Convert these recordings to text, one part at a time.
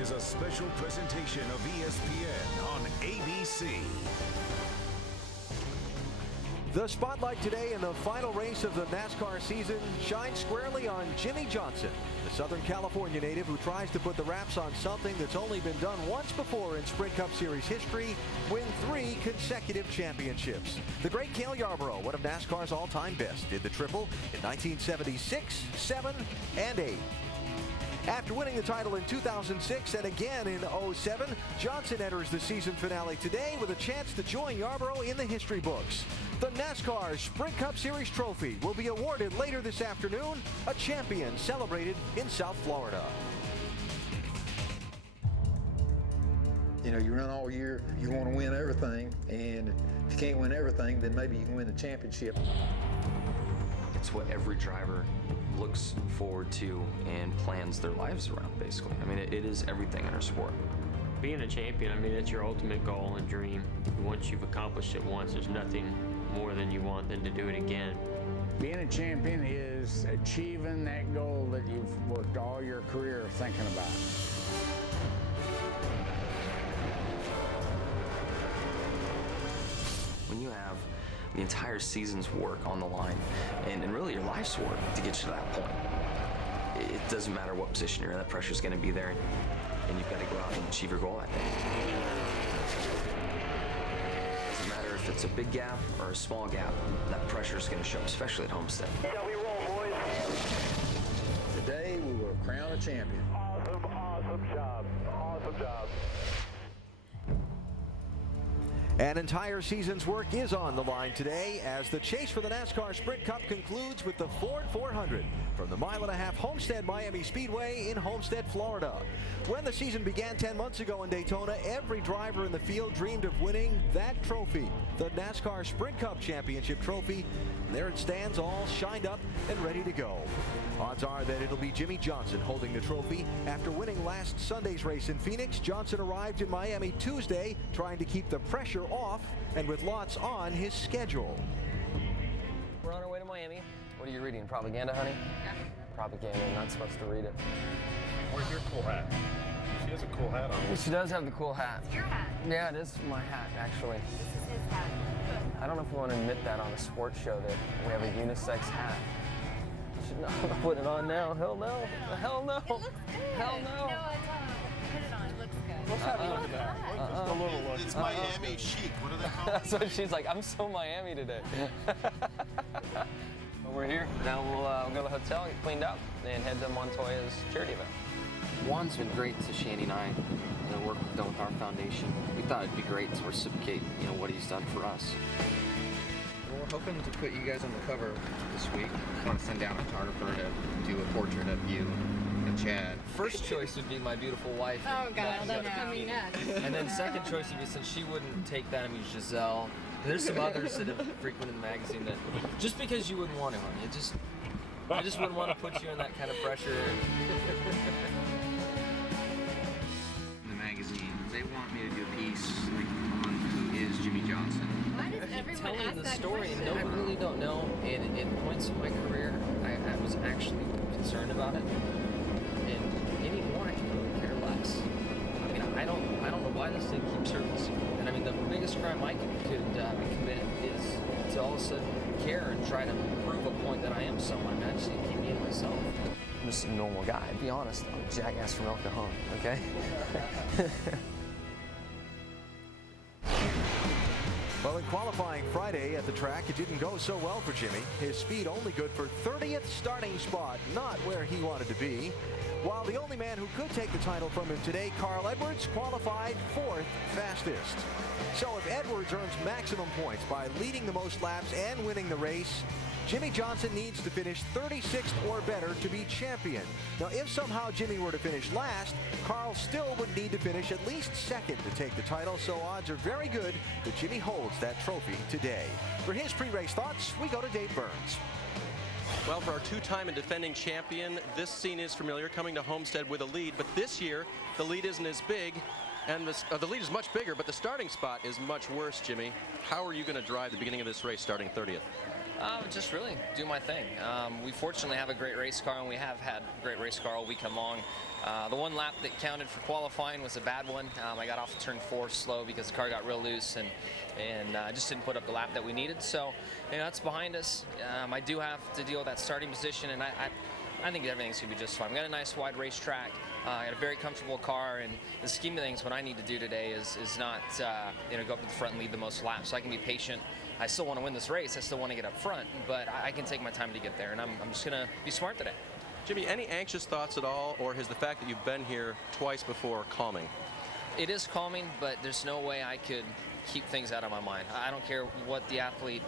is a special presentation of ESPN on ABC. The spotlight today in the final race of the NASCAR season shines squarely on Jimmie Johnson, the Southern California native who tries to put the wraps on something that's only been done once before in Sprint Cup Series history: win 3 consecutive championships. The great Cale Yarborough, one of NASCAR's all-time best, did the triple in 1976, 7, and 8. After winning the title in 2006 and again in 07, Johnson enters the season finale today with a chance to join Yarborough in the history books. The NASCAR Sprint Cup Series trophy will be awarded later this afternoon, a champion celebrated in South Florida. You know, you run all year, you want to win everything, and if you can't win everything, then maybe you can win the championship. It's what every driver looks forward to and plans their lives around, basically. I mean, it is everything in our sport. Being a champion, I mean, that's your ultimate goal and dream. Once you've accomplished it once, there's nothing more than you want than to do it again. Being a champion is achieving that goal that you've worked all your career thinking about. When you have the entire season's work on the line, and really your life's work to get you to that point, it doesn't matter what position you're in, that pressure's going to be there, and you've got to go out and achieve your goal that day. It doesn't matter if it's a big gap or a small gap, that pressure's going to show, especially at Homestead. Yeah, we roll, boys. Today we will crown a champion. Awesome, awesome job. Awesome job. An entire season's work is on the line today as the chase for the NASCAR Sprint Cup concludes with the Ford 400 from the mile-and-a-half Homestead-Miami Speedway in Homestead, Florida. When the season began 10 months ago in Daytona, every driver in the field dreamed of winning that trophy, the NASCAR Sprint Cup Championship trophy. There it stands, all shined up and ready to go. Odds are that it'll be Jimmie Johnson holding the trophy. After winning last Sunday's race in Phoenix, Johnson arrived in Miami Tuesday, trying to keep the pressure off and with lots on his schedule. We're on our way to Miami. What are you reading? Propaganda, honey? Yeah. Propaganda, you're not supposed to read it. Where's your cool hat? She has a cool hat on. She does have the cool hat. It's your hat. Yeah, it is my hat, actually. This is his hat. I don't know if we want to admit that on a sports show that we have a unisex hat. I should not put it on now. Hell no. Hell no. It looks good. Hell no. No, put it on. It looks good. Let's have a look at it. Just a little look. It's Miami chic. What do they call it? That's what she's like. I'm so Miami today. Well, we're here. Now we'll go to the hotel, get cleaned up, and head to Montoya's charity event. Juan's been great to Shandy and I. The work we've done with our foundation. We thought it'd be great to reciprocate, what he's done for us. We're hoping to put you guys on the cover this week. I want to send down a photographer to do a portrait of you and Chad. First choice would be my beautiful wife. Oh God, that's coming next. And then second choice would be, since she wouldn't take that, I mean Giselle. There's some others that have frequented the magazine that, just because you wouldn't want to, honey, I just wouldn't want to put you in that kind of pressure. The magazine, they want me to do a piece on who is Jimmie Johnson. Why does everyone telling ask the that story, question? and I really don't know. And at points in my career, I was actually concerned about it. And anymore, I can really care less. I mean, I don't know why this thing keeps surfacing. And I mean, the biggest crime I could commit is to all of a sudden care and try to prove a point that I am someone. I just need to keep being myself. I'm just a normal guy. To be honest, I'm a jackass from El Cajon, okay? Well, in qualifying Friday at the track, it didn't go so well for Jimmie. His speed only good for 30th starting spot, not where he wanted to be. While the only man who could take the title from him today, Carl Edwards, qualified 4th fastest. So if Edwards earns maximum points by leading the most laps and winning the race, Jimmie Johnson needs to finish 36th or better to be champion. Now, if somehow Jimmie were to finish last, Carl still would need to finish at least 2nd to take the title, so odds are very good that Jimmie holds that trophy today. For his pre-race thoughts, we go to Dave Burns. Well, for our two-time and defending champion, this scene is familiar, coming to Homestead with a lead, but this year, the lead isn't as big, and the lead is much bigger, but the starting spot is much worse, Jimmie. How are you going to drive the beginning of this race starting 30th? Just really do my thing. We fortunately have a great race car, and we have had a great race car all weekend long. The one lap that counted for qualifying was a bad one. I got off turn 4 slow because the car got real loose, and I just didn't put up the lap that we needed. So, that's behind us. I do have to deal with that starting position, and I think everything's going to be just fine. We got a nice wide racetrack. I got a very comfortable car, and the scheme of things, what I need to do today is not go up to the front and lead the most laps. So I can be patient. I still want to win this race. I still want to get up front, but I can take my time to get there, and I'm just going to be smart today. Jimmy, any anxious thoughts at all, or has the fact that you've been here twice before calming? It is calming, but there's no way I could keep things out of my mind. I don't care what the athlete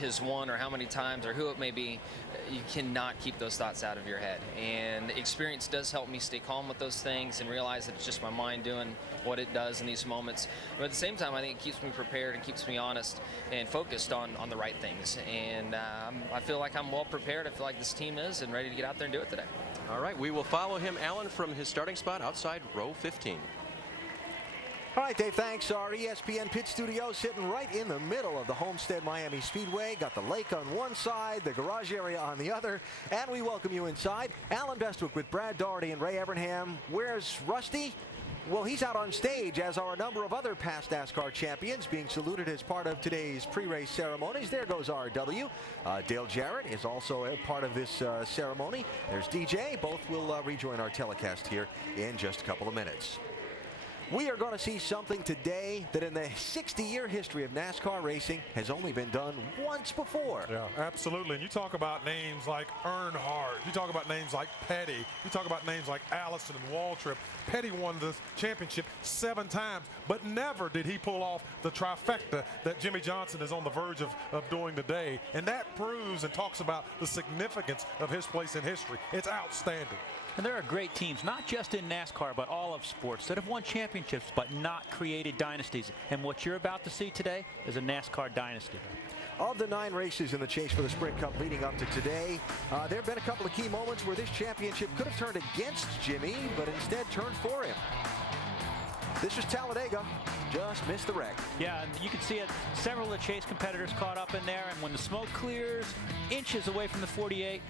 has won or how many times or who it may be. You cannot keep those thoughts out of your head, and experience does help me stay calm with those things and realize that it's just my mind doing what it does in these moments. But at the same time, I think it keeps me prepared and keeps me honest and focused on the right things, and I feel like I'm well prepared. I feel like this team is and ready to get out there and do it today. All right, we will follow him, Alan, from his starting spot outside row 15. All right, Dave, thanks. Our ESPN pit studio sitting right in the middle of the Homestead-Miami Speedway. Got the lake on one side, the garage area on the other, and we welcome you inside. Alan Bestwick with Brad Daugherty and Ray Evernham. Where's Rusty? Well, he's out on stage, as are a number of other past NASCAR champions being saluted as part of today's pre-race ceremonies. There goes RW. Dale Jarrett is also a part of this ceremony. There's DJ. Both will rejoin our telecast here in just a couple of minutes. We are going to see something today that in the 60-year history of NASCAR racing has only been done once before. Yeah, absolutely. And you talk about names like Earnhardt. You talk about names like Petty. You talk about names like Allison and Waltrip. Petty won the championship 7 times, but never did he pull off the trifecta that Jimmy Johnson is on the verge of doing today. And that proves and talks about the significance of his place in history. It's outstanding. And there are great teams, not just in NASCAR, but all of sports, that have won championships but not created dynasties. And what you're about to see today is a NASCAR dynasty. Of the 9 races in the chase for the Sprint Cup leading up to today, there have been a couple of key moments where this championship could have turned against Jimmy, but instead turned for him. This was Talladega. Just missed the wreck. Yeah, and you can see it. Several of the chase competitors caught up in there, and when the smoke clears inches away from the 48,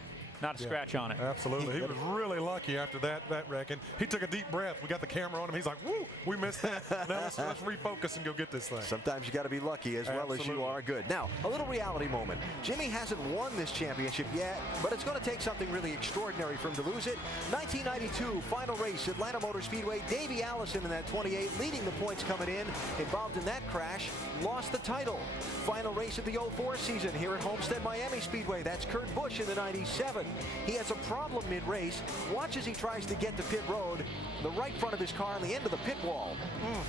not a scratch on it. Absolutely. He was really lucky after that wreck. And he took a deep breath. We got the camera on him. He's like, woo, we missed that. Now let's refocus and go get this thing. Sometimes you got to be lucky as well as you are good. Now, a little reality moment. Jimmy hasn't won this championship yet, but it's going to take something really extraordinary for him to lose it. 1992, final race, Atlanta Motor Speedway. Davey Allison in that 28, leading the points coming in. Involved in that crash, lost the title. Final race of the 04 season here at Homestead-Miami Speedway. That's Kurt Busch in the 97. He has a problem mid-race. Watch as he tries to get to pit road. The right front of his car on the end of the pit wall.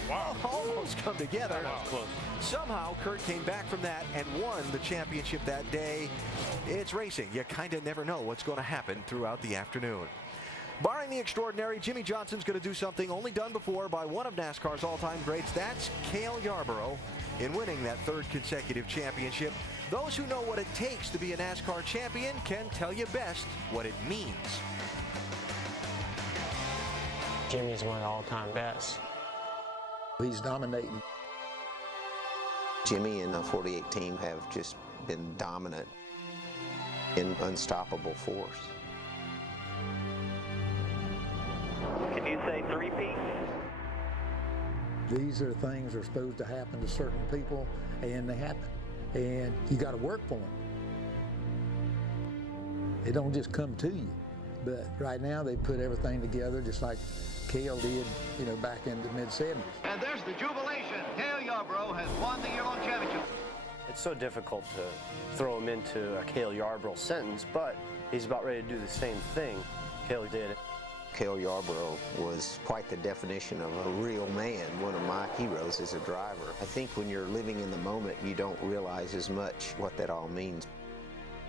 Wow. Almost come together. That was close. Somehow Kurt came back from that and won the championship that day. It's racing. You kind of never know what's going to happen throughout the afternoon. Barring the extraordinary, Jimmy Johnson's going to do something only done before by one of NASCAR's all-time greats. That's Cale Yarborough in winning that 3rd consecutive championship. Those who know what it takes to be a NASCAR champion can tell you best what it means. Jimmy's one of the all-time best. He's dominating. Jimmy and the 48 team have just been dominant in unstoppable force. Can you say 3-peat? These are things that are supposed to happen to certain people, and they happen. And you got to work for them. They don't just come to you. But right now they put everything together just like Cale did, back in the mid-70s. And there's the jubilation. Cale Yarborough has won the year-long championship. It's so difficult to throw him into a Cale Yarborough sentence, but he's about ready to do the same thing Cale did. Cale Yarborough was quite the definition of a real man, one of my heroes as a driver. I think when you're living in the moment, you don't realize as much what that all means.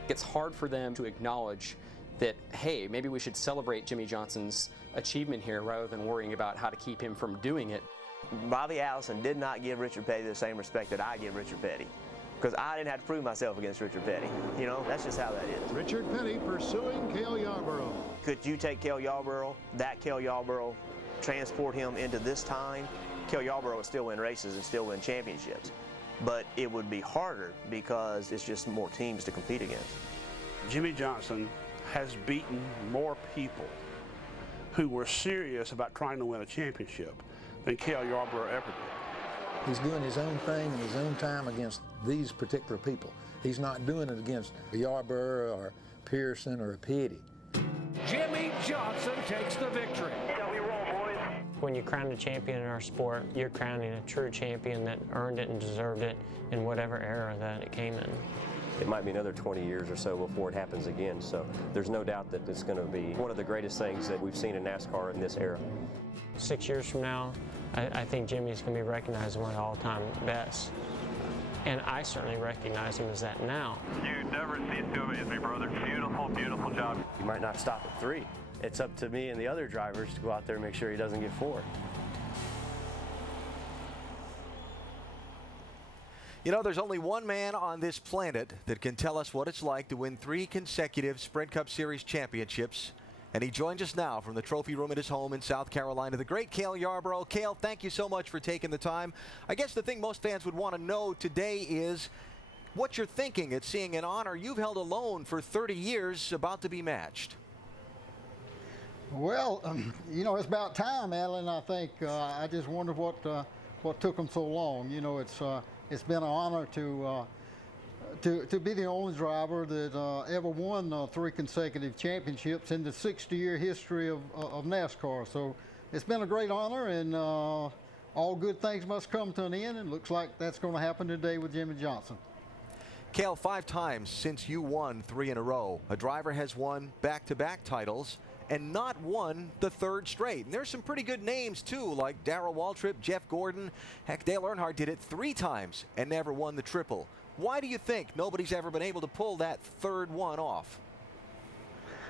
It's hard for them to acknowledge that, hey, maybe we should celebrate Jimmy Johnson's achievement here rather than worrying about how to keep him from doing it. Bobby Allison did not give Richard Petty the same respect that I give Richard Petty, because I didn't have to prove myself against Richard Petty. That's just how that is. Richard Petty pursuing Cale Yarborough. Could you take Cale Yarborough, transport him into this time? Cale Yarborough would still win races and still win championships. but it would be harder because it's just more teams to compete against. Jimmie Johnson has beaten more people who were serious about trying to win a championship than Cale Yarborough ever did. He's doing his own thing in his own time against these particular people. He's not doing it against Yarborough or Pearson or Petty. Jimmie Johnson takes the victory. When you crown a champion in our sport, you're crowning a true champion that earned it and deserved it in whatever era that it came in. It might be another 20 years or so before it happens again, so there's no doubt that it's going to be one of the greatest things that we've seen in NASCAR in this era. 6 years from now, I think Jimmy's going to be recognized as one of the all-time best. And I certainly recognize him as that now. You never see it too amazing, brother. Beautiful, beautiful job. You might not stop at 3. It's up to me and the other drivers to go out there and make sure he doesn't get 4. You know, there's only one man on this planet that can tell us what it's like to win 3 consecutive Sprint Cup Series championships. And he joins us now from the trophy room at his home in South Carolina, the great Cale Yarborough. Cale, thank you so much for taking the time. I guess the thing most fans would want to know today is what you're thinking at seeing an honor you've held alone for 30 years about to be matched. Well, you know, it's about time, Alan. I think I just wonder what took them so long. You know, it's been an honor to be the only driver that ever won 3 consecutive championships in the 60-year history of NASCAR. So it's been a great honor, and all good things must come to an end, and looks like that's going to happen today with Jimmie Johnson. Cale, 5 times since you won 3 in a row. A driver has won back-to-back titles and not won the 3rd straight. And there's some pretty good names, too, like Darrell Waltrip, Jeff Gordon. Heck, Dale Earnhardt did it 3 times and never won the triple. Why do you think nobody's ever been able to pull that 3rd one off?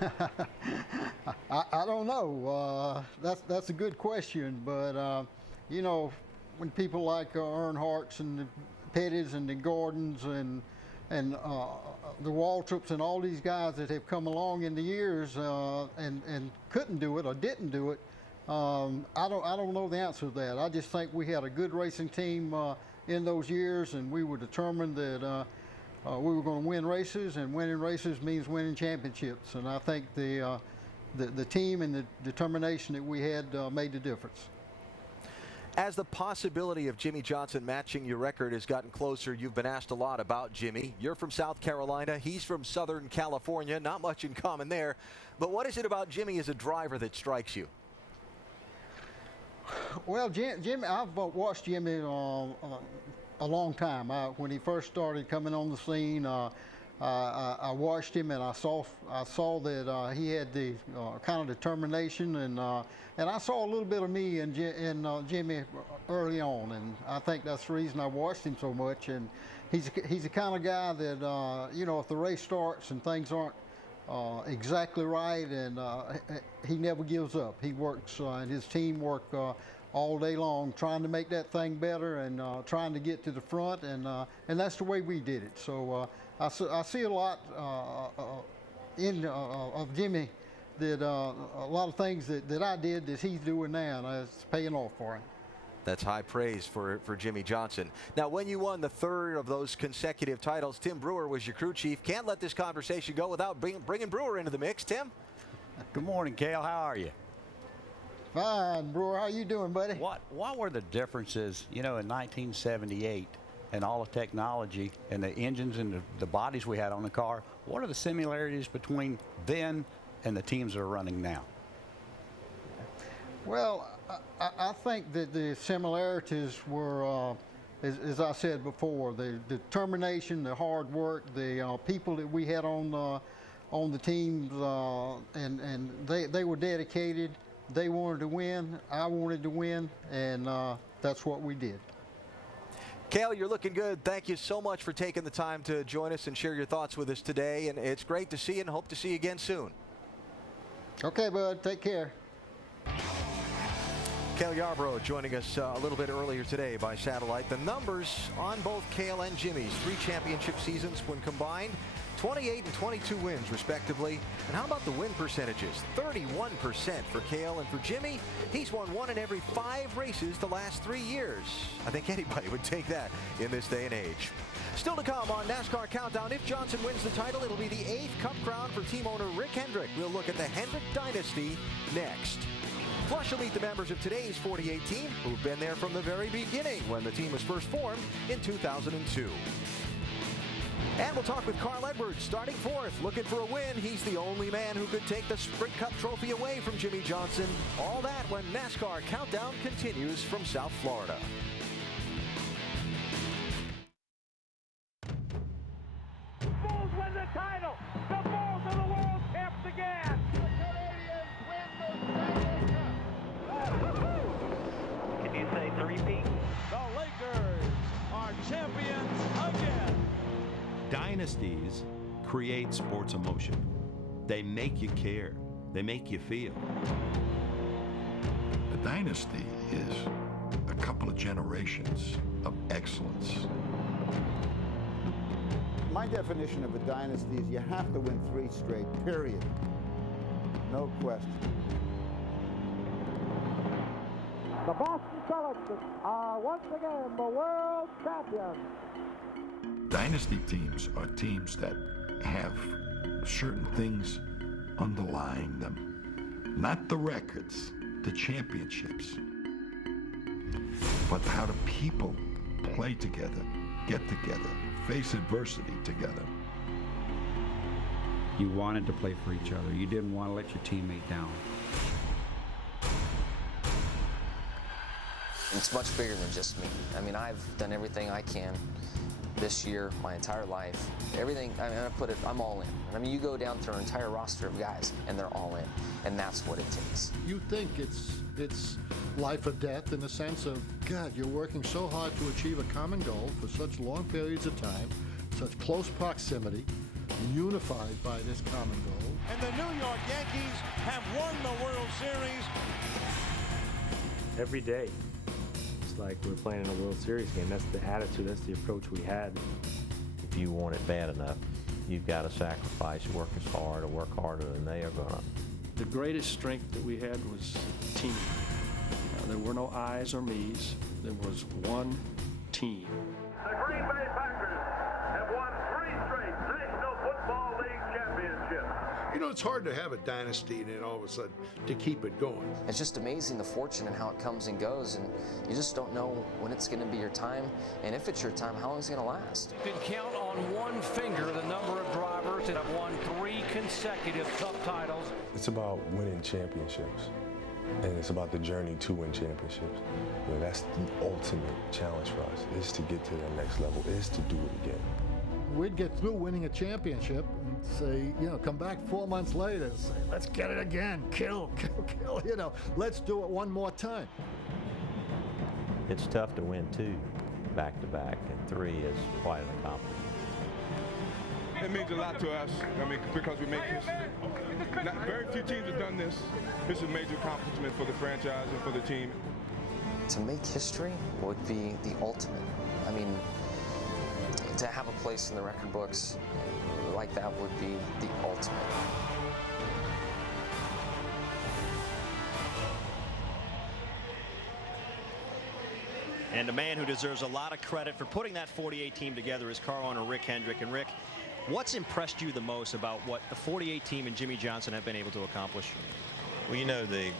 I don't know. That's a good question, but you know, when people like Earnhardts and the Pettys and the Gordons and the Waltrips and all these guys that have come along in the years and couldn't do it or didn't do it, I don't know the answer to that. I just think we had a good racing team in those years, and we were determined that we were going to win races, and winning races means winning championships. And I think the team and the determination that we had made the difference. As the possibility of Jimmie Johnson matching your record has gotten closer, you've been asked a lot about Jimmie. You're from South Carolina. He's from Southern California. Not much in common there. But what is it about Jimmie as a driver that strikes you? Well, Jimmie, I've watched Jimmie a long time. When he first started coming on the scene, I watched him, and I saw that he had the kind of determination, and I saw a little bit of me in Jimmie early on, and I think that's the reason I watched him so much. And he's the kind of guy that you know, if the race starts and things aren't exactly right, and he never gives up. He works, and his team work all day long trying to make that thing better and trying to get to the front, and that's the way we did it. So I see a lot of Jimmie, that a lot of things that I did that he's doing now, and it's paying off for him. That's high praise for Jimmie Johnson. Now, when you won the 3rd of those consecutive titles, Tim Brewer was your crew chief. Can't let this conversation go without bringing Brewer into the mix. Tim? Good morning, Cale. How are you? Fine, Brewer. How you doing, buddy? What were the differences, you know, in 1978 and all the technology and the engines and the bodies we had on the car? What are the similarities between then and the teams that are running now? Well, I think that the similarities were, as I said before, the determination, the hard work, the people that we had on the teams, and they were dedicated. They wanted to win. I wanted to win, and that's what we did. Cale, you're looking good. Thank you so much for taking the time to join us and share your thoughts with us today. And it's great to see you, and hope to see you again soon. Okay, bud. Take care. Cale Yarborough joining us a little bit earlier today by satellite. The numbers on both Cale and Jimmie's 3 championship seasons when combined, 28 and 22 wins, respectively. And how about the win percentages? 31% for Cale, and for Jimmy, he's won 1 in every 5 races the last 3 years. I think anybody would take that in this day and age. Still to come on NASCAR Countdown, if Johnson wins the title, it'll be the 8th Cup crown for team owner Rick Hendrick. We'll look at the Hendrick dynasty next. Plus, you'll meet the members of today's 48 team who've been there from the very beginning when the team was first formed in 2002. And we'll talk with Carl Edwards, starting 4th, looking for a win. He's the only man who could take the Sprint Cup trophy away from Jimmy Johnson. All that when NASCAR Countdown continues from South Florida. Bulls win the title. The Bulls are the world champs again. The Canadians win the Stanley Cup. Can you say three-peat? The Lakers are champions again. Dynasties create sports emotion. They make you care. They make you feel. A dynasty is a couple of generations of excellence. My definition of a dynasty is you have to win 3 straight, period. No question. The Boston Celtics are once again the world champions. Dynasty teams are teams that have certain things underlying them. Not the records, the championships, but how do people play together, get together, face adversity together. You wanted to play for each other. You didn't want to let your teammate down. It's much bigger than just me. I mean, I've done everything I can this year, my entire life. Everything, I'm all in. I mean, you go down through an entire roster of guys, and they're all in. And that's what it takes. You think it's life or death in the sense of, God, you're working so hard to achieve a common goal for such long periods of time, such close proximity, unified by this common goal. And the New York Yankees have won the World Series. Every day, it's like we're playing in a World Series game. That's the attitude, that's the approach we had. If you want it bad enough, you've got to sacrifice, work as hard, or work harder than they are going to. The greatest strength that we had was team. There were no I's or me's. There was one team. The Green Bay Packers have won 3 straight National Football League championships. You know, it's hard to have a dynasty and then all of a sudden to keep it going. It's just amazing the fortune and how it comes and goes, and you just don't know when it's going to be your time, and if it's your time, how long it's going to last. You can count on one finger the number of drivers that have won 3 consecutive Cup titles. It's about winning championships, and it's about the journey to win championships. You know, that's the ultimate challenge for us, is to get to the next level, is to do it again. We'd get through winning a championship and say, you know, come back 4 months later and say, let's get it again, kill, you know, let's do it one more time. It's tough to win 2 back-to-back, and 3 is quite an accomplishment. It means a lot to us, I mean, because we make history. Very few teams have done this. This is a major accomplishment for the franchise and for the team. To make history would be the ultimate. I mean, to have a place in the record books like that would be the ultimate. And a man who deserves a lot of credit for putting that 48 team together is car owner Rick Hendrick. And Rick, what's impressed you the most about what the 48 team and Jimmy Johnson have been able to accomplish? Well, you know, the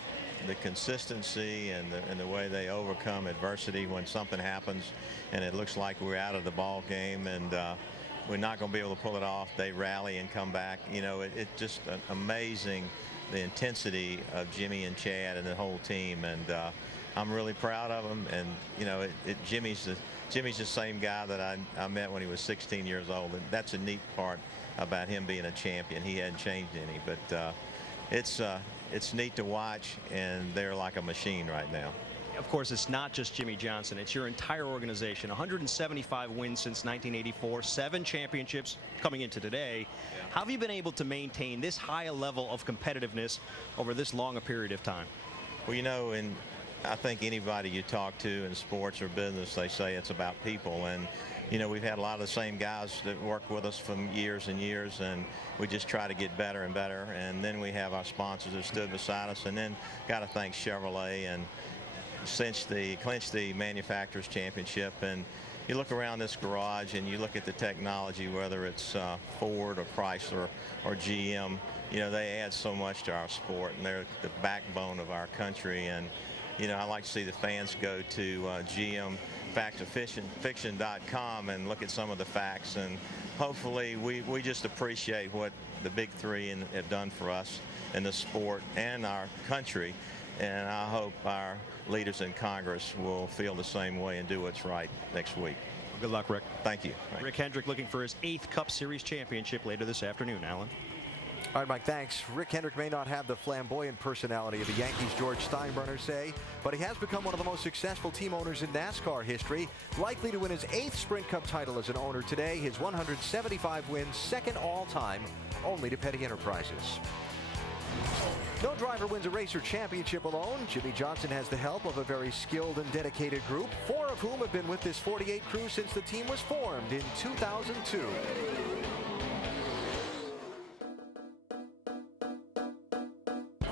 consistency and the way they overcome adversity when something happens and it looks like we're out of the ball game and we're not going to be able to pull it off. They rally and come back. You know, it's just amazing, the intensity of Jimmy and Chad and the whole team, and I'm really proud of them. And you know, Jimmy's the same guy that I met when he was 16 years old, and that's a neat part about him being a champion. He hadn't changed any, but it's neat to watch, and they're like a machine right now. Of course, it's not just Jimmy Johnson. It's your entire organization. 175 wins since 1984, 7 championships coming into today. Yeah. How have you been able to maintain this high a level of competitiveness over this long a period of time? Well, you know, and I think anybody you talk to in sports or business, they say it's about people. And you know, we've had a lot of the same guys that work with us for years and years, and we just try to get better and better. And then we have our sponsors that stood beside us, and then got to thank Chevrolet and clinched the manufacturers championship. And you look around this garage and you look at the technology, whether it's Ford or Chrysler or GM, you know, they add so much to our sport, and they're the backbone of our country. And you know, I like to see the fans go to GM factsoffiction.com and look at some of the facts, and hopefully we just appreciate what the big three have done for us in the sport and our country. And I hope our leaders in Congress will feel the same way and do what's right next week. Well, good luck, Rick. Thank you. Rick Hendrick looking for his 8th Cup Series championship later this afternoon, Alan. All right, Mike, thanks. Rick Hendrick may not have the flamboyant personality of the Yankees' George Steinbrenner, say, but he has become one of the most successful team owners in NASCAR history, likely to win his 8th Sprint Cup title as an owner today, his 175 wins, second all-time, only to Petty Enterprises. No driver wins a race or championship alone. Jimmy Johnson has the help of a very skilled and dedicated group, 4 of whom have been with this 48 crew since the team was formed in 2002.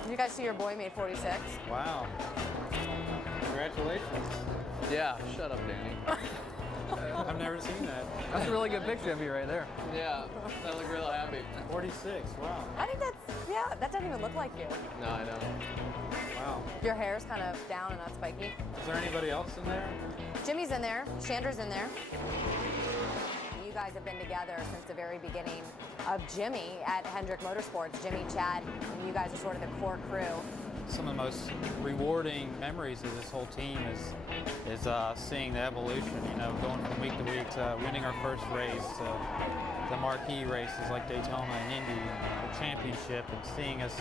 Did you guys see your boy made 46? Wow. Congratulations. Yeah, shut up, Danny. I've never seen that. That's a really good picture of you right there. Yeah, I look real happy. 46, wow. I think that's, yeah, that doesn't even look like you. No, I know. Wow. Your hair's kind of down and not spiky. Is there anybody else in there? Jimmy's in there. Chandra's in there. You guys have been together since the very beginning of Jimmy at Hendrick Motorsports. Jimmy, Chad, and you guys are sort of the core crew. Some of the most rewarding memories of this whole team is seeing the evolution, you know, going from week to week to winning our first race to the marquee races like Daytona and Indy and the championship, and seeing us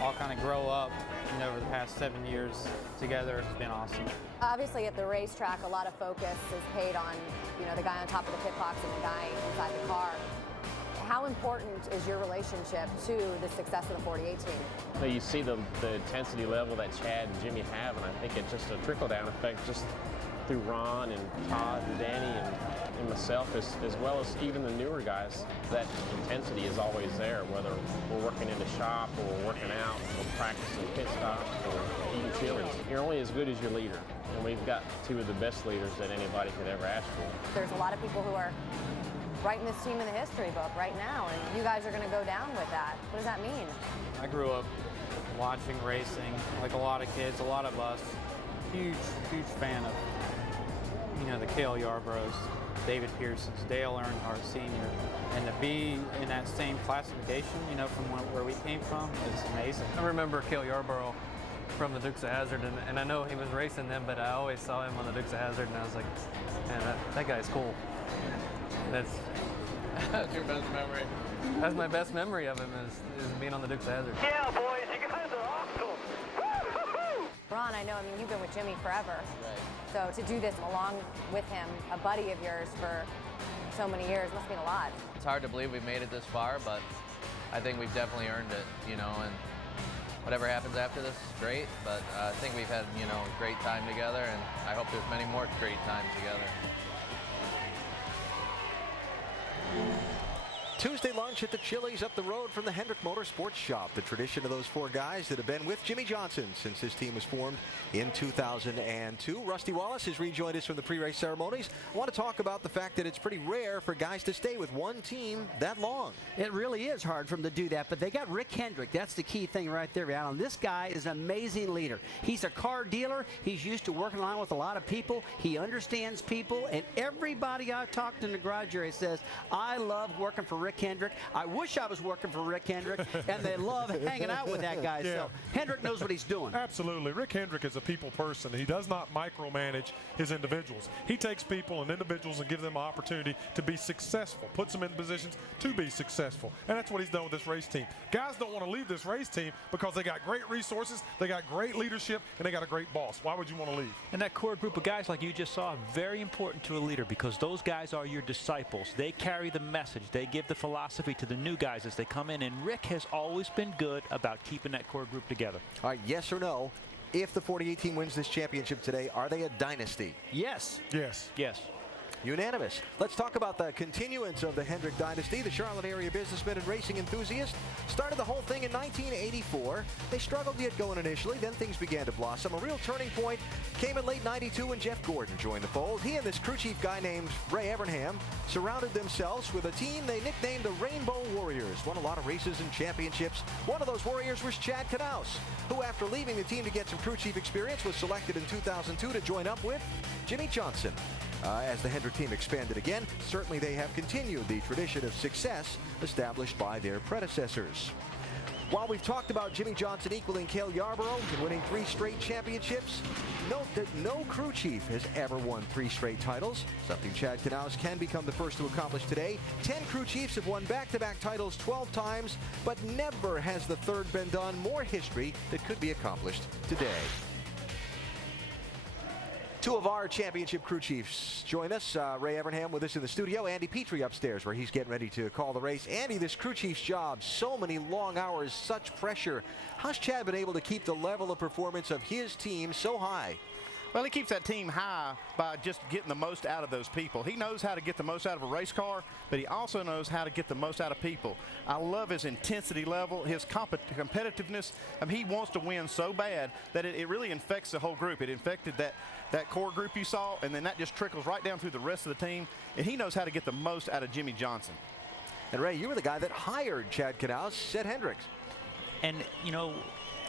all kind of grow up, you know, over the past 7 years together has been awesome. Obviously at the racetrack, a lot of focus is paid on, you know, the guy on top of the pit box and the guy inside the car. How important is your relationship to the success of the 48 team? So you see the intensity level that Chad and Jimmy have, and I think it's just a trickle-down effect just through Ron and Todd and Danny and myself, as well as even the newer guys. That intensity is always there, whether we're working in the shop or we're working out or practicing pit stops or eating chilies. You're only as good as your leader, and we've got 2 of the best leaders that anybody could ever ask for. There's a lot of people who are writing this team in the history book right now, and you guys are going to go down with that. What does that mean? I grew up watching racing, like a lot of kids, a lot of us. Huge, huge fan of, you know, the Cale Yarboroughs, David Pearsons, Dale Earnhardt Sr., and to be in that same classification, you know, from where we came from, is amazing. I remember Cale Yarborough from the Dukes of Hazzard, and I know he was racing them, but I always saw him on the Dukes of Hazzard, and I was like, man, that guy's cool. That's your best memory. That's my best memory of him is being on the Dukes of Hazzard. Yeah, boys, you guys are awesome. Ron, I know, I mean, you've been with Jimmy forever. Right. So to do this along with him, a buddy of yours for so many years, must mean a lot. It's hard to believe we've made it this far, but I think we've definitely earned it, you know, and whatever happens after this is great, but I think we've had, you know, a great time together, and I hope there's many more great times together. Tuesday lunch at the Chili's up the road from the Hendrick Motorsports shop. The tradition of those 4 guys that have been with Jimmy Johnson since his team was formed in 2002. Rusty Wallace has rejoined us from the pre-race ceremonies. I want to talk about the fact that it's pretty rare for guys to stay with one team that long. It really is hard for them to do that, but they got Rick Hendrick. That's the key thing right there, Alan. This guy is an amazing leader. He's a car dealer. He's used to working along with a lot of people. He understands people, and everybody I talked in the garage area says, I love working for Rick Hendrick. I wish I was working for Rick Hendrick, and they love hanging out with that guy. Yeah. So Hendrick knows what he's doing. Absolutely. Rick Hendrick is a people person. He does not micromanage his individuals. He takes people and individuals and gives them an opportunity to be successful, puts them in positions to be successful. And that's what he's done with this race team. Guys don't want to leave this race team because they got great resources, they got great leadership, and they got a great boss. Why would you want to leave? And that core group of guys like you just saw, very important to a leader, because those guys are your disciples. They carry the message. They give the philosophy to the new guys as they come in, and Rick has always been good about keeping that core group together. All right, yes or no, if the 48 team wins this championship today, are they a dynasty? Yes. Yes. Yes. Unanimous. Let's talk about the continuance of the Hendrick dynasty. The Charlotte area businessman and racing enthusiast started the whole thing in 1984. They struggled to get going initially, then things began to blossom. A real turning point came in late 92 when Jeff Gordon joined the fold. He and this crew chief guy named Ray Evernham surrounded themselves with a team they nicknamed the Rainbow Warriors. Won a lot of races and championships. One of those warriors was Chad Knaus, who after leaving the team to get some crew chief experience was selected in 2002 to join up with Jimmy Johnson. As the Hendrick team expanded again, certainly they have continued the tradition of success established by their predecessors. While we've talked about Jimmy Johnson equaling Cale Yarborough and winning 3 straight championships, note that no crew chief has ever won 3 straight titles, something Chad Knaus can become the first to accomplish today. 10 crew chiefs have won back-to-back titles 12 times, but never has the third been done. More history that could be accomplished today. 2 of our championship crew chiefs join us. Ray Evernham with us in the studio. Andy Petrie upstairs where he's getting ready to call the race. Andy, this crew chief's job, so many long hours, such pressure. How's Chad been able to keep the level of performance of his team so high? Well, he keeps that team high by just getting the most out of those people. He knows how to get the most out of a race car, but he also knows how to get the most out of people. I love his intensity level, his competitiveness. I mean, he wants to win so bad that it really infects the whole group. It infected that core group you saw, and then that just trickles right down through the rest of the team. And he knows how to get the most out of Jimmy Johnson. And Ray, you were the guy that hired Chad Knaus at Hendricks. And, you know,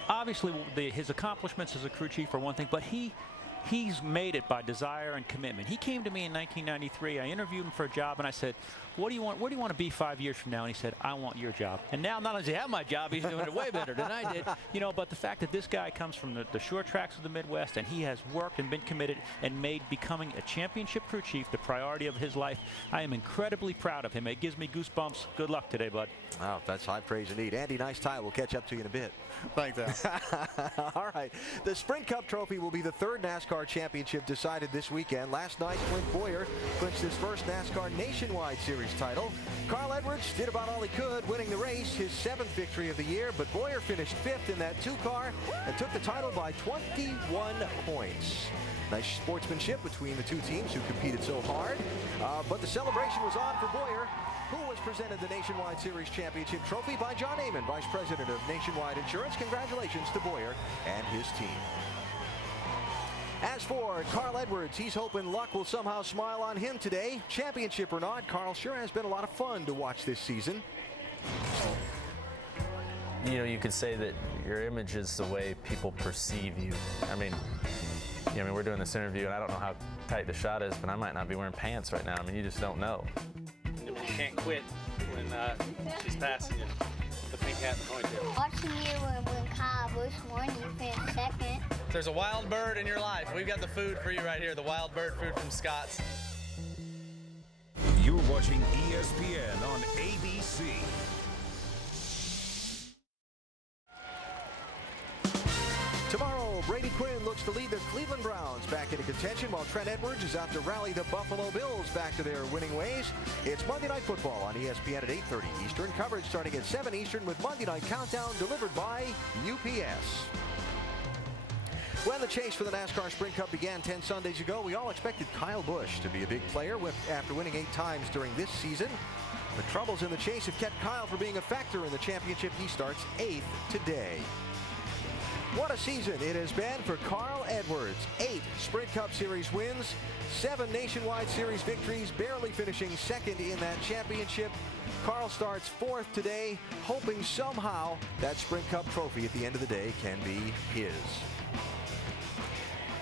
obviously his accomplishments as a crew chief are one thing, but he's made it by desire and commitment. He came to me in 1993. I interviewed him for a job, and I said, what do you want? Where do you want to be 5 years from now? And he said, I want your job. And now, not only does he have my job, he's doing it way better than I did. You know, but the fact that this guy comes from the short tracks of the Midwest, and he has worked and been committed and made becoming a championship crew chief the priority of his life, I am incredibly proud of him. It gives me goosebumps. Good luck today, bud. Wow, that's high praise indeed. Andy, nice tie. We'll catch up to you in a bit. Thanks, Al. All right. The Sprint Cup Trophy will be the 3rd NASCAR championship decided this weekend. Last night, Clint Bowyer clinched his first NASCAR Nationwide Series title. Carl Edwards did about all he could, winning the race, his 7th victory of the year, but Bowyer finished 5th in that 2-car and took the title by 21 points. Nice sportsmanship between the 2 teams who competed so hard, but the celebration was on for Bowyer, who was presented the Nationwide Series Championship Trophy by John Amon, Vice President of Nationwide Insurance. Congratulations to Bowyer and his team. As for Carl Edwards, he's hoping luck will somehow smile on him today. Championship or not, Carl sure has been a lot of fun to watch this season. You know, you could say that your image is the way people perceive you. I mean, we're doing this interview, and I don't know how tight the shot is, but I might not be wearing pants right now. I mean, you just don't know. You can't quit when she's passing you. The pink hat and the ponytail. Watching you when Kyle Busch won, you finished 2nd. If there's a wild bird in your life, we've got the food for you right here, the wild bird food from Scott's. You're watching ESPN on ABC. Tomorrow, Brady Quinn looks to lead the Cleveland Browns back into contention while Trent Edwards is out to rally the Buffalo Bills back to their winning ways. It's Monday Night Football on ESPN at 8:30 Eastern. Coverage starting at 7 Eastern with Monday Night Countdown delivered by UPS. When the chase for the NASCAR Sprint Cup began 10 Sundays ago, we all expected Kyle Busch to be a big player after winning 8 times during this season. The troubles in the chase have kept Kyle from being a factor in the championship. He starts 8th today. What a season it has been for Carl Edwards. 8 Sprint Cup Series wins, 7 Nationwide Series victories, barely finishing 2nd in that championship. Carl starts 4th today, hoping somehow that Sprint Cup trophy at the end of the day can be his.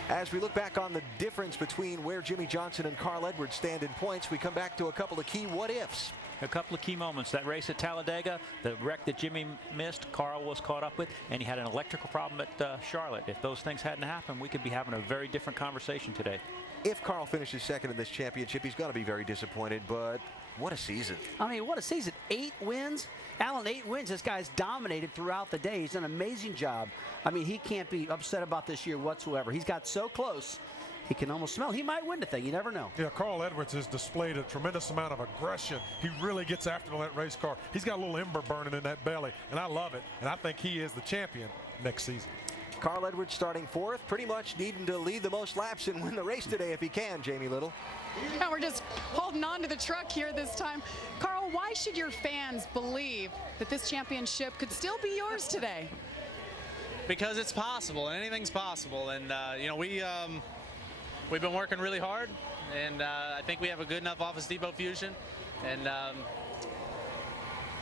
As we look back on the difference between where Jimmy Johnson and Carl Edwards stand in points, we come back to a couple of key what-ifs. A couple of key moments. That race at Talladega, the wreck that Jimmy missed, Carl was caught up with, and he had an electrical problem at Charlotte. If those things hadn't happened, we could be having a very different conversation today. If Carl finishes 2nd in this championship, he's going to be very disappointed, but what a season. I mean, what a season. 8 wins. Alan, 8 wins. This guy's dominated throughout the day. He's done an amazing job. I mean, he can't be upset about this year whatsoever. He's got so close. He can almost smell. He might win the thing. You never know. Yeah, Carl Edwards has displayed a tremendous amount of aggression. He really gets after that race car. He's got a little ember burning in that belly, and I love it. And I think he is the champion next season. Carl Edwards starting 4th, pretty much needing to lead the most laps and win the race today if he can, Jamie Little. Yeah, we're just holding on to the truck here this time. Carl, why should your fans believe that this championship could still be yours today? Because it's possible, and anything's possible. And, you know, we've been working really hard, and I think we have a good enough Office Depot fusion. And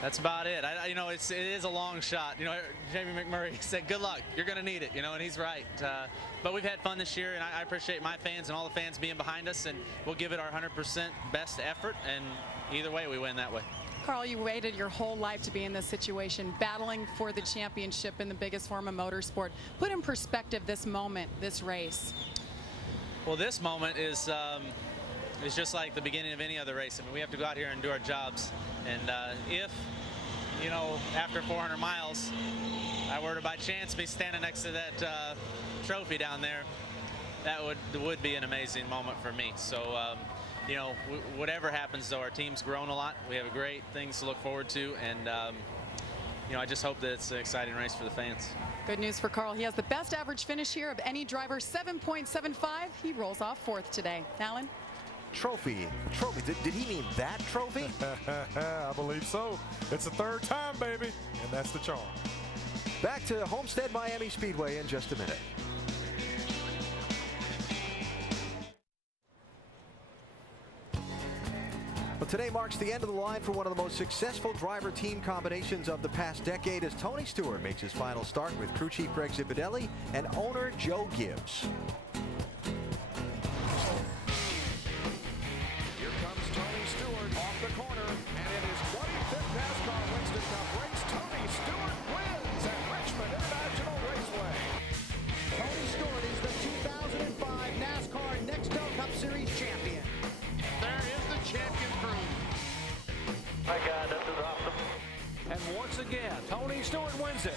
that's about it. You know, it is a long shot. You know, Jamie McMurray said, good luck, you're going to need it, you know, and he's right. But we've had fun this year, and I appreciate my fans and all the fans being behind us, and we'll give it our 100% best effort, and either way, we win that way. Carl, you waited your whole life to be in this situation, battling for the championship in the biggest form of motorsport. Put in perspective this moment, this race. Well, this moment is just like the beginning of any other race. I mean, we have to go out here and do our jobs. And if, you know, after 400 miles, I were to by chance be standing next to that trophy down there, that would be an amazing moment for me. So, you know, whatever happens, though, our team's grown a lot. We have great things to look forward to, and you know, I just hope that it's an exciting race for the fans. Good news for Carl. He has the best average finish here of any driver, 7.75. He rolls off 4th today. Alan? Trophy. Did he mean that trophy? I believe so. It's the 3rd time, baby, and that's the charm. Back to Homestead-Miami Speedway in just a minute. Well, today marks the end of the line for one of the most successful driver-team combinations of the past decade as Tony Stewart makes his final start with crew chief Greg Zipadelli and owner Joe Gibbs. Here comes Tony Stewart off the corner, and in his 25th NASCAR Winston Cup race, Tony Stewart wins at Richmond International Raceway. Tony Stewart is the 2005 NASCAR Nextel Cup Series champion. There is the champion crew. My God, this is awesome. And once again, Tony Stewart wins it.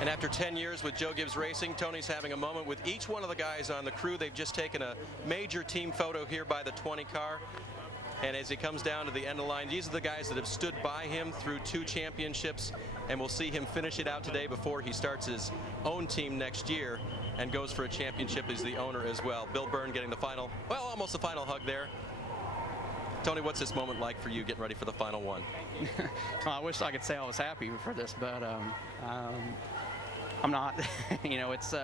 And after 10 years with Joe Gibbs Racing, Tony's having a moment with each one of the guys on the crew. They've just taken a major team photo here by the 20 car. And as he comes down to the end of the line, these are the guys that have stood by him through 2 championships. And we'll see him finish it out today before he starts his own team next year and goes for a championship as the owner as well. Bill Byrne getting the final, well, almost the final hug there. Tony, what's this moment like for you getting ready for the final one? Well, I wish I could say I was happy for this, but I'm not. You know, it's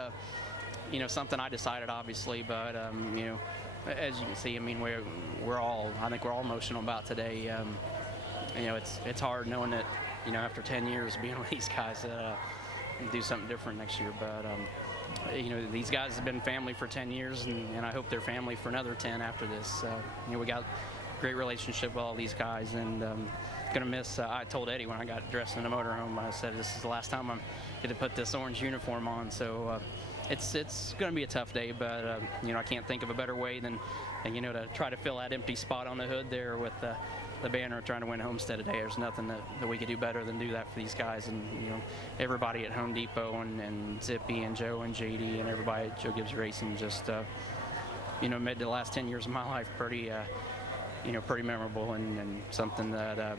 you know, something I decided, obviously, but you know, as you can see, I mean, we're all, I think we're all emotional about today. You know, it's hard knowing that, you know, after 10 years being with these guys, do something different next year, but you know, these guys have been family for 10 years, and I hope they're family for another 10 after this. You know, we got a great relationship with all these guys, and gonna miss. I told Eddie when I got dressed in the motorhome, I said this is the last time I'm going to put this orange uniform on. So it's going to be a tough day, but you know, I can't think of a better way than you know, to try to fill that empty spot on the hood there with the banner trying to win Homestead today. There's nothing that we could do better than do that for these guys, and you know, everybody at Home Depot and Zippy and Joe and JD and everybody at Joe Gibbs Racing just you know, made the last 10 years of my life pretty you know, pretty memorable, and something that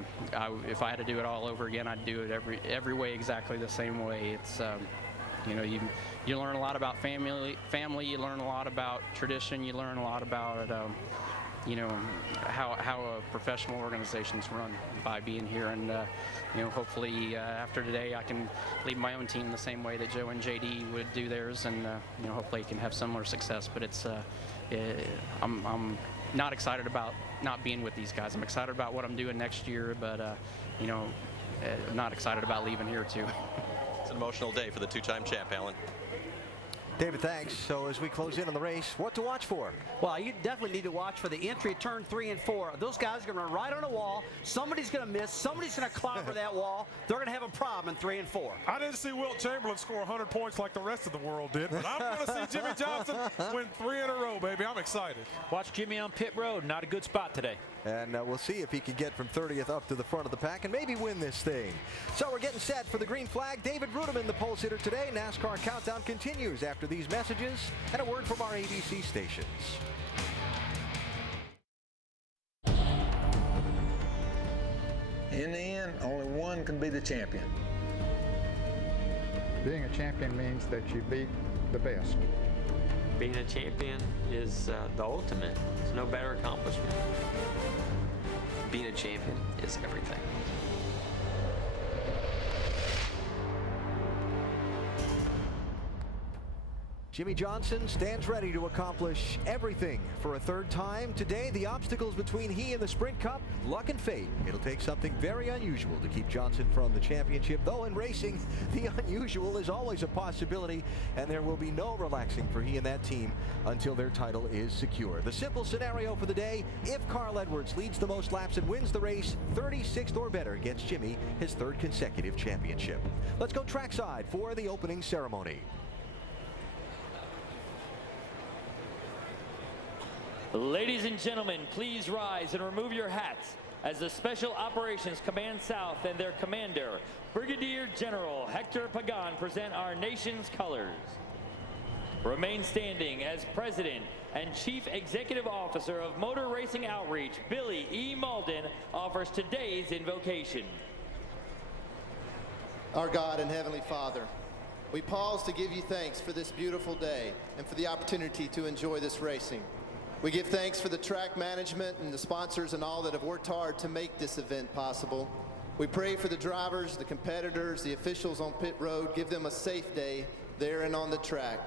if I had to do it all over again, I'd do it every way exactly the same way. It's you know, you learn a lot about family, you learn a lot about tradition, you learn a lot about you know, how professional organizations run by being here, and you know, hopefully after today I can lead my own team the same way that Joe and JD would do theirs, and you know, hopefully I can have similar success. But it's I'm not excited about not being with these guys. I'm excited about what I'm doing next year, but you know, I'm not excited about leaving here too. It's an emotional day for the 2-time champ, Alan. David, thanks. So as we close in on the race, what to watch for? Well, you definitely need to watch for the entry turn 3 and 4. Those guys are going to run right on a wall. Somebody's going to miss. Somebody's going to clobber that wall. They're going to have a problem in 3 and 4. I didn't see Wilt Chamberlain score 100 points like the rest of the world did, but I'm going to see Jimmy Johnson win 3 in a row, baby. I'm excited. Watch Jimmy on pit road. Not a good spot today. And we'll see if he can get from 30th up to the front of the pack and maybe win this thing. So we're getting set for the green flag. David Ruderman, the pole sitter today. NASCAR countdown continues after these messages and a word from our ABC stations. In the end, only one can be the champion. Being a champion means that you beat the best. Being a champion is the ultimate. There's no better accomplishment. Being a champion is everything. Jimmie Johnson stands ready to accomplish everything for a third time. Today, the obstacles between he and the Sprint Cup, luck and fate. It'll take something very unusual to keep Johnson from the championship, though in racing, the unusual is always a possibility, and there will be no relaxing for he and that team until their title is secure. The simple scenario for the day, if Carl Edwards leads the most laps and wins the race, 36th or better gets Jimmie his third consecutive championship. Let's go trackside for the opening ceremony. Ladies and gentlemen, please rise and remove your hats as the Special Operations Command South and their commander, Brigadier General Hector Pagan, present our nation's colors. Remain standing as President and Chief Executive Officer of Motor Racing Outreach, Billy E. Malden, offers today's invocation. Our God and Heavenly Father, we pause to give you thanks for this beautiful day and for the opportunity to enjoy this racing. We give thanks for the track management and the sponsors and all that have worked hard to make this event possible. We pray for the drivers, the competitors, the officials on pit road. Give them a safe day there and on the track.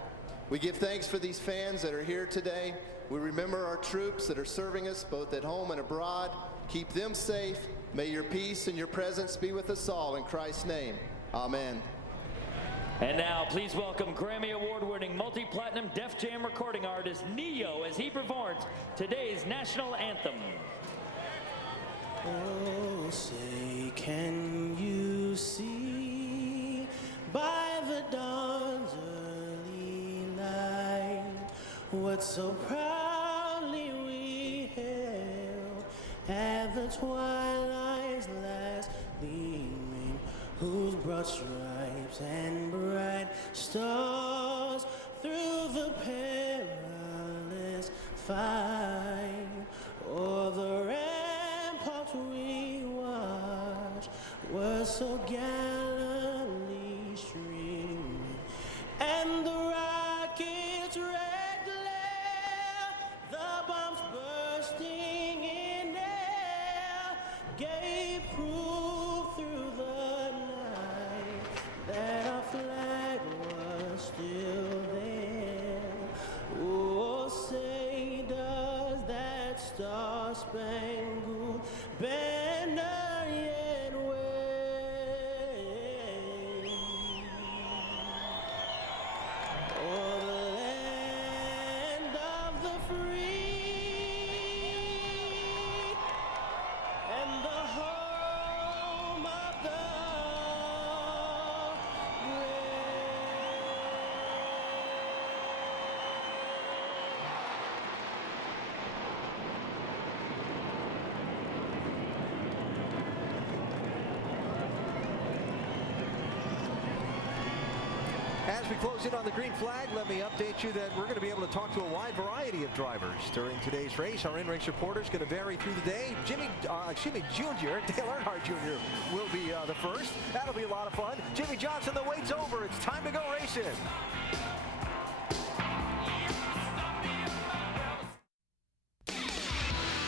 We give thanks for these fans that are here today. We remember our troops that are serving us both at home and abroad. Keep them safe. May your peace and your presence be with us all in Christ's name. Amen. And now, please welcome Grammy Award-winning multi-platinum Def Jam recording artist Neo as he performs today's national anthem. Oh, say, can you see by the dawn's early light what so proudly we hailed at the twilight's last gleaming, whose broad stripes and bright stars through the perilous fight o'er the ramparts we watched were so gallantly streaming, and the rocket's red glare, the bombs bursting in air, gave proof through the night that our flag was still there. Oh, say does that star-spangled banner yet wave o'er the land of the free and the home of the As we close in on the green flag, let me update you that we're going to be able to talk to a wide variety of drivers during today's race. Our in-race reporter is going to vary through the day. Junior, Dale Earnhardt Jr. will be the first. That'll be a lot of fun. Jimmie Johnson, the wait's over. It's time to go racing.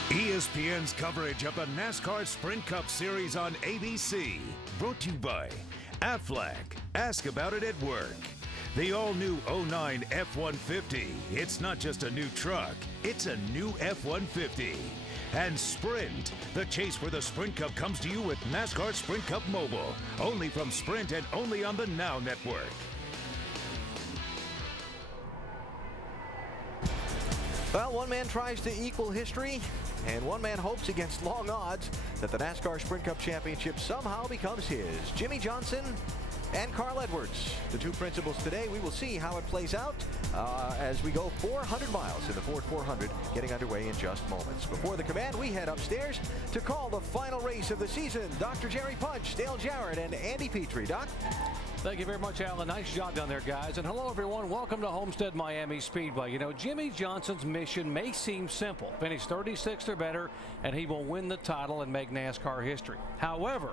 ESPN's coverage of the NASCAR Sprint Cup Series on ABC. Brought to you by Aflac. Ask about it at work. The all-new 09 F-150. It's not just a new truck, it's a new F-150. And Sprint. The chase for the Sprint Cup comes to you with NASCAR Sprint Cup Mobile. Only from Sprint and only on the Now Network. Well, one man tries to equal history, and one man hopes against long odds that the NASCAR Sprint Cup Championship somehow becomes his. Jimmie Johnson and Carl Edwards, the two principals today. We will see how it plays out as we go 400 miles in the Ford 400, getting underway in just moments. Before the command, we head upstairs to call the final race of the season. Dr. Jerry Punch, Dale Jarrett, and Andy Petrie. Doc? Thank you very much, Alan. Nice job down there, guys. And hello, everyone. Welcome to Homestead-Miami Speedway. You know, Jimmie Johnson's mission may seem simple. Finish 36th or better, and he will win the title and make NASCAR history. However,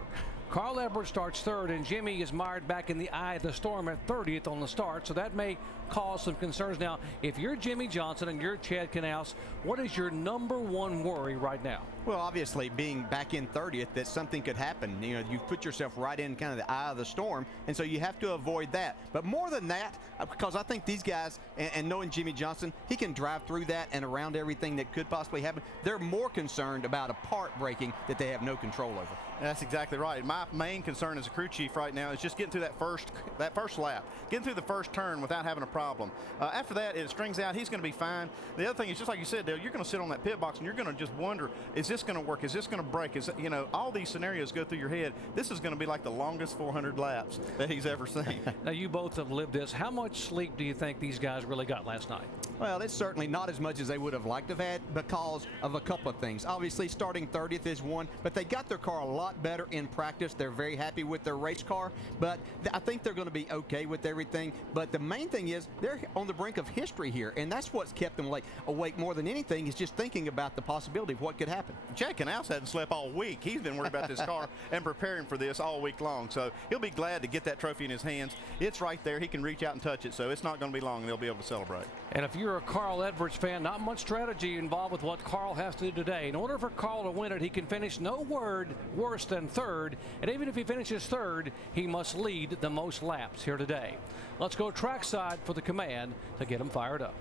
Carl Edwards starts third, and Jimmy is mired back in the eye of the storm at 30th on the start, so that may cause some concerns. Now, if you're Jimmy Johnson and you're Chad Knaus, what is your #1 worry right now? Well, obviously, being back in 30th, that something could happen. You know, you've put yourself right in kind of the eye of the storm, and so you have to avoid that. But more than that, because I think these guys, and knowing Jimmy Johnson, he can drive through that and around everything that could possibly happen. They're more concerned about a part breaking that they have no control over. That's exactly right. My main concern as a crew chief right now is just getting through that first lap, getting through the first turn without having a problem. After that, it strings out. He's going to be fine. The other thing is, just like you said, Dale, you're going to sit on that pit box and you're going to just wonder, is this going to work? Is this going to break? You know, all these scenarios go through your head. This is going to be like the longest 400 laps that he's ever seen. Now, you both have lived this. How much sleep do you think these guys really got last night? Well, it's certainly not as much as they would have liked to have had because of a couple of things. Obviously, starting 30th is one, but they got their car a lot better in practice. They're very happy with their race car, but I think they're going to be okay with everything. But the main thing is they're on the brink of history here, and that's what's kept them awake more than anything, is just thinking about the possibility of what could happen. Chad Knaus hadn't slept all week. He's been worried about this car and preparing for this all week long, so he'll be glad to get that trophy in his hands. It's right there. He can reach out and touch it, so it's not going to be long, and they'll be able to celebrate. And if you're a Carl Edwards fan, not much strategy involved with what Carl has to do today. In order for Carl to win it, he can finish no word worse than third. And even if he finishes third, he must lead the most laps here today. Let's go trackside for the command to get him fired up.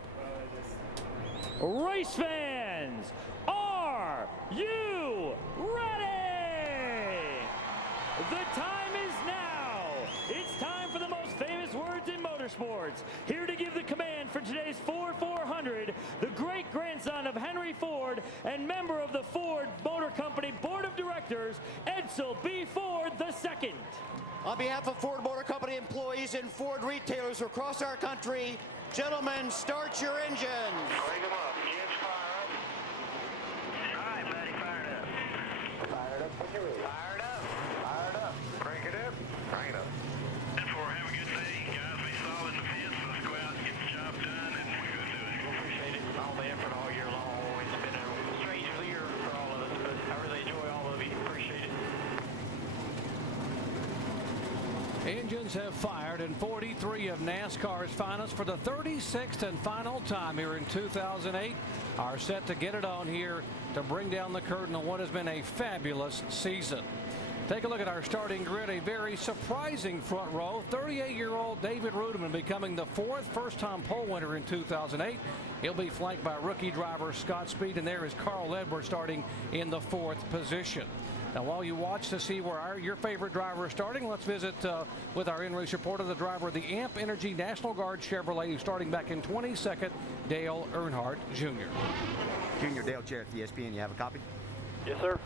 Race fans, are you ready? The time is now. It's time for the most famous words in motorsports. Here to give the command for today's Ford 400, the great-grandson of Henry Ford and member of the Ford Motor Company Board of Directors, Edsel B. Ford II. On behalf of Ford Motor Company employees and Ford retailers across our country, gentlemen, start your engines. Bring them up. Engines fire up. All right, buddy, fired up. Fired up when you're ready. Fired up. Fired up. Crank it up. Crank it up. Therefore, have a good day, guys. Be solid in the fence. Let's go out and get the job done, and we're going to do it. We appreciate it. All the effort all year long. It's been a strange year for all of us, but I really enjoy all of you. Appreciate it. Engines have fired, and 43 of NASCAR's finalists for the 36th and final time here in 2008 are set to get it on here to bring down the curtain on what has been a fabulous season. Take a look at our starting grid. A very surprising front row. 38-year-old David Rudiman becoming the fourth first-time pole winner in 2008. He'll be flanked by rookie driver Scott Speed, and there is Carl Edwards starting in the fourth position. Now, while you watch to see where your favorite driver is starting, let's visit with our in-race reporter, the driver of the AMP Energy National Guard Chevrolet, who's starting back in 22nd, Dale Earnhardt Jr. Junior, Dale Jarrett, ESPN. You have a copy? Yes, sir.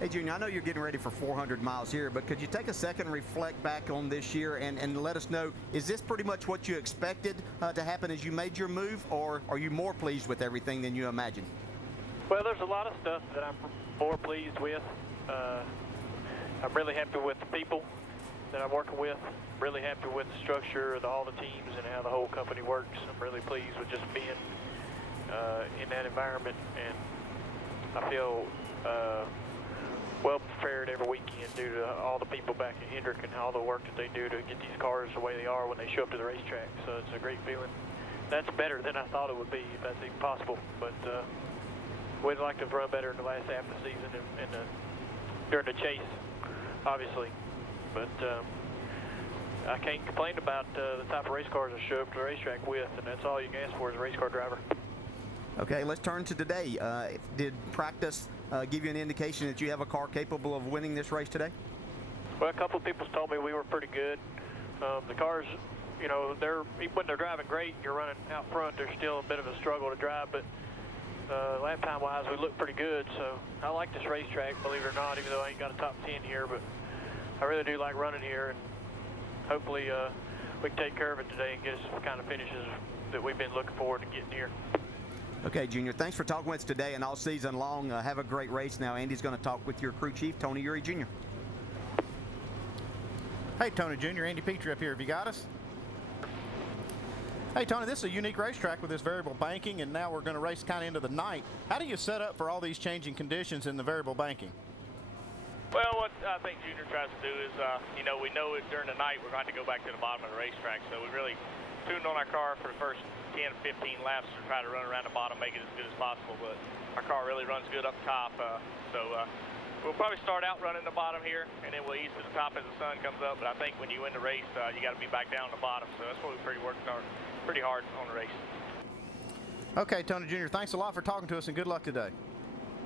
Hey, Junior, I know you're getting ready for 400 miles here, but could you take a second and reflect back on this year and let us know, is this pretty much what you expected to happen as you made your move, or are you more pleased with everything than you imagined? Well, there's a lot of stuff that I'm more pleased with. I'm really happy with the people that I'm working with. Really happy with the structure of all the teams and how the whole company works. I'm really pleased with just being in that environment, and I feel well prepared every weekend due to all the people back at Hendrick and all the work that they do to get these cars the way they are when they show up to the racetrack. So it's a great feeling. That's better than I thought it would be, if that's even possible. But we'd like to run better in the last half of the season and during the chase, obviously. But I can't complain about the type of race cars I show up to the racetrack with, and that's all you can ask for as a race car driver. Okay, let's turn to today. Did practice give you an indication that you have a car capable of winning this race today? Well, a couple of people told me we were pretty good. The cars, you know, when they're driving great, you're running out front, there's still a bit of a struggle to drive, but lap time wise we look pretty good. So I like this racetrack, believe it or not, even though I ain't got a top 10 here, but I really do like running here, and hopefully we can take care of it today and get us some kind of finishes that we've been looking forward to getting here. Okay, Junior, thanks for talking with us today and all season long. Have a great race. Now Andy's going to talk with your crew chief, Tony Eury Jr. Hey, Tony Jr., Andy Petrie up here. Have you got us? Hey, Tony, this is a unique racetrack with this variable banking, and now we're going to race kind of into the night. How do you set up for all these changing conditions in the variable banking? Well, what I think Junior tries to do is, you know, we know during the night we're going to go back to the bottom of the racetrack, so we really tuned on our car for the first 10 to 15 laps to try to run around the bottom, make it as good as possible, but our car really runs good up top, so we'll probably start out running the bottom here, and then we'll ease to the top as the sun comes up, but I think when you win the race, you got to be back down the bottom, so that's what we're working pretty hard on the race. Okay, Tony Jr., thanks a lot for talking to us, and good luck today.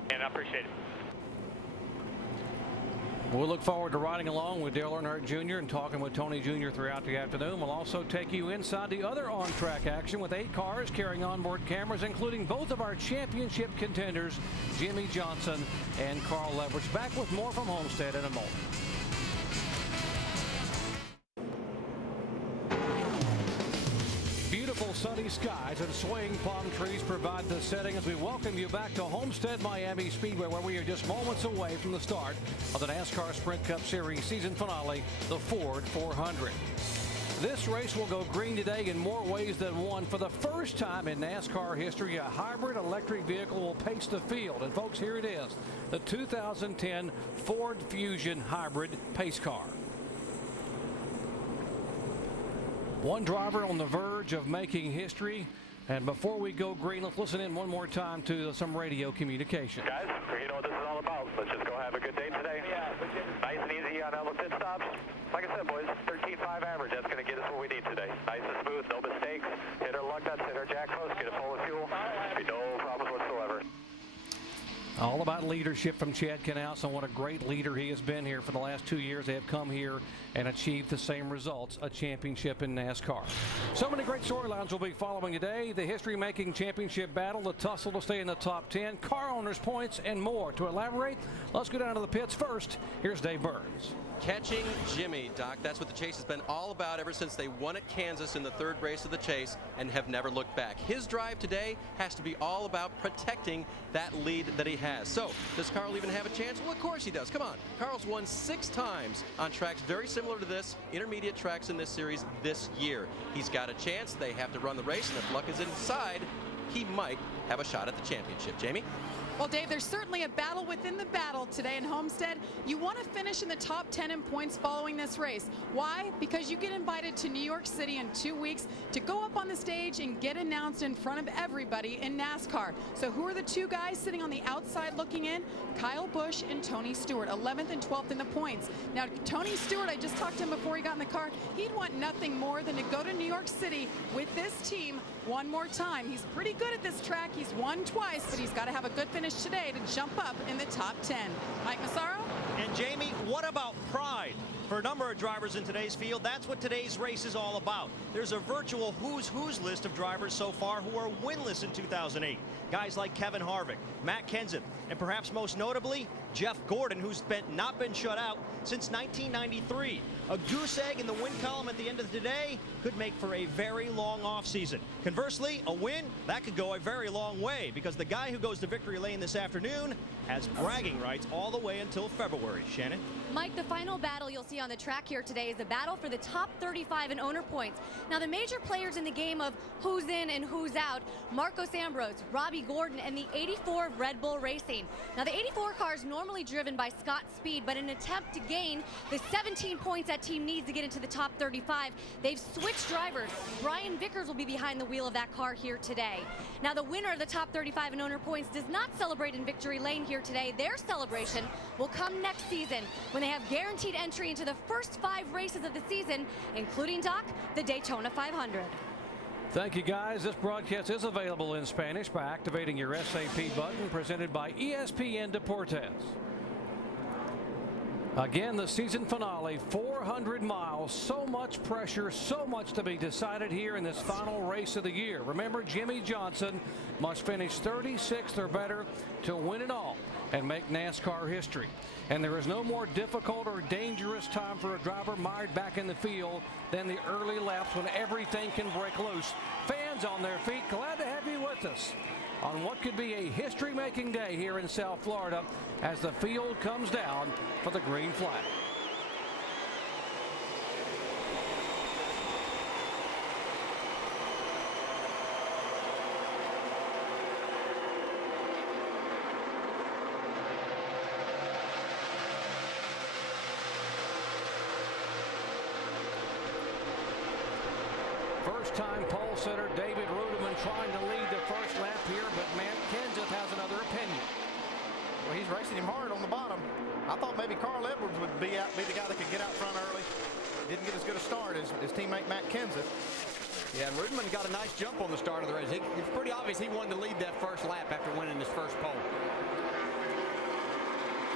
And I appreciate it. We'll look forward to riding along with Dale Earnhardt Jr. and talking with Tony Jr. throughout the afternoon. We'll also take you inside the other on-track action with 8 cars carrying onboard cameras, including both of our championship contenders, Jimmy Johnson and Carl Edwards. Back with more from Homestead in a moment. Beautiful sunny skies and swaying palm trees provide the setting as we welcome you back to Homestead-Miami Speedway, where we are just moments away from the start of the NASCAR Sprint Cup Series season finale, the Ford 400. This race will go green today in more ways than one. For the first time in NASCAR history, a hybrid electric vehicle will pace the field. And folks, here it is, the 2010 Ford Fusion Hybrid Pace Car. One driver on the verge of making history. And before we go green, let's listen in one more time to some radio communication. Guys, you know what this is all about. Let's just go have a good day today. Yeah. Nice and easy on all the pit stops. Like I said, boys, 13.5 average. That's going to get us what we need today. Nice and smooth, no mistakes. Hit our lug nuts, hit our jack post, get it full of fuel. Be no problems whatsoever. All about leadership from Chad Knaus, and what a great leader he has been here for the last 2 years. They have come here and achieved the same results, a championship in NASCAR. So many great storylines will be following today. The history-making championship battle, the tussle to stay in the top 10, car owners' points, and more. To elaborate, let's go down to the pits first. Here's Dave Burns. Catching Jimmy, Doc, that's what the chase has been all about ever since they won at Kansas in the 3rd race of the chase and have never looked back. His drive today has to be all about protecting that lead that he has. So, does Carl even have a chance? Well, of course he does. Come on. Carl's won 6 times on tracks very similar to this, intermediate tracks in this series this year. He's got a chance. They have to run the race, and if luck is inside, he might have a shot at the championship. Jamie? Well, Dave, there's certainly a battle within the battle today in Homestead. You want to finish in the top 10 in points following this race. Why? Because you get invited to New York City in 2 weeks to go up on the stage and get announced in front of everybody in NASCAR. So who are the 2 guys sitting on the outside looking in? Kyle Busch and Tony Stewart, 11th and 12th in the points. Now, Tony Stewart, I just talked to him before he got in the car. He'd want nothing more than to go to New York City with this team one more time. He's pretty good at this track. He's won twice, but he's got to have a good finish today to jump up in the top 10. Mike Massaro? And Jamie, what about pride? For a number of drivers in today's field, that's what today's race is all about. There's a virtual who's list of drivers so far who are winless in 2008. Guys like Kevin Harvick, Matt Kenseth, and perhaps most notably, Jeff Gordon, who's not been shut out since 1993. A goose egg in the win column at the end of the day could make for a very long offseason. Conversely, a win, that could go a very long way, because the guy who goes to victory lane this afternoon has bragging rights all the way until February. Shannon? Mike, the final battle you'll see on the track here today is a battle for the top 35 in owner points. Now, the major players in the game of who's in and who's out, Marcos Ambrose, Robbie Gordon, and the 84 Red Bull Racing. Now, the 84 car is normally driven by Scott Speed, but in an attempt to gain the 17 points that team needs to get into the top 35, they've switched drivers. Brian Vickers will be behind the wheel of that car here today. Now, the winner of the top 35 in owner points does not celebrate in victory lane here today. Their celebration will come next season when they have guaranteed entry into the first 5 races of the season, including, Doc, the Daytona 500. Thank you, guys. This broadcast is available in Spanish by activating your SAP button, presented by ESPN Deportes. Again, the season finale, 400 miles, so much pressure, so much to be decided here in this final race of the year. Remember, Jimmy Johnson must finish 36th or better to win it all and make NASCAR history. And there is no more difficult or dangerous time for a driver mired back in the field than the early laps when everything can break loose. Fans on their feet, glad to have you with us on what could be a history-making day here in South Florida as the field comes down for the green flag. First-time pole sitter David Rudiman trying to lead the first lap here, but Matt Kenseth has another opinion. Well, he's racing him hard on the bottom. I thought maybe Carl Edwards would be the guy that could get out front early. Didn't get as good a start as his teammate Matt Kenseth. Yeah, and Rudiman got a nice jump on the start of the race. It's pretty obvious he wanted to lead that first lap after winning his first pole.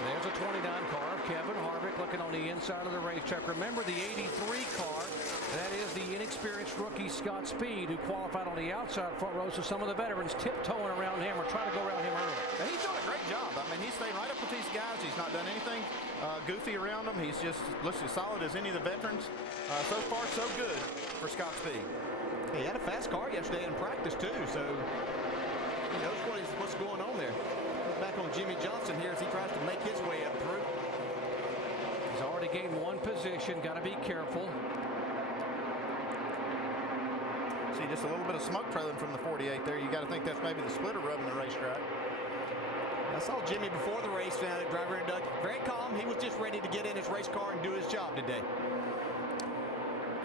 There's a 29 car of Kevin Harvick looking on the inside of the racetrack. Remember the 83 car, that is the inexperienced rookie Scott Speed, who qualified on the outside front row, so some of the veterans tiptoeing around him or trying to go around him early. And he's doing a great job. I mean, he's staying right up with these guys. He's not done anything goofy around them. He's just looks as solid as any of the veterans. So far, so good for Scott Speed. He had a fast car yesterday in practice, too, so he knows what's going on there. Back on Jimmy Johnson here as he tries to make his way up through. He's already gained one position. Got to be careful. See just a little bit of smoke trailing from the 48 there. You got to think that's maybe the splitter rubbing the racetrack. I saw Jimmy before the race found it, driver introduction. Very calm. He was just ready to get in his race car and do his job today.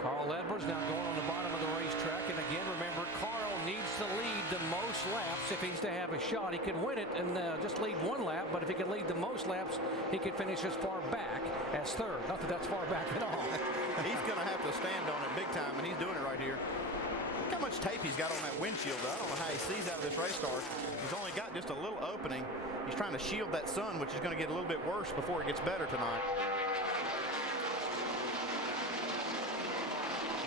Carl Edwards now going on the bottom of the racetrack. And again, remember, Carl needs to lead the most laps if he's to have a shot. He can win it and just lead one lap, but if he can lead the most laps, he can finish as far back as third. Not that that's far back at all. He's going to have to stand on it big time, and he's doing it right here. Look how much tape he's got on that windshield. I don't know how he sees out of this race car. He's only got just a little opening. He's trying to shield that sun, which is going to get a little bit worse before it gets better tonight.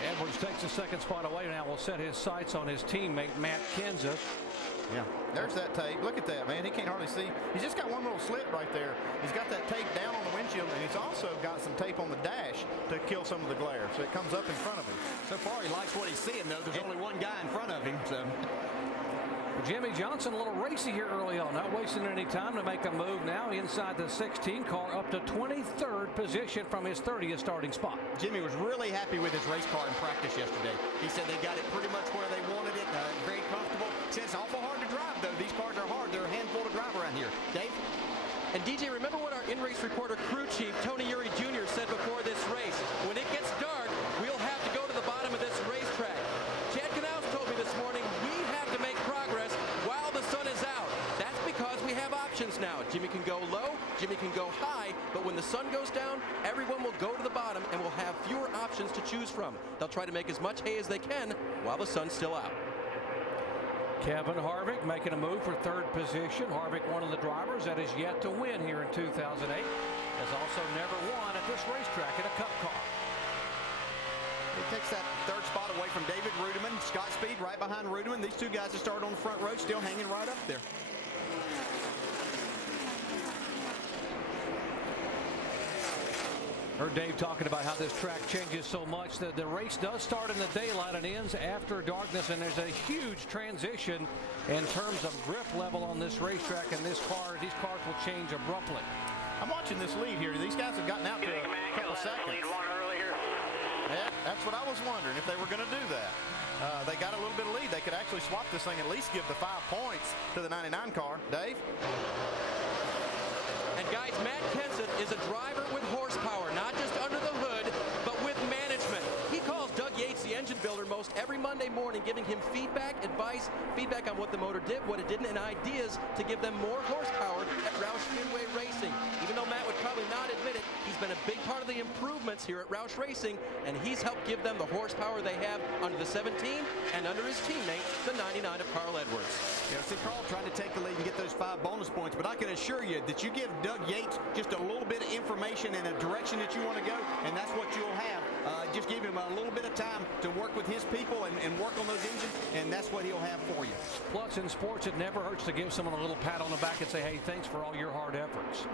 Edwards takes the second spot away now. Will set his sights on his teammate Matt Kenseth. Yeah, there's that tape. Look at that, man. He can't hardly see. He's just got one little slit right there. He's got that tape down on the windshield, and he's also got some tape on the dash to kill some of the glare, so it comes up in front of him. So far, he likes what he's seeing, though. There's only one guy in front of him. So Jimmy Johnson a little racy here early on, not wasting any time to make a move now inside the 16 car up to 23rd position from his 30th starting spot. Jimmy was really happy with his race car in practice yesterday. He said they got it pretty much where they wanted it, very comfortable. Said it's awful hard to drive, though. These cars are hard. They're a handful to drive around here. Dave? And DJ, remember what our in-race reporter crew chief, Tony Uri Jr., said before this race? When it gets dark, we'll have to go to the bottom of this racetrack. Chad Canals told me this morning we have to make progress while the sun is out. That's because we have options now. Jimmy can go low, Jimmy can go high, but when the sun goes down, everyone will go to the bottom and will have fewer options to choose from. They'll try to make as much hay as they can while the sun's still out. Kevin Harvick making a move for third position. Harvick, one of the drivers that is yet to win here in 2008, has also never won at this racetrack in a Cup car. He takes that third spot away from David Rudiman. Scott Speed right behind Rudiman. These two guys that started on the front row still hanging right up there. Heard Dave talking about how this track changes so much that the race does start in the daylight and ends after darkness, and there's a huge transition in terms of grip level on this racetrack, and these cars will change abruptly. I'm watching this lead here. These guys have gotten out to a couple seconds. Yeah, that's what I was wondering, if they were going to do that. They got a little bit of lead. They could actually swap this thing, at least give the 5 points to the 99 car. Dave? And guys, Matt Kenseth is a driver with horsepower, not just under the hood, but with management. He calls Doug Yates, the engine builder, most every Monday morning, giving him feedback, advice, feedback on what the motor did, what it didn't, and ideas to give them more horsepower at Roush Fenway Racing. Even though Matt would probably not admit it, he's been a big part of the improvements here at Roush Racing, and he's helped give them the horsepower they have under the 17 and under his teammate, the 99 of Carl Edwards. Yeah, see, Carl trying to take the lead and get those 5 bonus points, but I can assure you that you give Doug Yates just a little bit of information and a direction that you want to go, and that's what you'll have. Just give him a little bit of time to work with his people and work on those engines, and that's what he'll have for you. Plus, in sports, it never hurts to give someone a little pat on the back and say, hey, thanks for all your hard efforts.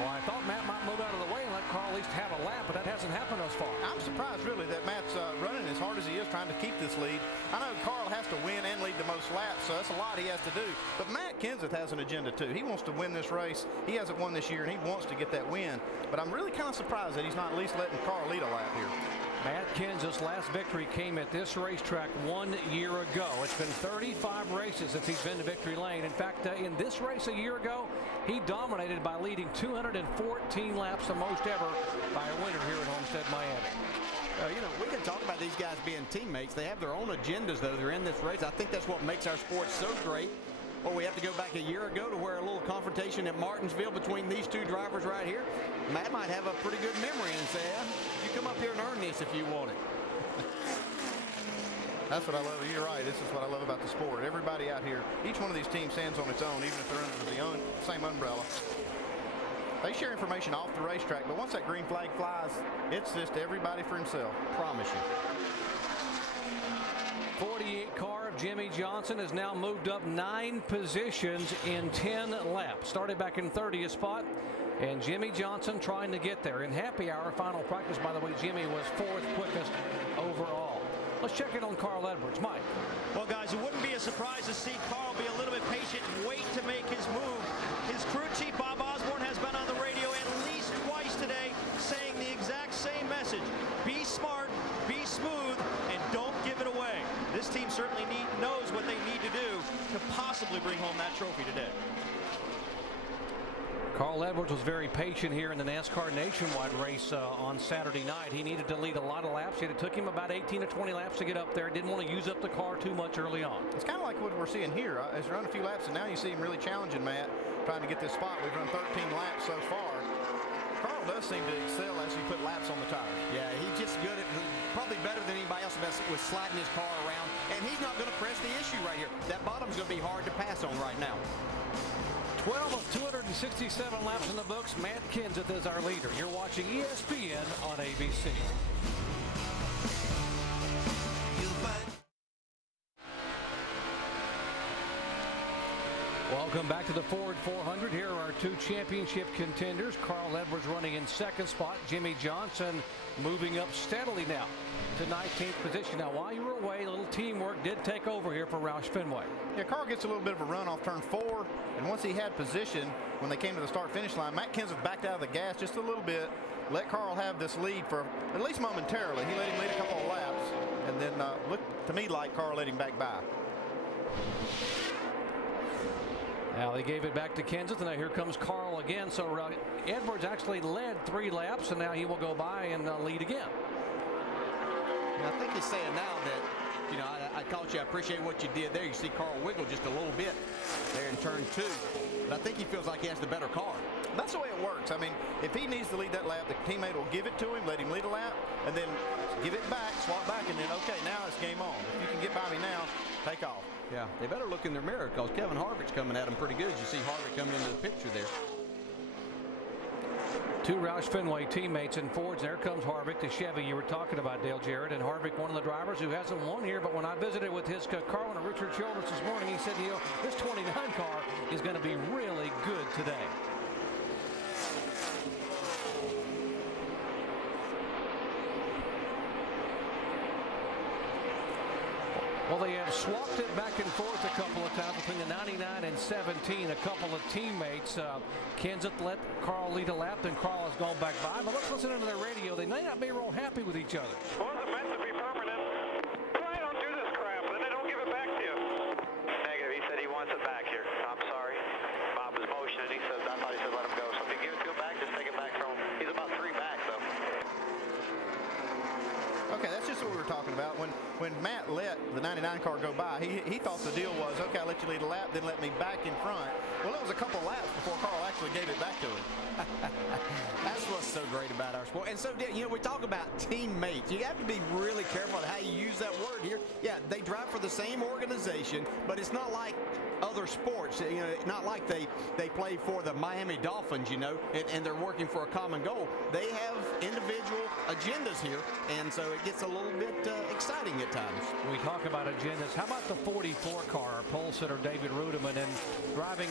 Well, I thought Matt might move out of the way and let Carl at least have a lap, but that hasn't happened thus far. I'm surprised, really, that Matt's running as hard as he is trying to keep this lead. I know Carl has to win and lead the most laps, so that's a lot he has to do. But Matt Kenseth has an agenda, too. He wants to win this race. He hasn't won this year, and he wants to get that win. But I'm really kind of surprised that he's not at least letting Carl lead a lap here. Matt Kenseth's last victory came at this racetrack 1 year ago. It's been 35 races since he's been to victory lane. In fact, in this race a year ago, he dominated by leading 214 laps, the most ever by a winner here at Homestead-Miami. teammates. They have their own agendas, though. They're in this race. I think that's what makes our sport so great. Well, we have to go back a year ago to where a little confrontation at Martinsville between these two drivers right here. Matt might have a pretty good memory and say, yeah, you come up here and earn this if you want it. That's what I love. You're right. This is what I love about the sport. Everybody out here, each one of these teams stands on its own, even if they're under the same umbrella. They share information off the racetrack, but once that green flag flies, it's just everybody for himself. Promise you. 48 car of Jimmy Johnson has now moved up 9 positions in 10 laps. Started back in 30th spot, and Jimmy Johnson trying to get there. In happy hour final practice, by the way, Jimmy was 4th quickest overall. Let's check in on Carl Edwards. Mike. Well, guys, it wouldn't be a surprise to see Carl be a little bit patient and wait to make his move. His crew chief, Bob Osborne, has been on the radio at least twice today saying the exact same message. Be smart, be smooth, and don't give it away. This team certainly knows what they need to do to possibly bring home that trophy today. Carl Edwards was very patient here in the NASCAR Nationwide race on Saturday night. He needed to lead a lot of laps. It took him about 18 to 20 laps to get up there. Didn't want to use up the car too much early on. It's kind of like what we're seeing here. He's run a few laps, and now you see him really challenging Matt, trying to get this spot. We've run 13 laps so far. Carl does seem to excel as you put laps on the tires. Yeah, he's just good at, probably better than anybody else with sliding his car around. And he's not going to press the issue right here. That bottom's going to be hard to pass on right now. 12 of 267 laps in the books. Matt Kenseth is our leader. You're watching ESPN on ABC. Welcome back to the Ford 400. Here are our 2 championship contenders. Carl Edwards running in 2nd spot. Jimmy Johnson moving up steadily now to 19th position. Now, while you were away, a little teamwork did take over here for Roush Fenway. Yeah, Carl gets a little bit of a run off turn 4, and once he had position, when they came to the start-finish line, Matt Kenseth backed out of the gas just a little bit, let Carl have this lead for at least momentarily. He let him lead a couple of laps, and then looked to me like Carl let him back by. Now they gave it back to Kenseth, and now here comes Carl again. So Edwards actually led 3 laps, and now he will go by and lead again. I think he's saying now that, you know, I caught you. I appreciate what you did there. You see Carl wiggle just a little bit there in turn 2. But I think he feels like he has the better car. That's the way it works. I mean, if he needs to lead that lap, the teammate will give it to him, let him lead a lap, and then give it back, swap back, and then, okay, now it's game on. If you can get by me now, take off. Yeah, they better look in their mirror because Kevin Harvick's coming at him pretty good. As you see Harvick coming into the picture there. 2 Roush Fenway teammates in Fords. There comes Harvick, the Chevy you were talking about, Dale Jarrett. And Harvick, one of the drivers who hasn't won here, but when I visited with his car owner, Richard Childress, this morning, he said, you know, this 29 car is going to be really good today. Well, they have swapped it back and forth a couple of times between the 99 and 17. A couple of teammates. Kenseth let Carl lead a lap, then Carl has gone back by. But let's listen into their radio. They may not be real happy with each other. Wasn't meant to be permanent. Try don't do this crap, then they don't give it back to you. Negative. He said he wants it back here. I'm sorry. Bob was motioning. He said, I thought he said let him go. So if you give it to him back, just take it back from him. He's about 3 back, though. Okay, that's just what we were talking about. When Matt let the 99 car go by, he thought the deal was, okay, I'll let you lead a lap, then let me back in front. Well, it was a couple laps before Carl actually gave it back to him. That's what's so great about our sport. And so, you know, we talk about teammates. You have to be really careful how you use that word here. Yeah, they drive for the same organization, but it's not like other sports. You know, not like they play for the Miami Dolphins, you know, and they're working for a common goal. They have individual agendas here, and so it gets a little bit exciting at times. We talk about agendas. How about the 44 car, pole sitter David Rudiman, and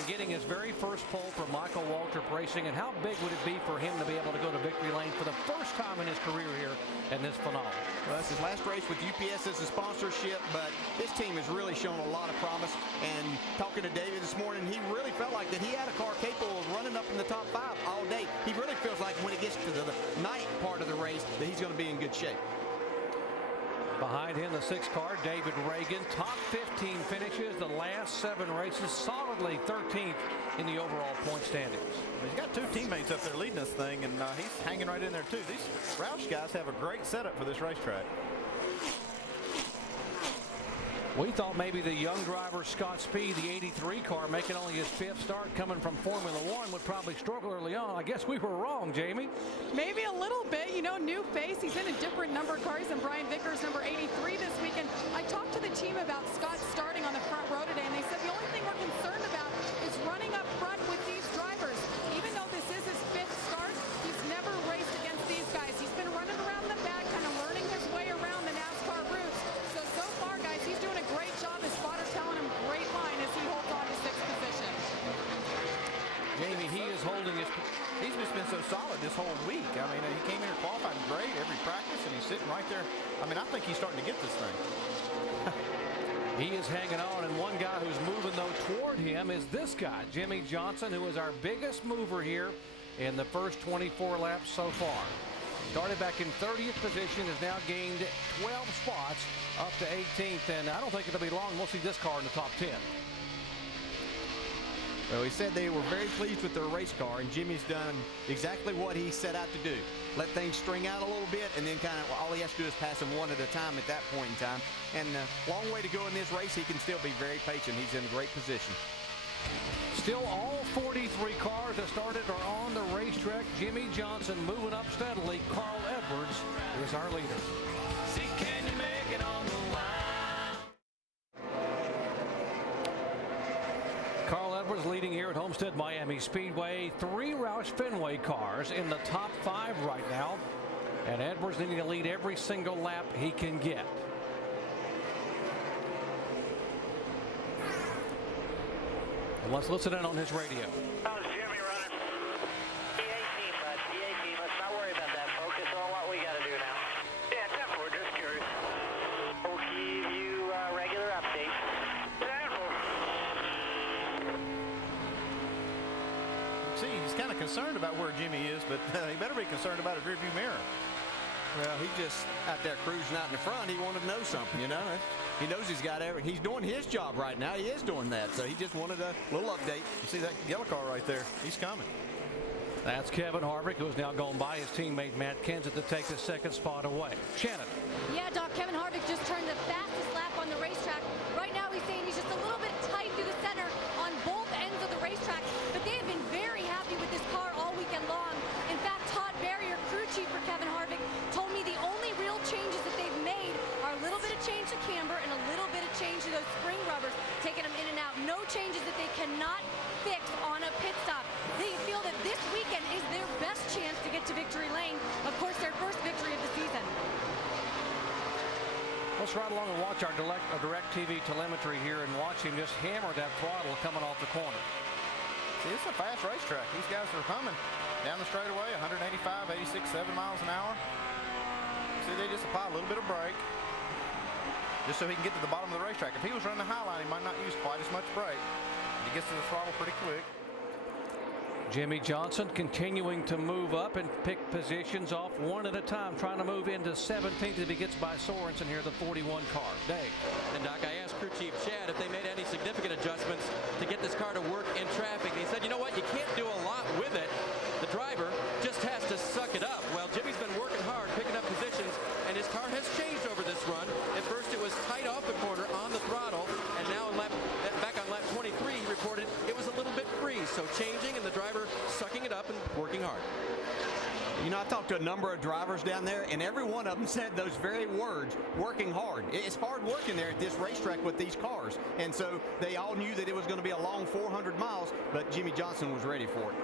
getting his very first pole for Michael Waltrip Racing, and how big would it be for him to be able to go to victory lane for the first time in his career here in this finale? Well, that's his last race with UPS as a sponsorship, but this team has really shown a lot of promise. And talking to David this morning, he really felt like that he had a car capable of running up in the top 5 all day. He really feels like when it gets to the night part of the race that he's going to be in good shape. Behind him, the 6 car, David Reagan, top 15 finishes the last 7 races, solidly 13th in the overall point standings. He's got 2 teammates up there leading this thing, and he's hanging right in there too. These Roush guys have a great setup for this racetrack. We thought maybe the young driver Scott Speed, the 83 car, making only his 5th start coming from Formula One, would probably struggle early on. I guess we were wrong, Jamie. Maybe a little bit, you know, new face. He's in a different number of cars than Brian Vickers, number 83 this weekend. I talked to the team about Scott starting on the front row today, and they said the only thing we're concerned about is running up front with these drivers. Even though this is his 5th start, he's never raced against these guys. He's been running around the back, kind of learning his way around the NASCAR routes. So far, guys, he's doing a great job. His spotter telling him great line as he holds on to 6th position. Jamie, he is holding his... He's just been so solid this whole week. I mean, he came in qualifying great every practice, and he's sitting right there. I mean, I think he's starting to get this thing. He is hanging on, and one guy who's moving, though, toward him is this guy, Jimmy Johnson, who is our biggest mover here in the first 24 laps so far. Started back in 30th position, has now gained 12 spots up to 18th, and I don't think it'll be long. We'll see this car in the top 10. Well, he said they were very pleased with their race car, and Jimmy's done exactly what he set out to do. Let things string out a little bit, and then kind of all he has to do is pass them one at a time at that point in time. And a long way to go in this race. He can still be very patient. He's in a great position. Still all 43 cars that started are on the racetrack. Jimmy Johnson moving up steadily. Carl Edwards is our leader. See, can you make it on the line? Carl Edwards leading here at Homestead-Miami Speedway. 3 Roush Fenway cars in the top 5 right now. And Edwards needing to lead every single lap he can get. And let's listen in on his radio. How's Jimmy running? P18, bud. P18. Let's not worry about that. Focus on what we got to do now. Yeah, 10-4. Just curious. We'll give you regular updates. 10-4. See, he's kind of concerned about where Jimmy is, but he better be concerned about his rearview mirror. Well, he just out there cruising out in the front. He wanted to know something, you know. He knows he's got everything. He's doing his job right now. He is doing that. So he just wanted a little update. You see that yellow car right there? He's coming. That's Kevin Harvick, who's now gone by his teammate Matt Kenseth to take the 2nd spot away. Shannon. Yeah, Doc, Kevin Harvick just turned the fastest lap on the racetrack. Right now he's saying he's just a little bit tight through the center on both ends of the racetrack, but they have been very happy with this car all weekend long. In fact, Todd Barrier, crew chief for Kevin Harvick, told me the only real changes that they've made are a little bit of change to camber and a little bit of change to those spring rubbers, taking them in and out. No changes that they cannot fix on a pit stop. They feel that this weekend is their best chance to get to victory lane. Of course, their first victory of the season. Let's ride along and watch our direct TV telemetry here and watch him just hammer that throttle coming off the corner. See, it's a fast racetrack. These guys are humming down the straightaway, 185, 86, 7 miles an hour. See, they just apply a little bit of brake just so he can get to the bottom of the racetrack. If he was running the high line, he might not use quite as much brake. He gets to the throttle pretty quick. Jimmy Johnson continuing to move up and pick positions off one at a time, trying to move into 17th if he gets by Sorensen here, the 41 car. Dave. And Doc, I asked crew chief Chad if they made any significant adjustments to get this car to work in traffic. He said, you know what, you can't do a lot with it. The driver just has to suck it up. Well, Jimmy's been working hard, picking up positions, and his car has changed over this run. At first it was tight off the corner on the throttle, and now back on lap 23 he reported it was a little bit free. So changing and the driver sucking it up and working hard. You know, I talked to a number of drivers down there, and every one of them said those very words, working hard. It's hard working there at this racetrack with these cars. And so they all knew that it was going to be a long 400 miles, but Jimmy Johnson was ready for it.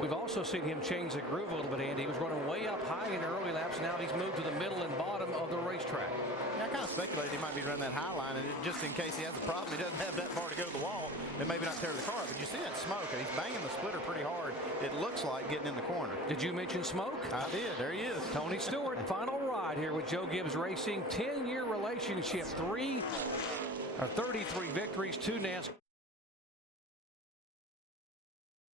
We've also seen him change the groove a little bit, Andy. He was running way up high in the early laps. Now he's moved to the middle and bottom of the racetrack. Yeah, I kind of speculated he might be running that high line, and just in case he has a problem, he doesn't have that far to go to the wall, and maybe not tear the car. But you see that smoke, and he's banging the splitter pretty hard. It looks like getting in the corner. Did you mention smoke? I did. There he is. Tony Stewart, final ride here with Joe Gibbs Racing. 10-year relationship, 33 victories, 2 NASCAR.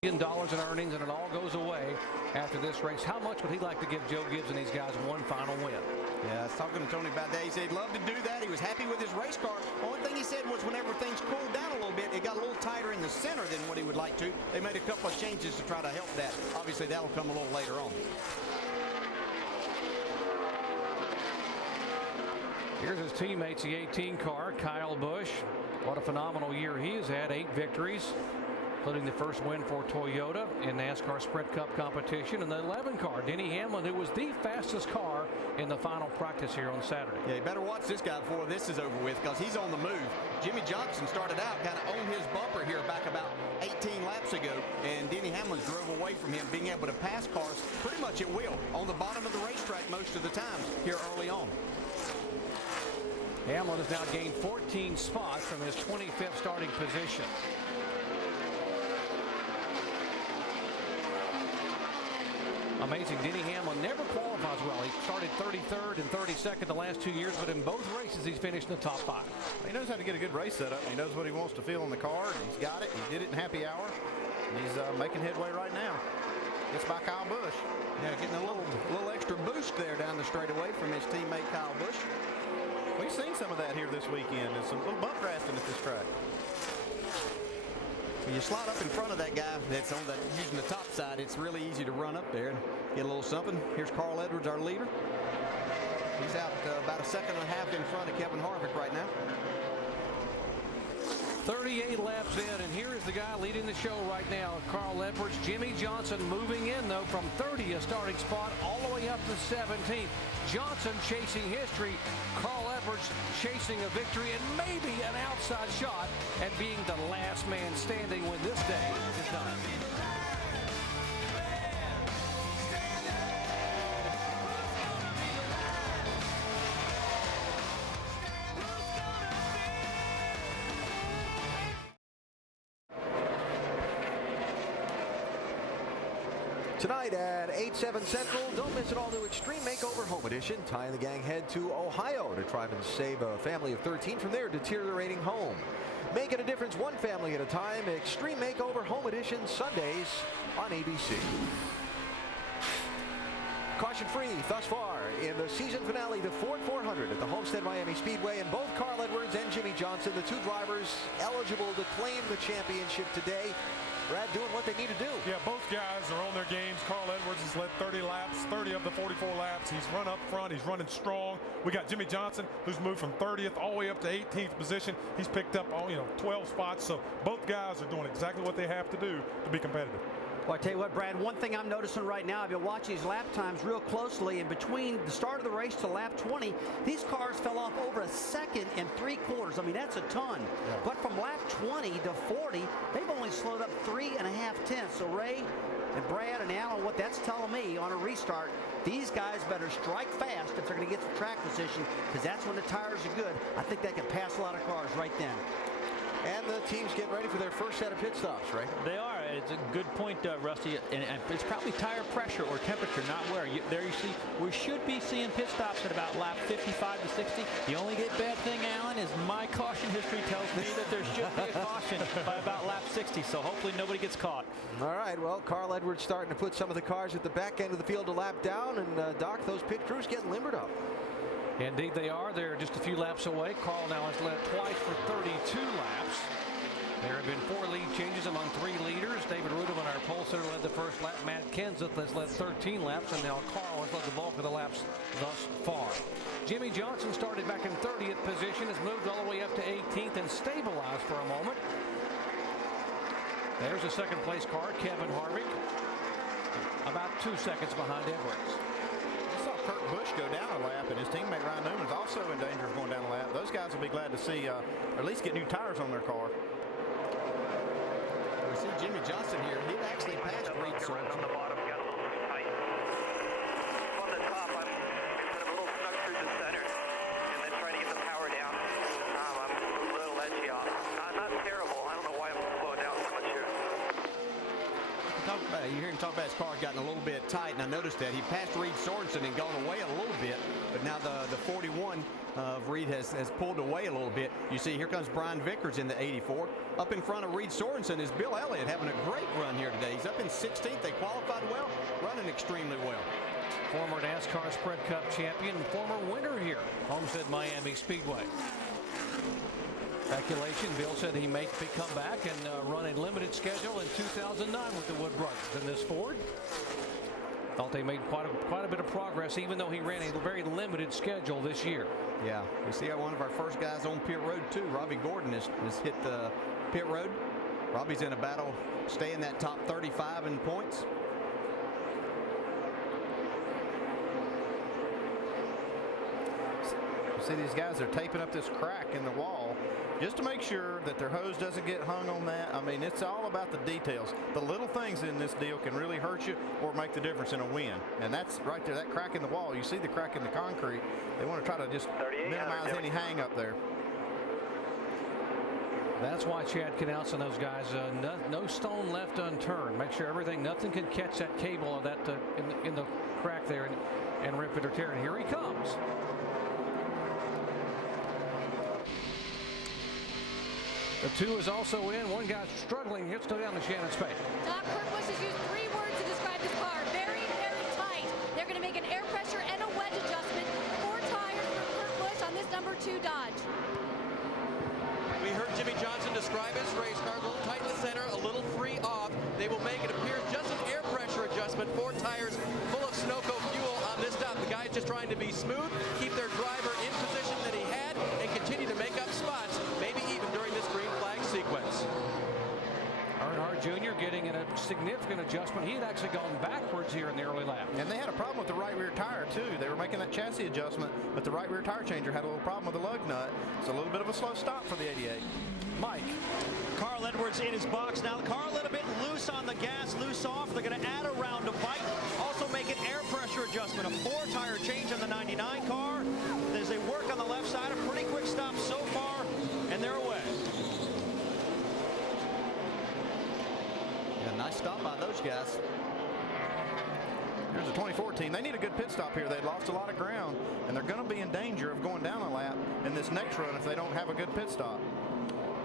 $1 million in earnings, and it all goes away after this race. How much would he like to give Joe Gibbs and these guys one final win? Yeah, I was talking to Tony about that. He said he'd love to do that. He was happy with his race car. Only thing he said was whenever things cooled down a little bit, it got a little tighter in the center than what he would like to. They made a couple of changes to try to help that. Obviously, that'll come a little later on. Here's his teammates, the 18 car, Kyle Busch. What a phenomenal year he has had, 8 victories, including the first win for Toyota in NASCAR Sprint Cup competition. And the 11 car, Denny Hamlin, who was the fastest car in the final practice here on Saturday. Yeah, you better watch this guy before this is over with, because he's on the move. Jimmy Johnson started out kind of on his bumper here back about 18 laps ago, and Denny Hamlin drove away from him, being able to pass cars pretty much at will on the bottom of the racetrack most of the times here early on. Hamlin has now gained 14 spots from his 25th starting position. Amazing. Denny Hamlin never qualifies well. He started 33rd and 32nd the last 2 years, but in both races he's finished in the top 5. He knows how to get a good race set up. He knows what he wants to feel in the car, and he's got it. He did it in happy hour, and he's making headway right now. Gets by Kyle Busch. Yeah, getting a little extra boost there down the straightaway from his teammate Kyle Busch. We've seen some of that here this weekend. There's some little bump drafting at this track. When you slide up in front of that guy that's on that using the top side, it's really easy to run up there and get a little something. Here's Carl Edwards, our leader. He's out about a second and a half in front of Kevin Harvick right now. 38 laps in, and here is the guy leading the show right now, Carl Edwards. Jimmy Johnson moving in, though, from 30th starting spot all the way up to 17th. Johnson chasing history, Carl Edwards chasing a victory and maybe an outside shot and being the last man standing when this day is done. Tonight at 8/7 Central, don't miss an all-new Extreme Makeover Home Edition. Ty and the gang head to Ohio to try and save a family of 13 from their deteriorating home. Making a difference one family at a time. Extreme Makeover Home Edition, Sundays on ABC. Caution free thus far in the season finale, the Ford 400 at the Homestead-Miami Speedway, and both Carl Edwards and Jimmy Johnson, the two drivers eligible to claim the championship today. Brad, doing what they need to do. Yeah, both guys are on their games. Carl Edwards has led 30 laps, 30 of the 44 laps. He's run up front. He's running strong. We got Jimmy Johnson, who's moved from 30th all the way up to 18th position. He's picked up, 12 spots. So both guys are doing exactly what they have to do to be competitive. Well, I tell you what, Brad, one thing I'm noticing right now, I've been watching these lap times real closely, and between the start of the race to lap 20, these cars fell off over a second and 3/4. I mean, that's a ton. Yeah. But from lap 20 to 40, they've only slowed up 3.5 tenths. So Ray and Brad and Alan, what that's telling me on a restart, these guys better strike fast if they're going to get some track position, because that's when the tires are good. I think they can pass a lot of cars right then. And the team's getting ready for their first set of pit stops, right? They are. It's a good point, Rusty. And it's probably tire pressure or temperature, not wear. There you see, we should be seeing pit stops at about lap 55 to 60. The only bad thing, Alan, is my caution history tells me that there should be a caution by about lap 60. So hopefully nobody gets caught. All right. Well, Carl Edwards starting to put some of the cars at the back end of the field to lap down. And, Doc, those pit crews getting limbered up. Indeed they are. They're just a few laps away. Carl now has led twice for 32 laps. There have been 4 lead changes among 3 leaders. David Rudeman, our pole sitter, led the first lap. Matt Kenseth has led 13 laps, and now Carl has led the bulk of the laps thus far. Jimmy Johnson started back in 30th position, has moved all the way up to 18th and stabilized for a moment. There's a second place car, Kevin Harvick, about 2 seconds behind Edwards. I saw Kurt Busch go down a lap, and his teammate Ryan Newman's also in danger of going down a lap. Those guys will be glad to see, or at least get new tires on their car. We see Jimmy Johnson here. He actually passed Reed Sorensen. On the bottom, got a little too tight. On the top, I'm kind of a little stuck through the center, and then trying to get the power down. I'm a little edgy off. Not terrible. I don't know why I'm slowing down so much here. You hear him talk about his car gotten a little bit tight, and I noticed that he passed Reed Sorensen and gone away a little bit, but now the 41 of Reed has pulled away a little bit. You see, here comes Brian Vickers in the 84. Up in front of Reed Sorensen is Bill Elliott, having a great run here today. He's up in 16th. They qualified well, running extremely well. Former NASCAR Sprint Cup champion, former winner here, Homestead-Miami Speedway. Speculation, Bill said he may come back and run a limited schedule in 2009 with the Wood Brothers. In this Ford, Thought they made quite a bit of progress, even though he ran a very limited schedule this year. Yeah, we see one of our first guys on pit road too. Robbie Gordon has hit the pit road. Robbie's in a battle, stay in that top 35 in points. See, these guys are taping up this crack in the wall just to make sure that their hose doesn't get hung on that. I mean, it's all about the details. The little things in this deal can really hurt you or make the difference in a win. And that's right there, that crack in the wall. You see the crack in the concrete. They want to try to just minimize any hang up there. That's why Chad Knaus and those guys, no stone left unturned. Make sure nothing can catch that cable of that in the crack there and rip it or tear it. Here he comes. The 2 is also in. One guy's struggling. Let's go down to Shannon Spade. Doc Kirkbush has used 3 words to describe this car. Very, very tight. They're going to make an air pressure and a wedge adjustment. 4 tires for Kirkbush on this number 2 Dodge. We heard Jimmy Johnson describe his race car, a little tight in the center, a little free off. They will make it appear just an air pressure adjustment. 4 tires full of Sunoco fuel on this stop. The guy's just trying to be smooth, keep their driver in position that he had, and continue to make up spots, maybe even during this green flag sequence. Earnhardt Jr. getting in a significant adjustment. He had actually gone backwards here in the early lap. And they had a problem with the right rear tire too. They were making that chassis adjustment, but the right rear tire changer had a little problem with the lug nut. It's a little bit of a slow stop for the 88. Mike. Carl Edwards in his box now. The car a little bit loose on the gas, loose off. They're going to add a round of bite. Also make an air pressure adjustment. A 4-tire change on the 99 car. As they work on the left side, a pretty quick stop so far, and they're away. Yeah, nice stop by those guys. Here's the 2014. They need a good pit stop here. They'd lost a lot of ground, and they're going to be in danger of going down a lap in this next run if they don't have a good pit stop.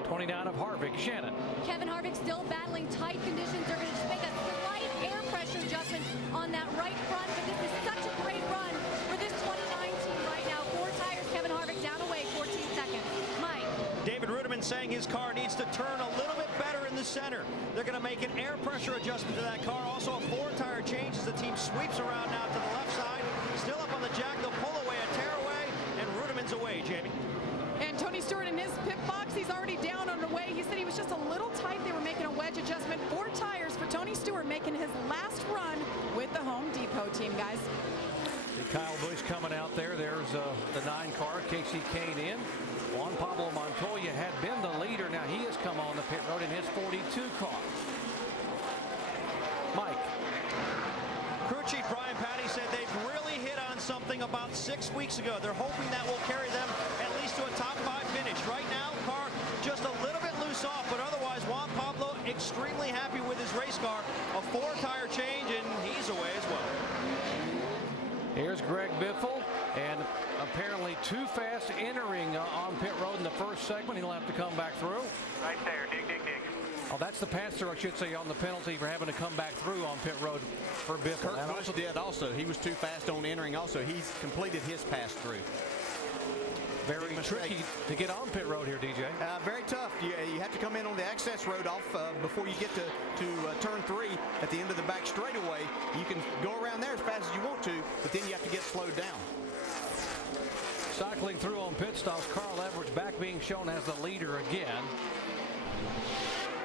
29 of Harvick. Shannon. Kevin Harvick still battling tight conditions. They're going to just make a slight air pressure adjustment on that right front, but this is such a great run for this 2019 right now. 4 tires, Kevin Harvick down away, 14 seconds. Mike. David Ruderman saying his car needs to turn a little bit better in the center. They're going to make an air pressure adjustment to that car. Also a 4-tire change as the team sweeps around now to the left side. Still up on the jack. They'll pull away a tear away, and Ruderman's away, Jamie. And Tony Stewart in his pit box, he's already down on the way. He said he was just a little tight. They were making a wedge adjustment. 4 tires for Tony Stewart, making his last run with the Home Depot team, guys. Kyle Busch coming out there. There's the 9 car. Casey Kane in. Juan Pablo Montoya had been the leader. Now he has come on the pit road in his 42 car. Mike. Crew Chief Brian Patty said they've really hit on something about 6 weeks ago. They're hoping that will carry them at least to a top 5 finish. Right now, car just a little bit loose off, but otherwise Juan Pablo extremely happy with his race car. A 4-tire change, and he's away as well. Here's Greg Biffle, and apparently too fast entering on pit road in the first segment. He'll have to come back through. Right there, dig, dig, dig. Oh, that's the pass-through, I should say, on the penalty for having to come back through on pit road for Biffle. Kurt Busch did also. He was too fast on entering also. He's completed his pass-through. Very tricky to get on pit road here, DJ. Very tough. You have to come in on the access road off before you get to turn 3 at the end of the back straightaway. You can go around there as fast as you want to, but then you have to get slowed down. Cycling through on pit stops, Carl Edwards back being shown as the leader again.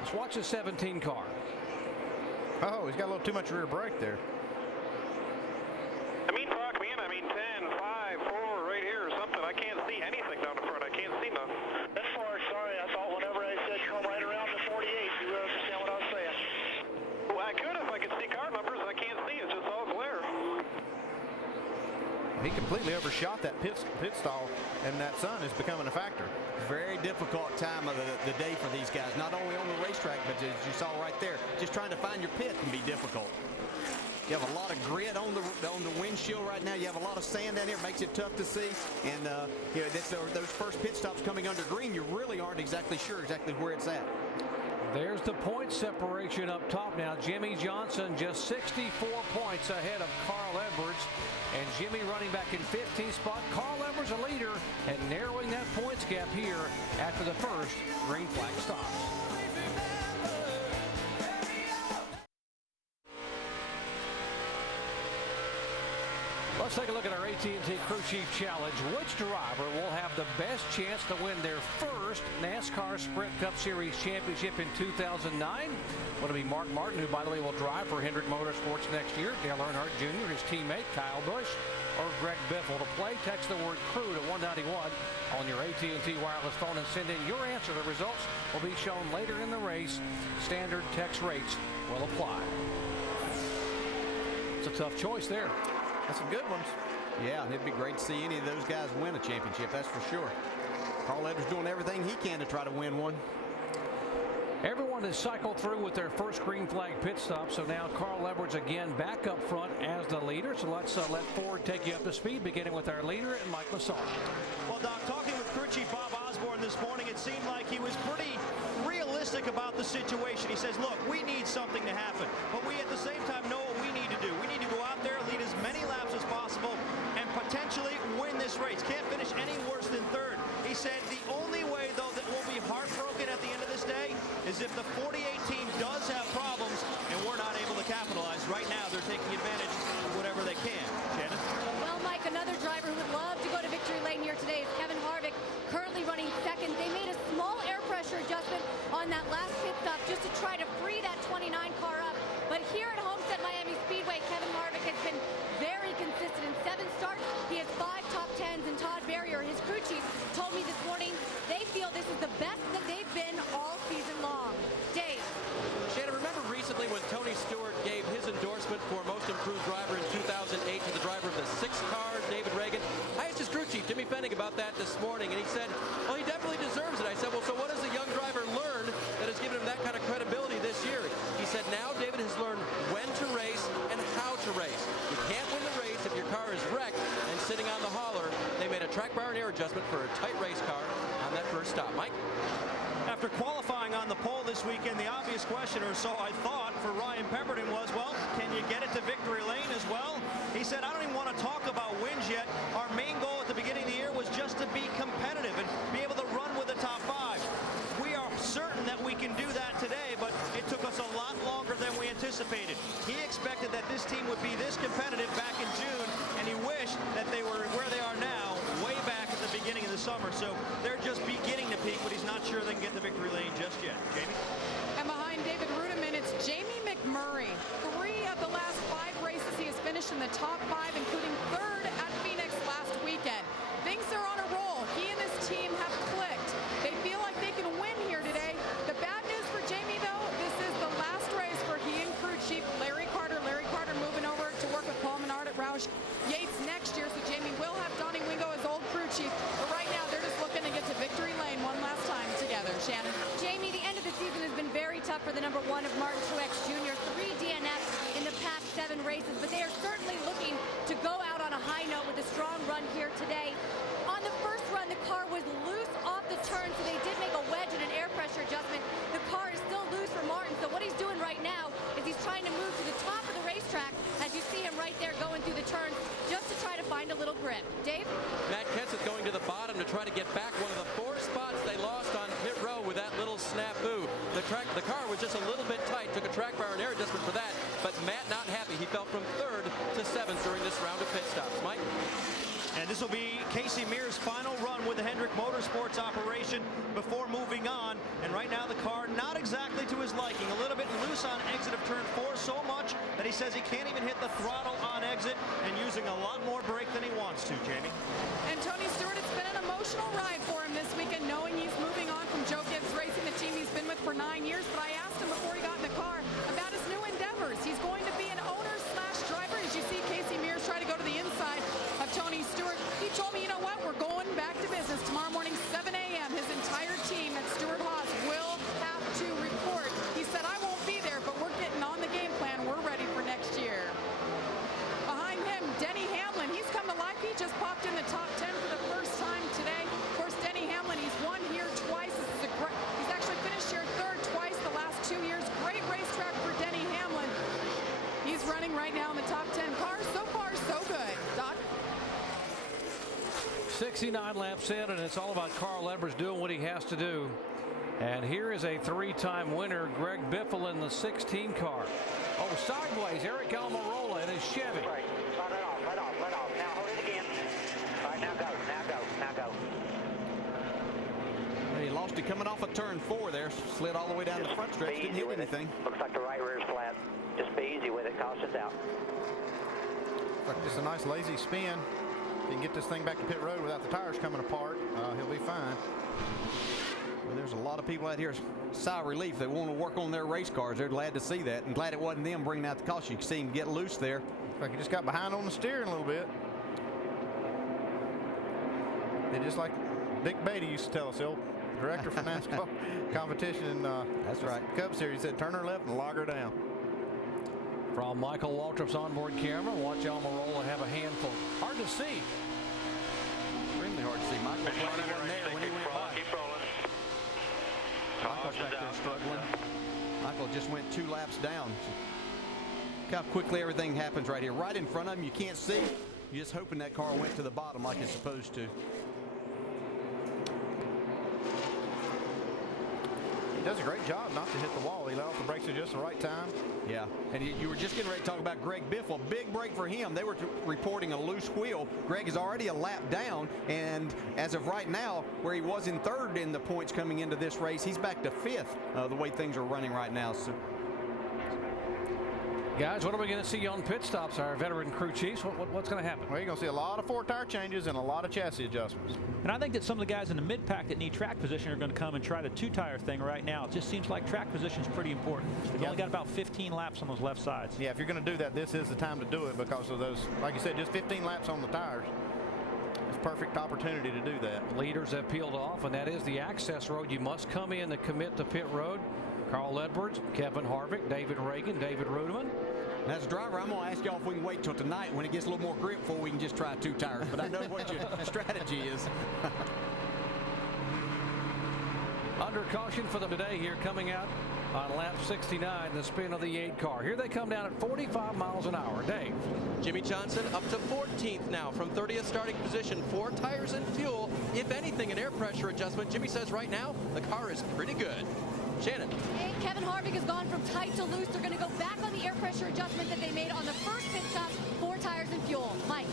Let's watch the 17 car. Oh, he's got a little too much rear brake there. I mean, talk me in. I mean, 10, 5, 4, right here or something. I can't see anything down the front. I can't see nothing. This far, sorry. I thought whenever I said come right around to 48, you would understand what I was saying. Well, I could if I could see car numbers. I can't see. It's just all glare. He completely overshot that pit stall, and that sun is becoming a factor. Very difficult time of the day for these guys, not only on the racetrack, but as you saw right there, just trying to find your pit can be difficult. You have a lot of grit on the windshield right now. You have a lot of sand down here. It makes it tough to see. And those first pit stops coming under green, you really aren't exactly sure exactly where it's at. There's the point separation up top now. Jimmy Johnson just 64 points ahead of Carl Edwards. And Jimmy running back in 15th spot. Carl Edwards a leader and narrowing that points gap here after the first green flag stops. AT&T Crew Chief Challenge. Which driver will have the best chance to win their first NASCAR Sprint Cup Series championship in 2009? Will it be Mark Martin, who, by the way, will drive for Hendrick Motorsports next year, Dale Earnhardt Jr., his teammate Kyle Busch, or Greg Biffle? To play, text the word crew to 191 on your AT&T wireless phone and send in your answer. The results will be shown later in the race. Standard text rates will apply. It's a tough choice there. That's some good ones. Yeah, and it'd be great to see any of those guys win a championship, that's for sure. Carl Edwards doing everything he can to try to win one. Everyone has cycled through with their first green flag pit stop, so now Carl Edwards again back up front as the leader. So let's let Ford take you up to speed, beginning with our leader, Mike Lassard. Well, Doc, talking with crew chief Bob Osborne this morning, it seemed like he was pretty realistic about the situation. He says, look, we need something to happen, but we at the same time know what we need to do. We need to go out there, lead as many laps as possible, and potentially win this race. Can't finish any worse than third. He said the only way, though, that we'll be heartbroken at the end of this day is if the 48 team does have problems and we're not able to capitalize. Right now, they're taking advantage of whatever they can. Shannon? Well, Mike, another driver who would love to go to victory lane here today is Kevin Harvick, currently running second. They made a small air pressure adjustment on that last pit stop just to try to free that 29 car up. But here at Homestead-Miami Speedway, Kevin Harvick has been very consistent. In 7 starts, he has 5 top 10s, and Todd Barrier, his crew chief, told me this morning they feel this is the best that they've been all season long. Dave. Shannon, remember recently when Tony Stewart gave his endorsement for Most Improved Driver in 2008 to the driver of the 6 car, David Reagan? I asked his crew chief, Jimmy Fennig, about that this morning, and he said, well, he definitely deserves it. I said, well, so what has the young driver learned that has given him that kind of credibility this year? He said, now David has learned when to race and how to race. You can't win the race if your car is wrecked and sitting on the hauler. They made a track bar and air adjustment for a tight race car on that first stop. Mike? After qualifying on the pole this weekend, the obvious question, or so I thought, for Ryan Pemberton was, well, can you get it to victory lane as well? He said, I don't even want to talk about wins yet. Our main goal at the beginning of the year was just to be competitive and be able to run with the top 5. We are certain that we can do that today, but it took us a lot longer than we anticipated. He expected that this team would be this competitive back in June, and he wished that they were where they are now, way back at the beginning of the summer. So they're just beginning to peak, but he's not sure they can get the victory lane just yet. Jamie? And behind David Rudiman, it's Jamie McMurray. 3 of the last 5 races he has finished in the top 5, including 3rd at Phoenix last weekend. Things are on a roll. He and his team have clicked. They feel like they can win here today. The bad news for Jamie, though, this is the last race for he and crew chief Larry Carter. Larry Carter moving over to work with Paul Menard at Roush Yates next year, so Jamie will have Donnie Wingo as old crew chief. But right now, they're just looking to get to victory lane one last time together. Shannon? Jamie, the end of the season has been very tough for the number 1 of Martin Truex Jr. 3 DNFs in the past 7 races, but they are certainly looking to go out on a high note with a strong run here today. On the first run, the car was loose off the turn, so they did make a wedge and an air pressure adjustment. The car is still loose for Martin, so what he's doing right now is he's trying to move to the top of the racetrack, as you see him right there going through the turns, just to try to find a little grip. Dave? Matt Kenseth going to the bottom to try to get back one of the 4 spots they lost on pit row with that little snafu. The car was just a little bit tight, took a track bar and air adjustment for that, but Matt not happy. He fell from 3rd to 7th during this round of pit stops. Mike? And this will be Casey Mears' final run with the Hendrick Motorsports operation before moving on. And right now the car not exactly to his liking. A little bit loose on exit of turn 4, so much that he says he can't even hit the throttle on exit, and using a lot more brake than he wants to, Jamie. And Tony Stewart, it's been an emotional ride for him this weekend, knowing he's moving on from Joe Gibbs Racing, the team he's been with for 9 years. But I asked him before he got in the car about his new endeavors. He's going to be an owner/driver. As you see Casey Mears try to go to the inside of Tony Stewart. He told me, you know what, we're going back to business tomorrow morning, 7 a.m. His entire team at Stewart Haas will have to report. He said, I won't be there, but we're getting on the game plan. We're ready for next year. Behind him, Denny Hamlin. He's come to life. He just popped in the top 10 for the first time today. Of course, Denny Hamlin, he's won here twice. He's actually finished here 3rd twice the last 2 years. Great racetrack for Denny Hamlin. He's running right now in the top 10 cars. So far, so good. Doc? 69 laps in, and it's all about Carl Edwards doing what he has to do. And here is a 3-time winner, Greg Biffle, in the 16 car. Oh, sideways, Eric Almirola in his Chevy. Right. Let off. Now hold it again. posted coming off of turn 4 there. Slid all the way down the front stretch. Didn't hit anything. Looks like the right rear's flat. Just be easy with it. Caution's out. Like just a nice lazy spin. If he can get this thing back to pit road without the tires coming apart, he'll be fine. Well, there's a lot of people out here, sigh of relief. They want to work on their race cars. They're glad to see that, and glad it wasn't them bringing out the caution. You can see him get loose there. Like he just got behind on the steering a little bit. They just like Dick Beatty used to tell us, the old director for NASCAR competition in that's right. Cup Series. He said, turn her left and log her down. From Michael Waltrip's onboard camera, watch Almirola have a handful. Hard to see. Extremely hard to see. Michael wasn't there when he went by. Keep rolling. Michael's back there struggling. Michael just went 2 laps down. Look how quickly everything happens right here. Right in front of him, you can't see. You're just hoping that car went to the bottom like it's supposed to. He does a great job not to hit the wall. He let off the brakes at just the right time. Yeah, and you were just getting ready to talk about Greg Biffle. Big break for him. They were reporting a loose wheel. Greg is already a lap down, and as of right now, where he was in 3rd in the points coming into this race, he's back to 5th, the way things are running right now. So, guys, what are we going to see on pit stops? Our veteran crew chiefs, what's going to happen? Well, you're going to see a lot of 4 tire changes and a lot of chassis adjustments. And I think that some of the guys in the mid-pack that need track position are going to come and try the 2-tire thing right now. It just seems like track position is pretty important. They've only got about 15 laps on those left sides. Yeah, if you're going to do that, this is the time to do it because of those, like you said, just 15 laps on the tires. It's a perfect opportunity to do that. Leaders have peeled off, and that is the access road. You must come in to commit to pit road. Carl Edwards, Kevin Harvick, David Reagan, David Rudeman. As a driver, I'm going to ask y'all if we can wait till tonight when it gets a little more grip before we can just try 2 tires. But I know what your strategy is. Under caution for them today here coming out on lap 69, the spin of the 8 car. Here they come down at 45 miles an hour. Dave. Jimmy Johnson up to 14th now from 30th starting position. 4 tires and fuel. If anything, an air pressure adjustment. Jimmy says right now the car is pretty good. Shannon. Hey, Kevin Harvick has gone from tight to loose. They're going to go back on the air pressure adjustment that they made on the first pit stop. 4 tires and fuel. Mike.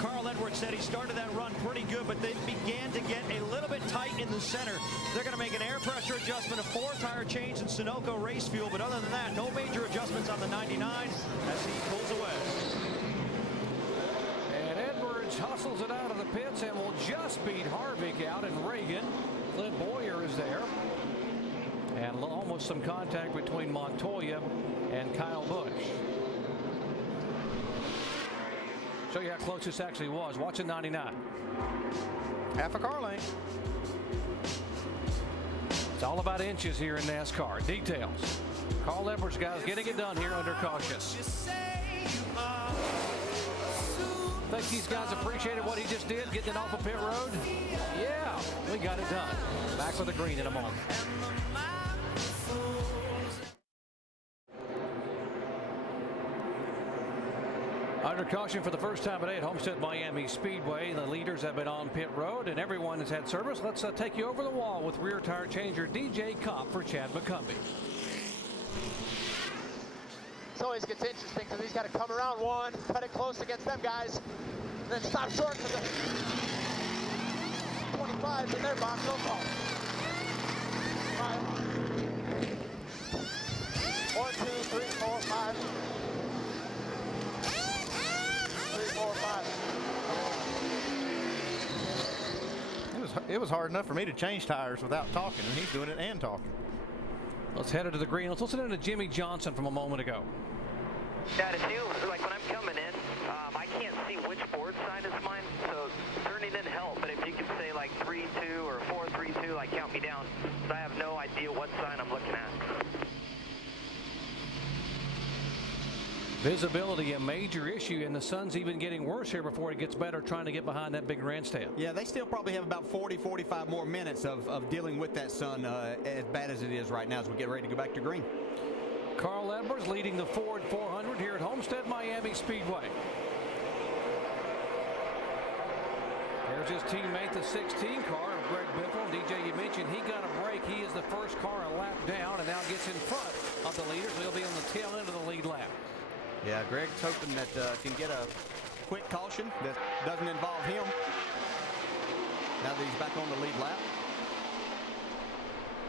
Carl Edwards said he started that run pretty good, but they began to get a little bit tight in the center. They're going to make an air pressure adjustment, a 4-tire change in Sunoco race fuel, but other than that, no major adjustments on the 99 as he pulls away. And Edwards hustles it out of the pits and will just beat Harvick out, and Reagan. Clint Boyer is there. And almost some contact between Montoya and Kyle Busch. Show you how close this actually was. Watch the 99. Half a car length. It's all about inches here in NASCAR. Details. Carl Edwards, guys, getting it done here under caution. Think these guys appreciated what he just did, getting it off of pit road? Yeah, we got it done. Back with the green in a moment. Under caution for the first time today at Homestead-Miami Speedway. The leaders have been on pit road and everyone has had service. Let's take you over the wall with rear tire changer DJ Kopp for Chad McCumbee. It always gets interesting because he's got to come around one, cut it close against them guys, and then stop short because the 25's in their box. No call. 5. 1, 2, 3, 4, 5. 3, 4, 5. It was hard enough for me to change tires without talking, and he's doing it and talking. Let's head into the green. Let's listen to Jimmy Johnson from a moment ago. Dad, if you, like when I'm coming in, I can't see which board sign is mine, so turning in help, but if you could say like 3-2 or 4-3-2, like count me down, so I have no idea what sign I'm looking at. Visibility a major issue, and the sun's even getting worse here before it gets better trying to get behind that big grandstand. Yeah, they still probably have about 40-45 more minutes of dealing with that sun as bad as it is right now as we get ready to go back to green. Carl Edwards leading the Ford 400 here at Homestead-Miami Speedway. There's his teammate, the 16 car of Greg Biffle. DJ, you mentioned he got a break. He is the first car a lap down and now gets in front of the leaders. He'll be on the tail end of the lead lap. Yeah, Greg's hoping that can get a quick caution that doesn't involve him. Now that he's back on the lead lap.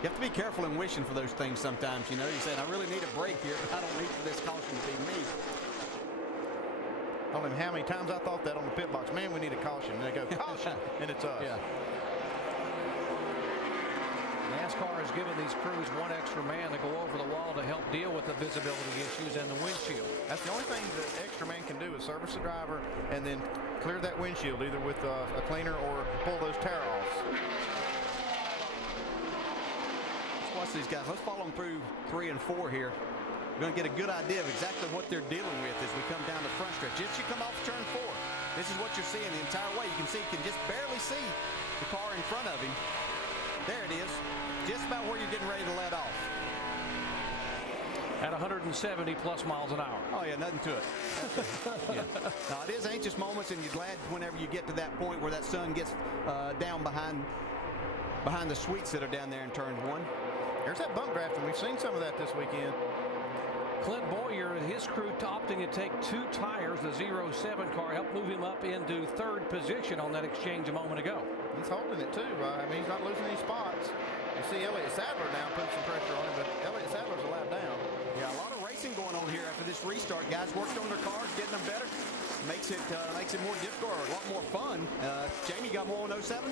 You have to be careful in wishing for those things sometimes. You know, you said, I really need a break here, but I don't need for this caution to be me. I don't know how many times I thought that on the pit box. Man, we need a caution. And they go, caution, and it's us. Yeah. NASCAR has given these crews one extra man to go over the wall to help deal with the visibility issues and the windshield. That's the only thing that extra man can do is service the driver and then clear that windshield either with a cleaner or pull those tear-offs. Let's watch these guys. Let's follow them through 3 and 4 here. We're going to get a good idea of exactly what they're dealing with as we come down the front stretch. Just you come off turn 4. This is what you're seeing the entire way. You can just barely see the car in front of him. There it is. Just about where you're getting ready to let off. At 170 plus miles an hour. Oh yeah, nothing to it. Yeah. Now it is anxious moments, and you're glad whenever you get to that point where that sun gets down behind the sweets that are down there in turn 1. There's that bump drafting. We've seen some of that this weekend. Clint Boyer and his crew opting to take 2 tires. The 07 car helped move him up into 3rd position on that exchange a moment ago. He's holding it too. I mean, he's not losing any spots. You see Elliott Sadler now putting some pressure on him, but Elliott Sadler's a lap down. Yeah, a lot of racing going on here after this restart. Guys worked on their cars, getting them better. Makes it more difficult, or a lot more fun. Jamie got more on 07.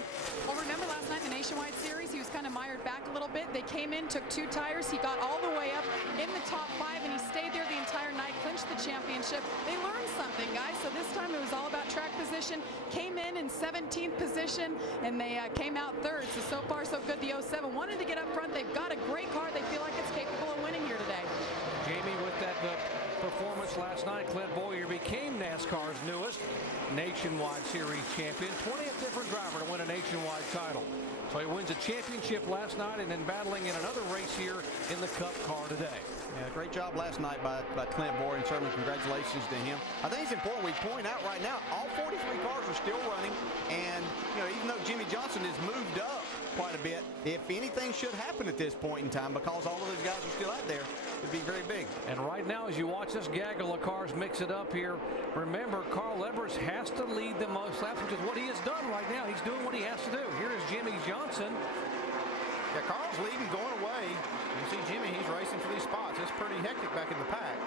Well, remember last night in the Nationwide Series, he was kind of mired back a little bit. They came in, took 2 tires. He got all the way up in the top 5, and he stayed there the entire night, clinched the championship. They learned something, guys. So this time it was all about track position. Came in 17th position, and they came out 3rd. So far, so good. The 07 wanted to get up front. They've got a great car. They feel like it's capable of winning here today. Jamie, with that performance last night, Clint Boyer became NASCAR's newest Nationwide Series champion. 20th different driver to win a Nationwide title. So he wins a championship last night and then battling in another race here in the Cup car today. Yeah, great job last night by Clint Boyer, and certainly congratulations to him. I think it's important we point out right now, all 43 cars are still running, and even though Jimmy Johnson has moved up quite a bit, if anything should happen at this point in time, because all of those guys are still out there, it'd be very big. And right now, as you watch this gaggle of cars mix it up here, remember, Carl Edwards has to lead the most laps, which is what he has done right now. He's doing what he has to do. Here is Jimmy Johnson. Yeah, Carl's leading going away. You see Jimmy, he's racing for these spots. It's pretty hectic back in the pack.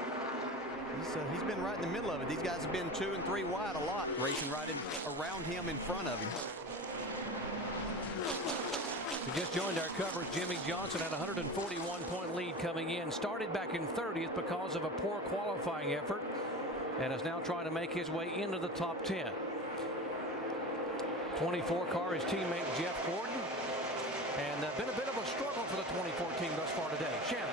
He's been right in the middle of it. These guys have been 2 and 3 wide a lot, racing right around him, in front of him. We just joined our coverage. Jimmy Johnson had a 141-point lead coming in. Started back in 30th because of a poor qualifying effort, and is now trying to make his way into the top 10. 24 car, his teammate Jeff Gordon. And been a bit of a struggle for the 24 team thus far today. Shannon.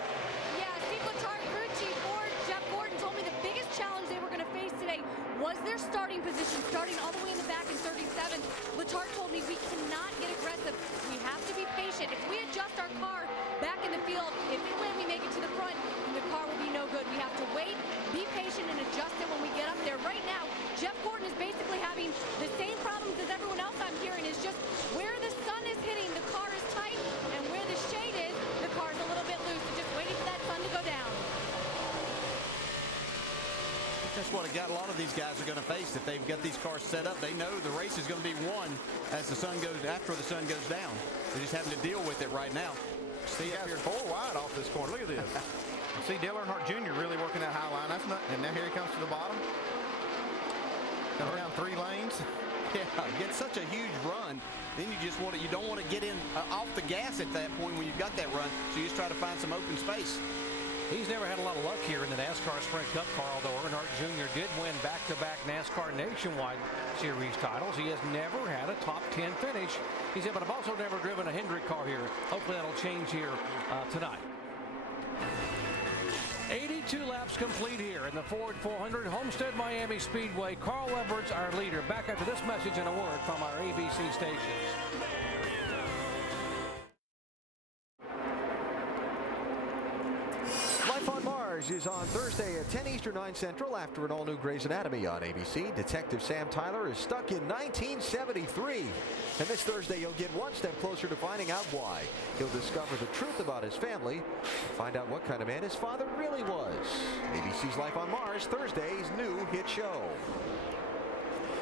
Yeah, Steve Letarte, crew chief for Jeff Gordon, told me the biggest challenge they were going to face today was their starting position, starting all the way in the back in 37th. Letarte told me we cannot get aggressive. We have to be patient. If we adjust our car back in the field, if and when we make it to the front, then the car will be no good. We have to wait, be patient, and adjust it when we get up there. Right now, Jeff Gordon is basically having the same problems as everyone else I'm hearing. Is just where the sun is hitting, the car is tight, and where the shade is, the car's a little bit loose. So just waiting for that sun to go down. That's what a lot of these guys are going to face. If they've got these cars set up, they know the race is going to be won as the sun goes, after the sun goes down. They're just having to deal with it right now. See, up here 4 wide off this corner. Look at this. You see Dale Earnhardt Jr. really working that high line. That's not, and now here he comes to the bottom. Comes around 3 lanes. Yeah, get such a huge run. Then you don't want to get in off the gas at that point when you've got that run. So you just try to find some open space. He's never had a lot of luck here in the NASCAR Sprint Cup car, although Earnhardt Jr. did win back-to-back NASCAR Nationwide Series titles. He has never had a top 10 finish. He said, but I've also never driven a Hendrick car here. Hopefully that'll change here tonight. 82 laps complete here in the Ford 400 Homestead-Miami Speedway. Carl Edwards, our leader. Back after this message and a word from our ABC stations. Life on Mars is on Thursday at 10 Eastern, 9 Central after an all-new Grey's Anatomy on ABC. Detective Sam Tyler is stuck in 1973. And this Thursday, you'll get one step closer to finding out why. He'll discover the truth about his family and find out what kind of man his father really was. ABC's Life on Mars, Thursday's new hit show.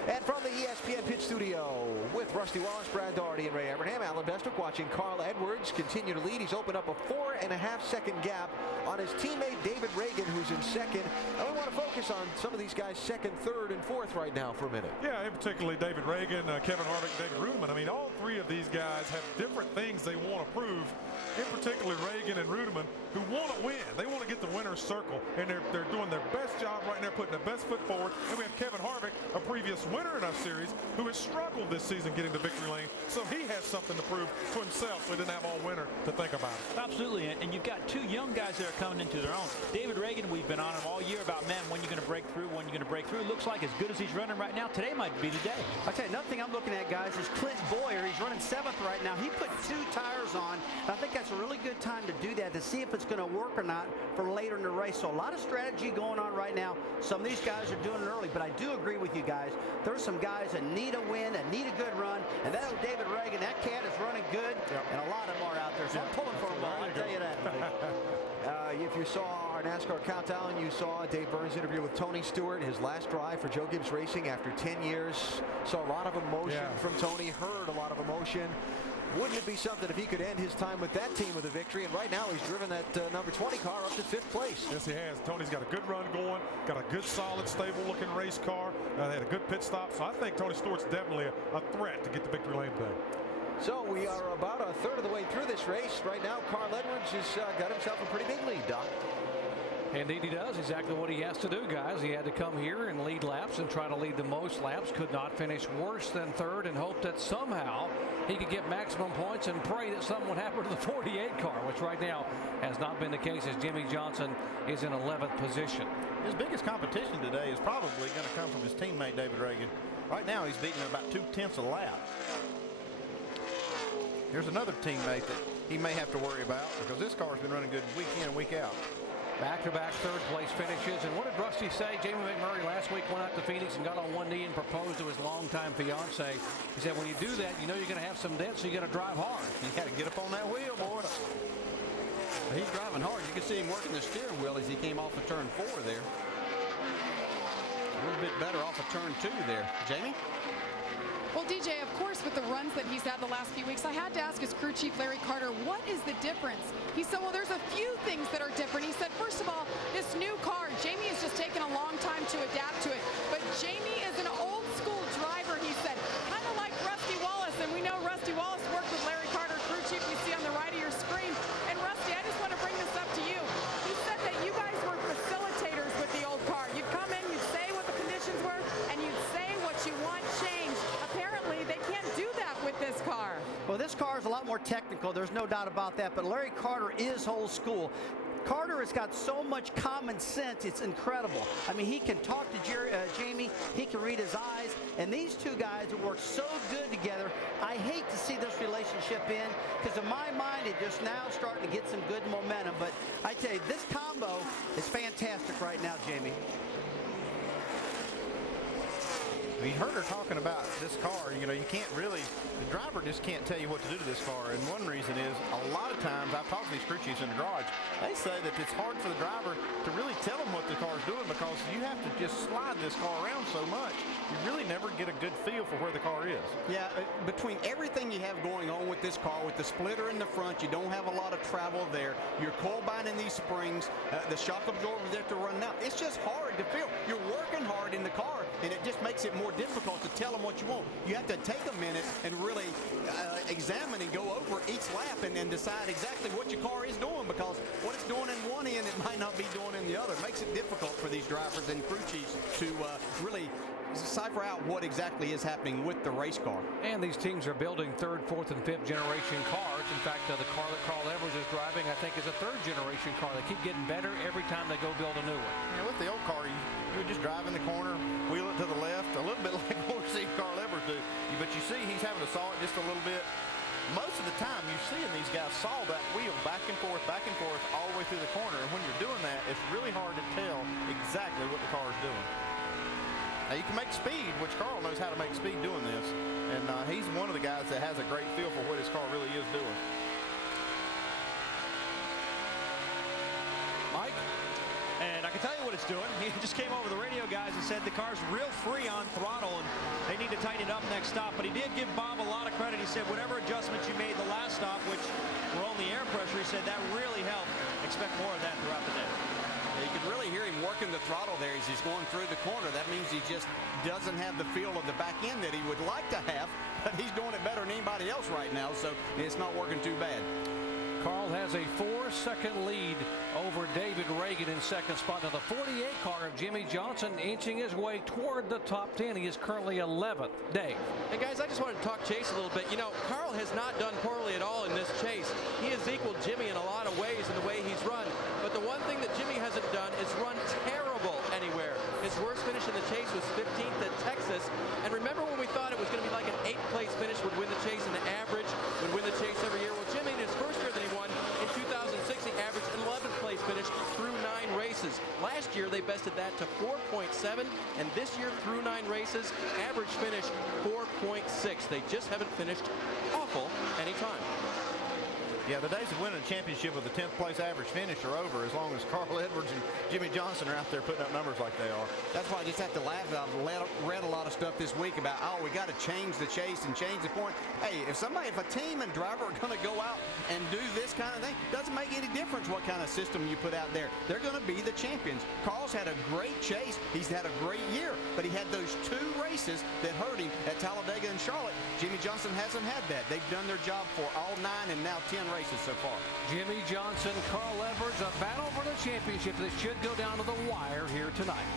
And from the ESPN Pit Studio with Rusty Wallace, Brad Daugherty, and Ray Abraham, Alan Bestwick watching Carl Edwards continue to lead. He's opened up a 4.5-second gap on his teammate David Reagan, who's in second. And we want to focus on some of these guys second, third, and fourth right now for a minute. Yeah, and particularly David Reagan, Kevin Harvick, David Rudiman. I mean, all three of these guys have different things they want to prove. In particular, Reagan and Rudiman, who want to win. They want to get the winner's circle, and they're doing their best job right now, putting their best foot forward. And we have Kevin Harvick, a previous winner in our series, who has struggled this season getting to victory lane, so he has something to prove to himself, so he didn't have all winter to think about it. Absolutely, and you've got two young guys that are coming into their own. David Reagan, we've been on him all year about, man, when you're going to break through, when you're going to break through. Looks like as good as he's running right now, today might be the day. I'll tell you, another thing I'm looking at, guys, is Clint Boyer. He's running 7th right now. He put 2 tires on, and I think that's a really good time to do that, to see if it's going to work or not for later in the race. So a lot of strategy going on right now. Some of these guys are doing it early, but I do agree with you guys. There's some guys that need a win and need a good run, and that was David Reagan. That cat is running good, and a lot of them are out there. So I'm pulling for them all, I'll tell you that. If you saw our NASCAR countdown, you saw Dave Burns' interview with Tony Stewart, his last drive for Joe Gibbs Racing after 10 years. Saw a lot of emotion from Tony, heard a lot of emotion. Wouldn't it be something if he could end his time with that team with a victory? And right now he's driven that number 20 car up to 5th place. Yes, he has. Tony's got a good run going, got a good, solid, stable-looking race car. They had a good pit stop, so I think Tony Stewart's definitely a threat to get the victory lane today. So we are about a third of the way through this race. Right now, Carl Edwards has got himself a pretty big lead, Doc. Indeed he does. Exactly what he has to do, guys. He had to come here and lead laps and try to lead the most laps. Could not finish worse than 3rd, and hope that somehow he could get maximum points and pray that something would happen to the 48 car, which right now has not been the case, as Jimmy Johnson is in 11th position. His biggest competition today is probably going to come from his teammate David Reagan. Right now he's beating him about 2/10 a lap. Here's another teammate that he may have to worry about, because this car's been running good week in and week out. Back-to-back 3rd place finishes. And what did Rusty say? Jamie McMurray last week went out to Phoenix and got on one knee and proposed to his longtime fiance. He said, when you do that, you know you're going to have some debt, so you got to drive hard. You got to get up on that wheel, boy. He's driving hard. You can see him working the steering wheel as he came off of turn 4 there. A little bit better off of turn 2 there. Jamie? Well, DJ, of course, with the runs that he's had the last few weeks, I had to ask his crew chief, Larry Carter, what is the difference? He said, well, there's a few things that are different. He said, first of all, this new car, Jamie has just taken a long time to adapt to it. But Jamie is an old school driver, he said, kind of like Rusty Wallace. And we know Rusty Wallace worked with Larry Carter, crew chief, you see on the right of your screen. And Rusty, I just want to bring this up to you. He said that you guys were facilitators with the old car. You'd come in, you'd say what the conditions were, and you'd say what you want changed. Apparently, they can't do that with this car. Well, this car is a lot more technical. There's no doubt about that. But Larry Carter is old school. Carter has got so much common sense, it's incredible. I mean, he can talk to Jamie, he can read his eyes, and these two guys have worked so good together. I hate to see this relationship end, because in my mind, it just now starting to get some good momentum. But I tell you, this combo is fantastic right now, Jamie. You heard her talking about this car. You know, you can't really, the driver just can't tell you what to do to this car. And one reason is, a lot of times, I've talked to these crew chiefs in the garage, they say that it's hard for the driver to really tell them what the car's doing, because you have to just slide this car around so much. You really never get a good feel for where the car is. Yeah, between everything you have going on with this car, with the splitter in the front, you don't have a lot of travel there. You're coil binding these springs, the shock absorbers that they're running out. It's just hard to feel. You're working hard in the car, and it just makes it more difficult to tell them what you want. You have to take a minute and really examine and go over each lap and then decide exactly what your car is doing, because what it's doing in one end, it might not be doing in the other. It makes it difficult for these drivers and crew chiefs to really cipher out what exactly is happening with the race car. And these teams are building 3rd, 4th, and 5th generation cars. In fact, the car that Carl Edwards is driving, I think, is a 3rd generation car. They keep getting better every time they go build a new one. Yeah, with the old car, you would just drive in the corner, wheel it to the left, a little bit like what we're seeing Carl Edwards do. But you see he's having to saw it just a little bit. Most of the time, you're seeing these guys saw that wheel back and forth all the way through the corner. And when you're doing that, it's really hard to tell exactly what the car is doing. Now, you can make speed, which Carl knows how to make speed doing this. And he's one of the guys that has a great feel for what his car really is doing. Mike? And I can tell you what it's doing. He just came over the radio, guys, and said the car's real free on throttle, and they need to tighten it up next stop. But he did give Bob a lot of credit. He said whatever adjustments you made the last stop, which were only air pressure, he said that really helped. Expect more of that throughout the day. You can really hear him working the throttle there as he's going through the corner. That means he just doesn't have the feel of the back end that he would like to have, but he's doing it better than anybody else right now, so it's not working too bad. Carl has a 4-second lead over David Reagan in second spot. Now the 48 car of Jimmy Johnson inching his way toward the top 10. He is currently 11th. Dave. Hey guys, I just wanted to talk chase a little bit. You know, Carl has not done poorly at all in this chase. He has equaled Jimmy in a lot of ways in the way he's run. But the one thing that Jimmy hasn't done is run terrible anywhere. His worst finish in the chase was 15th at Texas. And remember when we thought it was going to be like an 8th place finish would win the chase and the average would win the chase every year? Well, Jimmy in his first year that he won in 2006, he averaged an 11th place finish through 9 races. Last year they bested that to 4.7, and this year through 9 races, average finish 4.6. They just haven't finished awful anytime. Yeah, the days of winning a championship with a 10th place average finish are over as long as Carl Edwards and Jimmy Johnson are out there putting up numbers like they are. That's why I just have to laugh. I've read a lot of stuff this week about, oh, we got to change the chase and change the point. Hey, if a team and driver are going to go out and do this kind of thing, doesn't make any difference what kind of system you put out there. They're going to be the champions. Carl's had a great chase. He's had a great year, but he had those 2 races that hurt him at Talladega and Charlotte. Jimmy Johnson hasn't had that. They've done their job for all 9 and now 10 races so far. Jimmy Johnson, Carl Edwards, a battle for the championship that should go down to the wire here tonight.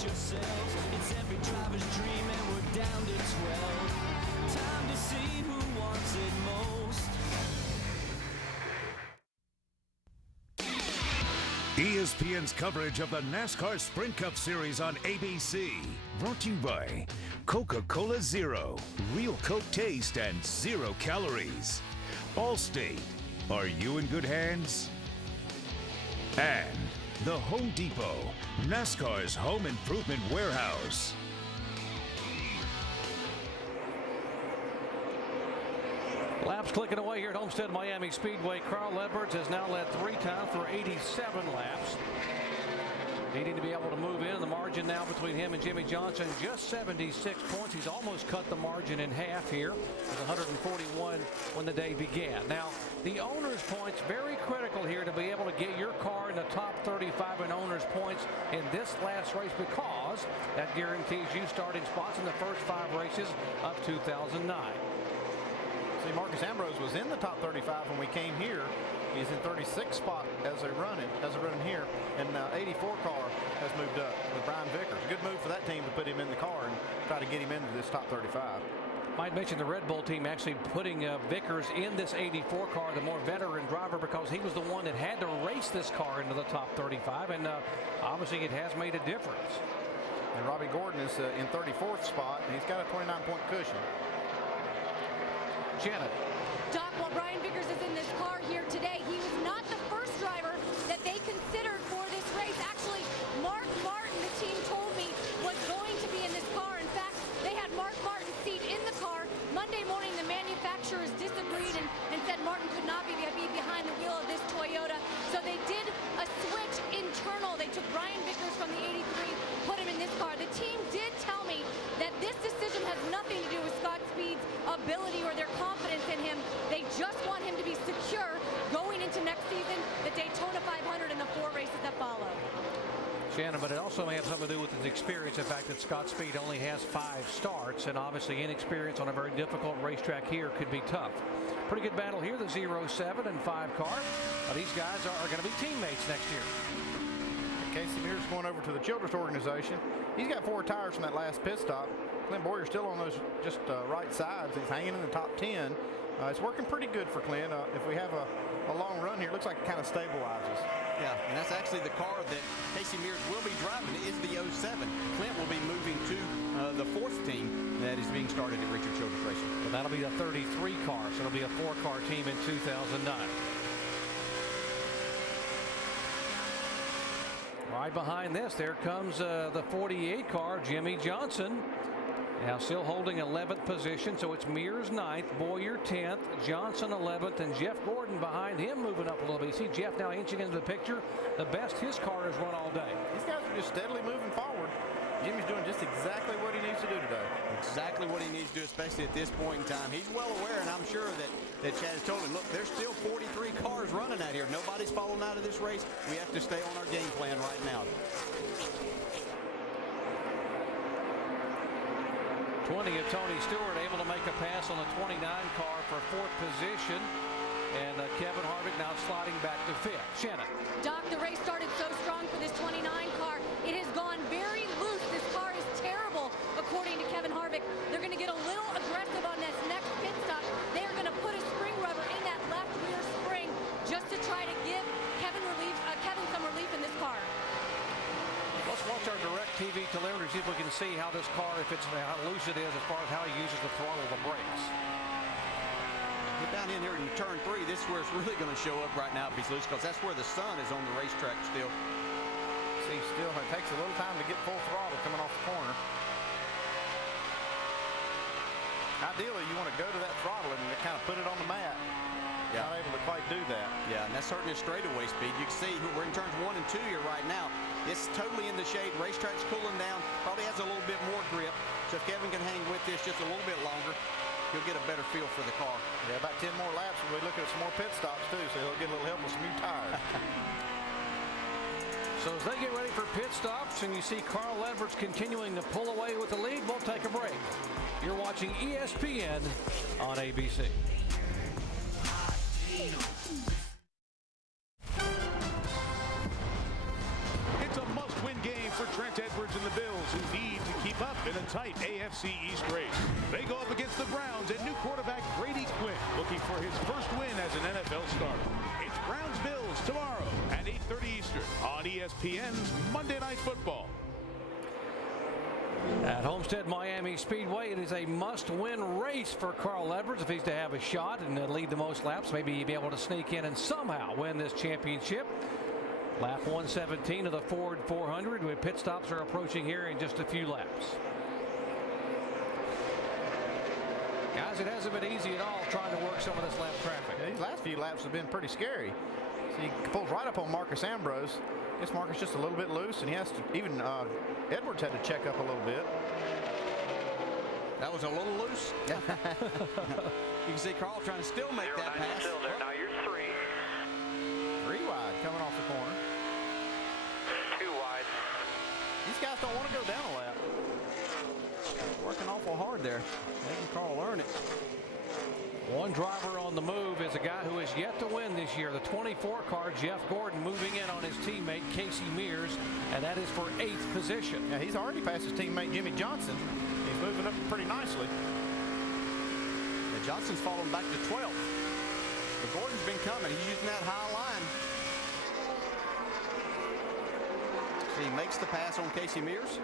Yourselves. It's every driver's dream and we're down to 12. Time to see who wants it most. ESPN's coverage of the NASCAR Sprint Cup Series on ABC. Brought to you by Coca-Cola Zero. Real Coke taste and 0 calories. Allstate. Are you in good hands? And the Home Depot, NASCAR's home improvement warehouse. Laps clicking away here at Homestead-Miami Speedway. Carl Edwards has now led 3 times for 87 laps. Needing to be able to move in. The margin now between him and Jimmy Johnson, just 76 points. He's almost cut the margin in half here. It was 141 when the day began. Now, the owner's points, very critical here to be able to get your car in the top 35 in owner's points in this last race, because that guarantees you starting spots in the first 5 races of 2009. See, Marcus Ambrose was in the top 35 when we came here. He's in 36th spot as a running here, and 84 car has moved up with Brian Vickers. Good move for that team to put him in the car and try to get him into this top 35. Might mention the Red Bull team actually putting Vickers in this 84 car, the more veteran driver, because he was the one that had to race this car into the top 35, and obviously it has made a difference. And Robbie Gordon is in 34th spot, and he's got a 29-point cushion. Janet. Doc, while Brian Vickers is in this car here today, he was not the first driver that they considered for this race. Actually, Mark Martin, the team told me, was going to be in this car. In fact, they had Mark Martin's seat in the car. Monday morning, the manufacturers disagreed and said Martin could not be behind the wheel of this Toyota. So they did a switch internal. They took Brian Vickers from the 83, put him in this car. The team did tell me that this decision has nothing to do with Scott Speed's ability or their confidence in him. They just want him to be secure going into next season, the Daytona 500 and the 4 races that follow. Shannon, but it also may have something to do with his experience. The fact that Scott Speed only has 5 starts, and obviously inexperience on a very difficult racetrack here could be tough. Pretty good battle here, the 0, 7, and 5 car. These guys are going to be teammates next year. Casey Mears going over to the Childress organization. He's got 4 tires from that last pit stop. Clint Boyer's still on those just right sides. He's hanging in the top 10. It's working pretty good for Clint. If we have a long run here, it looks like it kind of stabilizes. Yeah, and that's actually the car that Casey Mears will be driving is the 07. Clint will be moving to the 4th team that is being started at Richard Childress Racing. Well, that'll be the 33 car, so it'll be a 4-car team in 2009. Right behind this, there comes the 48 car, Jimmy Johnson. Now still holding 11th position, so it's Mears 9th, Boyer 10th, Johnson 11th, and Jeff Gordon behind him moving up a little bit. You see Jeff now inching into the picture. The best his car has run all day. These guys are just steadily moving forward. Jimmy's doing just exactly what he needs to do today. Exactly what he needs to do, especially at this point in time. He's well aware, and I'm sure that Chad has told him, look, there's still 43 cars running out here. Nobody's falling out of this race. We have to stay on our game plan right now. 20 of Tony Stewart able to make a pass on the 29 car for 4th position. And Kevin Harvick now sliding back to 5th. Shannon. Doc, the race started so strong for this 29 car. It has gone very loose. This car is terrible, according to Kevin Harvick. They're going to get a little aggressive on this next pit stop. They are going to put a spring rubber in that left rear spring just to try to give Kevin some relief in this car. Let's watch our direct TV telemetry, see if we can see how this car, how loose it is as far as how he uses the throttle, the brakes. Get down in here in turn 3. This is where it's really going to show up right now if he's loose, because that's where the sun is on the racetrack still. See, still it takes a little time to get full throttle coming off the corner. Ideally, you want to go to that throttle and kind of put it on the mat. Yeah. Not able to quite do that. Yeah, and that's hurting his straightaway speed. You can see we're in turns 1 and 2 here right now. It's totally in the shade. Racetrack's cooling down. Probably has a little bit more grip. So if Kevin can hang with this just a little bit longer, he'll get a better feel for the car. Yeah, about 10 more laps. We'll be looking at some more pit stops too, so he'll get a little help with some new tires. So as they get ready for pit stops and you see Carl Edwards continuing to pull away with the lead, we'll take a break. You're watching ESPN on ABC. It's a must-win game for Trent Edwards and the Bills, who need to keep up in a tight AFC East race. They go up against the Browns and new quarterback Brady Quinn, looking for his first win as an NFL starter. It's Browns-Bills tomorrow at 8:30 Eastern on ESPN's Monday Night Football. At Homestead-Miami Speedway, it is a must-win race for Carl Edwards if he's to have a shot and lead the most laps. Maybe be able to sneak in and somehow win this championship. Lap 117 of the Ford 400, with pit stops are approaching here in just a few laps. Guys, it hasn't been easy at all trying to work some of this lap traffic. Yeah, these last few laps have been pretty scary. See, he pulls right up on Marcus Ambrose. This Marcus just a little bit loose, and he has to, even Edwards had to check up a little bit. That was a little loose. You can see Carl trying to still make that pass. Still there. Now you're 3. 3 wide coming off the corner. 2 wide. These guys don't want to go down a lap. Working awful hard there. Making Carl earn it. One driver on the move is a guy who has yet to win this year. The 24 car, Jeff Gordon, moving in on his teammate Casey Mears, and that is for 8th position. Yeah, he's already passed his teammate Jimmy Johnson. He's moving up pretty nicely. And Johnson's falling back to 12th. But Gordon's been coming. He's using that high line. So he makes the pass on Casey Mears.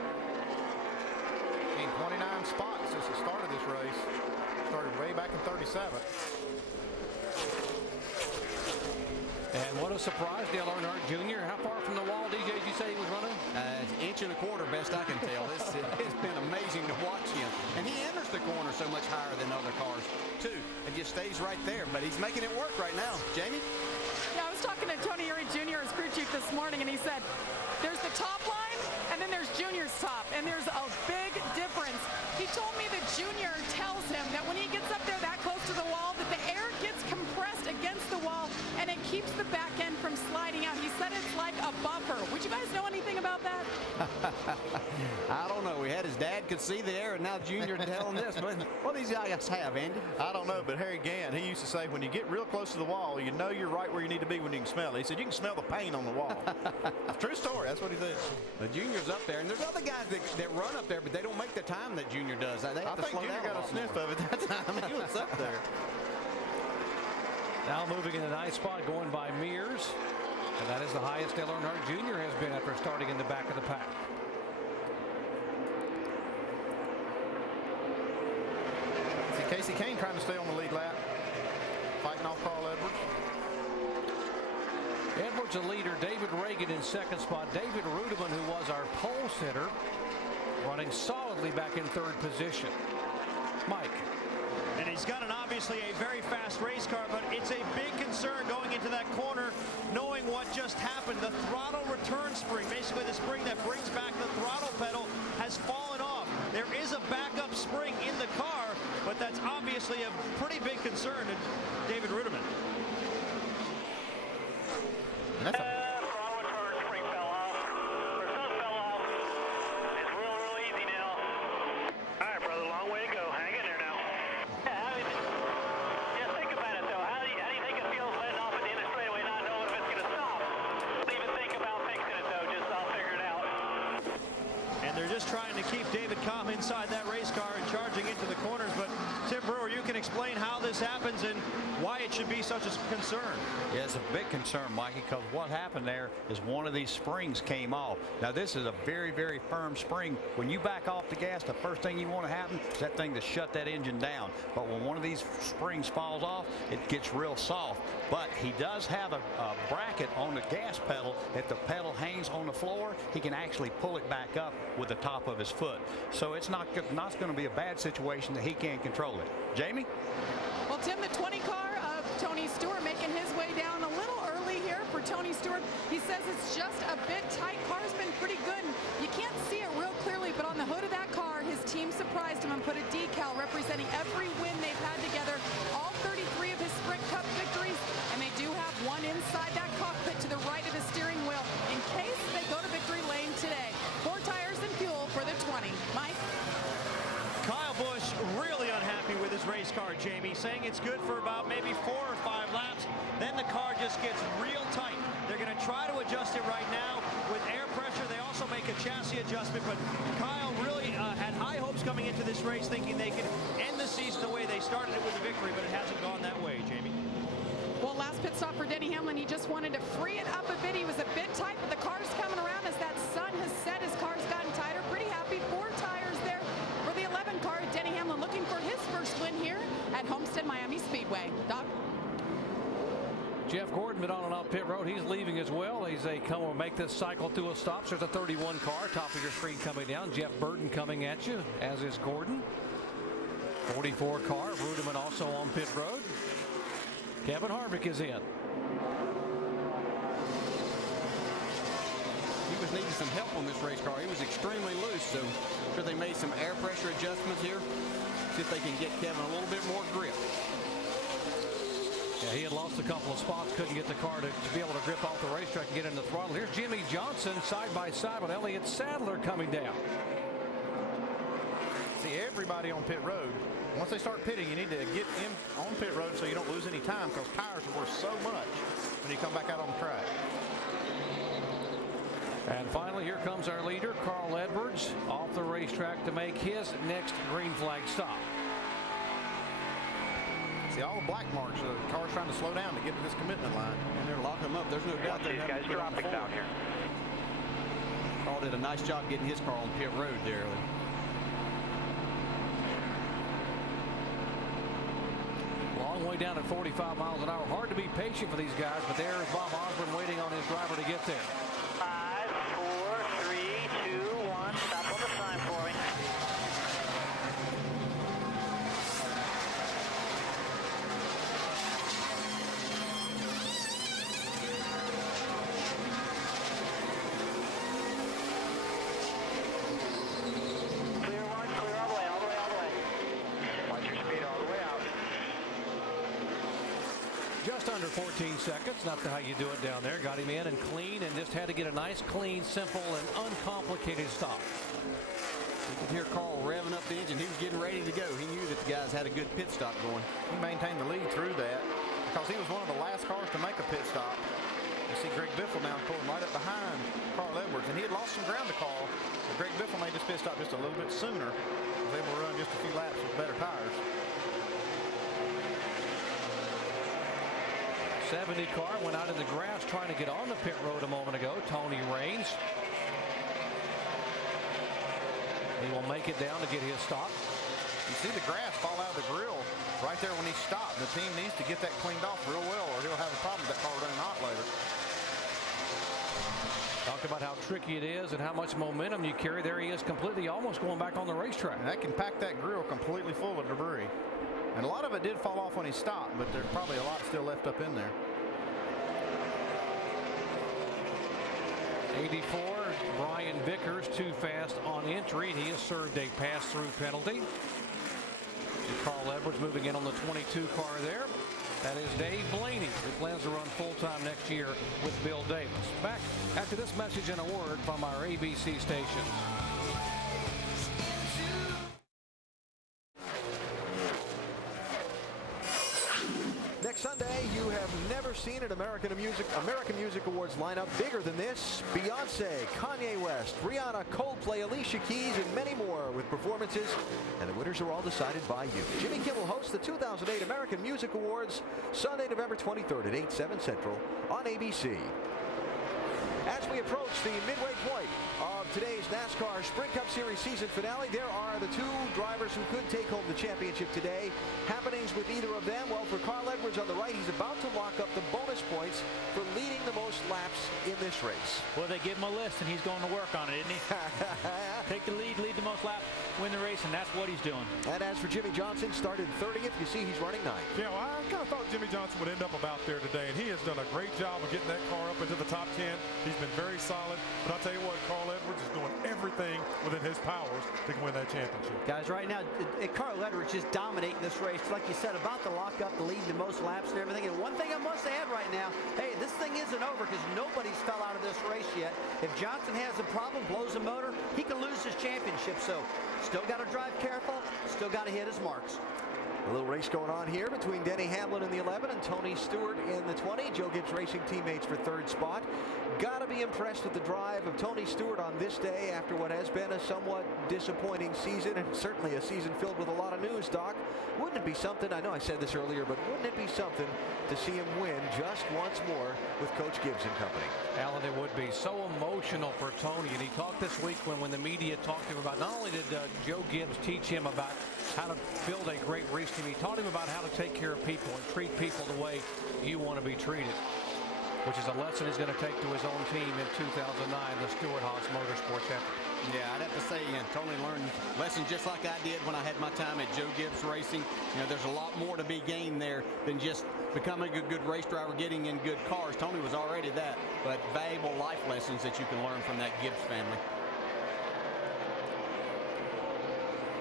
Gained 29 spots since the start of this race. Started way back in 37. And what a surprise, Dale Earnhardt Jr. How far from the wall, DJ, did you say he was running? An inch and a quarter, best I can tell. It's been amazing to watch him. And he enters the corner so much higher than other cars, too. It just stays right there. But he's making it work right now. Jamie? Yeah, I was talking to Tony Eury Jr., his crew chief, this morning, and he said, there's the top line, and then there's Junior's top, and there's a big difference. He told me that Junior tells him that when he gets up there that close to the wall, that the air gets compressed against the wall, and it keeps the back end from sliding out. He said it's like a buffer. Would you guys know anything about that? I don't know. We had his dad could see the air, and now Junior telling this. But what do these guys have, Andy? I don't know, but Harry Gann, he used to say, when you get real close to the wall, you know you're right where you need to be when you can smell it. He said, you can smell the paint on the wall. True story. That's what he said. The Junior's up there, and there's other guys that run up there, but they don't make the time that Junior does. They have I think Junior got a sniff of it that time. He was up there. Now moving in the 9th spot, going by Mears. And that is the highest Dale Earnhardt Jr. has been after starting in the back of the pack. See Casey Kane trying to stay on the lead lap, fighting off Carl Edwards. Edwards a leader. David Reagan in 2nd spot. David Rudeman, who was our pole sitter, running solid solidly back in third position. Mike. And he's got obviously a very fast race car, but it's a big concern going into that corner, knowing what just happened. The throttle return spring, basically the spring that brings back the throttle pedal, has fallen off. There is a backup spring in the car, but that's obviously a pretty big concern to David Ruderman. And that's a throttle return spring fell off. Or some fell off. It's real easy now. All right, brother, long way to go. Hang in there now. Yeah, think about it, though. How do you think it feels letting off at the end of the straightaway, not knowing if it's going to stop? Don't even think about fixing it, though. Just I'll figure it out. And they're just trying to keep David calm inside that race car and charging into the corners. But Tim Brewer, you can explain how this happens and why it should be such a concern. Yeah, it's a big concern, Mikey, because what happened there is one of these springs came off. Now, this is a very, very firm spring. When you back off the gas, the first thing you want to happen is that thing to shut that engine down. But when one of these springs falls off, it gets real soft. But he does have a bracket on the gas pedal. If the pedal hangs on the floor, he can actually pull it back up with the top of his foot. So it's not going to be a bad situation that he can't control it. Jamie? Well, Tim, the 20 car of Tony Stewart making his way down a little early here for Tony Stewart. He says it's just a bit tight. Car's been pretty good. You can't see it real clearly, but on the hood of that car, his team surprised him and put a decal representing every win they've had together. All 33 of his Sprint Cup victories, and they do have one inside that cockpit to the right of the steering wheel in case they go to victory lane today. 4 tires and fuel for the 20. Mike? Kyle Busch really unhappy with his race car, Jamie, saying it's good for about maybe 4 or 5 laps. Then the car just gets real tight. They're going to try to adjust it right now with air pressure. They also make a chassis adjustment, but Kyle really had high hopes coming into this race, thinking they could end the season the way they started it with a victory, but it hasn't gone that way, Jamie. Well, last pit stop for Denny Hamlin, he just wanted to free it up a bit. He was a bit tight, but the car's coming around as that sun has set. His car's gotten tighter. Pretty happy. 4 tires there for the 11 car. Denny Hamlin looking for his first win here at Homestead-Miami Speedway. Doc? Jeff Gordon been on and off pit road. He's leaving as well. As they come and make this cycle through a stop. There's a 31 car, top of your screen coming down. Jeff Burton coming at you, as is Gordon. 44 car, Ruderman also on pit road. Kevin Harvick is in. He was needing some help on this race car. He was extremely loose, so I'm sure they made some air pressure adjustments here. See if they can get Kevin a little bit more grip. Yeah, he had lost a couple of spots, couldn't get the car to be able to grip off the racetrack and get into the throttle. Here's Jimmy Johnson side by side with Elliott Sadler coming down. See, everybody on pit road, once they start pitting, you need to get in on pit road so you don't lose any time, because tires are worth so much when you come back out on the track. And finally, here comes our leader, Carl Edwards, off the racetrack to make his next green flag stop. See, all the black marks, the car's trying to slow down to get to this commitment line. And they're locking them up. There's no doubt they're these guys dropping down here. Carl did a nice job getting his car on pit road there. Long way down at 45 miles an hour. Hard to be patient for these guys, but there's Bob Osborne waiting on his driver to get there. 5, 4, 3, 2, 1. Stop on the sign for me. Clear one, clear all the way, all the way, all the way. Watch your speed all the way out. Just under 14 seconds. Not how you do it down there. Got him in and clean, and just had to get a nice, clean, simple, and uncomplicated stop. You could hear Carl revving up the engine. He was getting ready to go. He knew that the guys had a good pit stop going. He maintained the lead through that because he was one of the last cars to make a pit stop. You see Greg Biffle now pulling right up behind Carl Edwards, and he had lost some ground to Carl. But Greg Biffle made this pit stop just a little bit sooner. He was able to run just a few laps with better tires. 70 car went out in the grass trying to get on the pit road a moment ago. Tony Raines. He will make it down to get his stop. You see the grass fall out of the grill right there when he stopped. The team needs to get that cleaned off real well, or he'll have a problem with that car running hot later. Talked about how tricky it is and how much momentum you carry. There he is, completely almost going back on the racetrack. And that can pack that grill completely full of debris. And a lot of it did fall off when he stopped, but there's probably a lot still left up in there. 84, Brian Vickers, too fast on entry, and he has served a pass-through penalty. Carl Edwards moving in on the 22 car there. That is Dave Blaney, who plans to run full-time next year with Bill Davis. Back after this message and a word from our ABC stations. Next Sunday, you have never seen an American Music Awards lineup bigger than this. Beyonce, Kanye West, Rihanna, Coldplay, Alicia Keys, and many more with performances. And the winners are all decided by you. Jimmy Kimmel hosts the 2008 American Music Awards Sunday, November 23rd at 8, 7 Central on ABC. As we approach the midway point of today's NASCAR Sprint Cup Series season finale, there are the two drivers who could take home the championship today. Happenings with either of them. Well, for Carl Edwards on the right, he's about to lock up the bonus points for leading the most laps in this race. Well, they give him a list, and he's going to work on it, isn't he? Take the lead the most laps, win the race, and that's what he's doing. And as for Jimmy Johnson, started 30th. You see he's running 9th. Yeah, well, I kind of thought Jimmy Johnson would end up about there today, and he has done a great job of getting that car up into the top 10. He's been very solid, but I'll tell you what, Carl Edwards is doing everything within his powers to win that championship. Guys, right now, Carl Edwards just dominating this race. Like you said, about to lock up, the lead the most laps and everything. And one thing I must add right now, hey, this thing isn't over because nobody's fell out of this race yet. If Johnson has a problem, blows a motor, he can lose his championship. So still got to drive careful, still got to hit his marks. A little race going on here between Denny Hamlin in the 11 and Tony Stewart in the 20. Joe Gibbs Racing teammates for 3rd spot. Got to be impressed with the drive of Tony Stewart on this day after what has been a somewhat disappointing season, and certainly a season filled with a lot of news, Doc. Wouldn't it be something, I know I said this earlier, but wouldn't it be something to see him win just once more with Coach Gibbs and company? Alan, it would be so emotional for Tony, and he talked this week when the media talked to him about, not only did Joe Gibbs teach him about how to build a great race team, he taught him about how to take care of people and treat people the way you want to be treated, which is a lesson he's going to take to his own team in 2009, the Stewart-Haas Motorsports effort. Yeah, I'd have to say, Tony learned lessons just like I did when I had my time at Joe Gibbs Racing. There's a lot more to be gained there than just becoming a good race driver, getting in good cars. Tony was already that, but valuable life lessons that you can learn from that Gibbs family.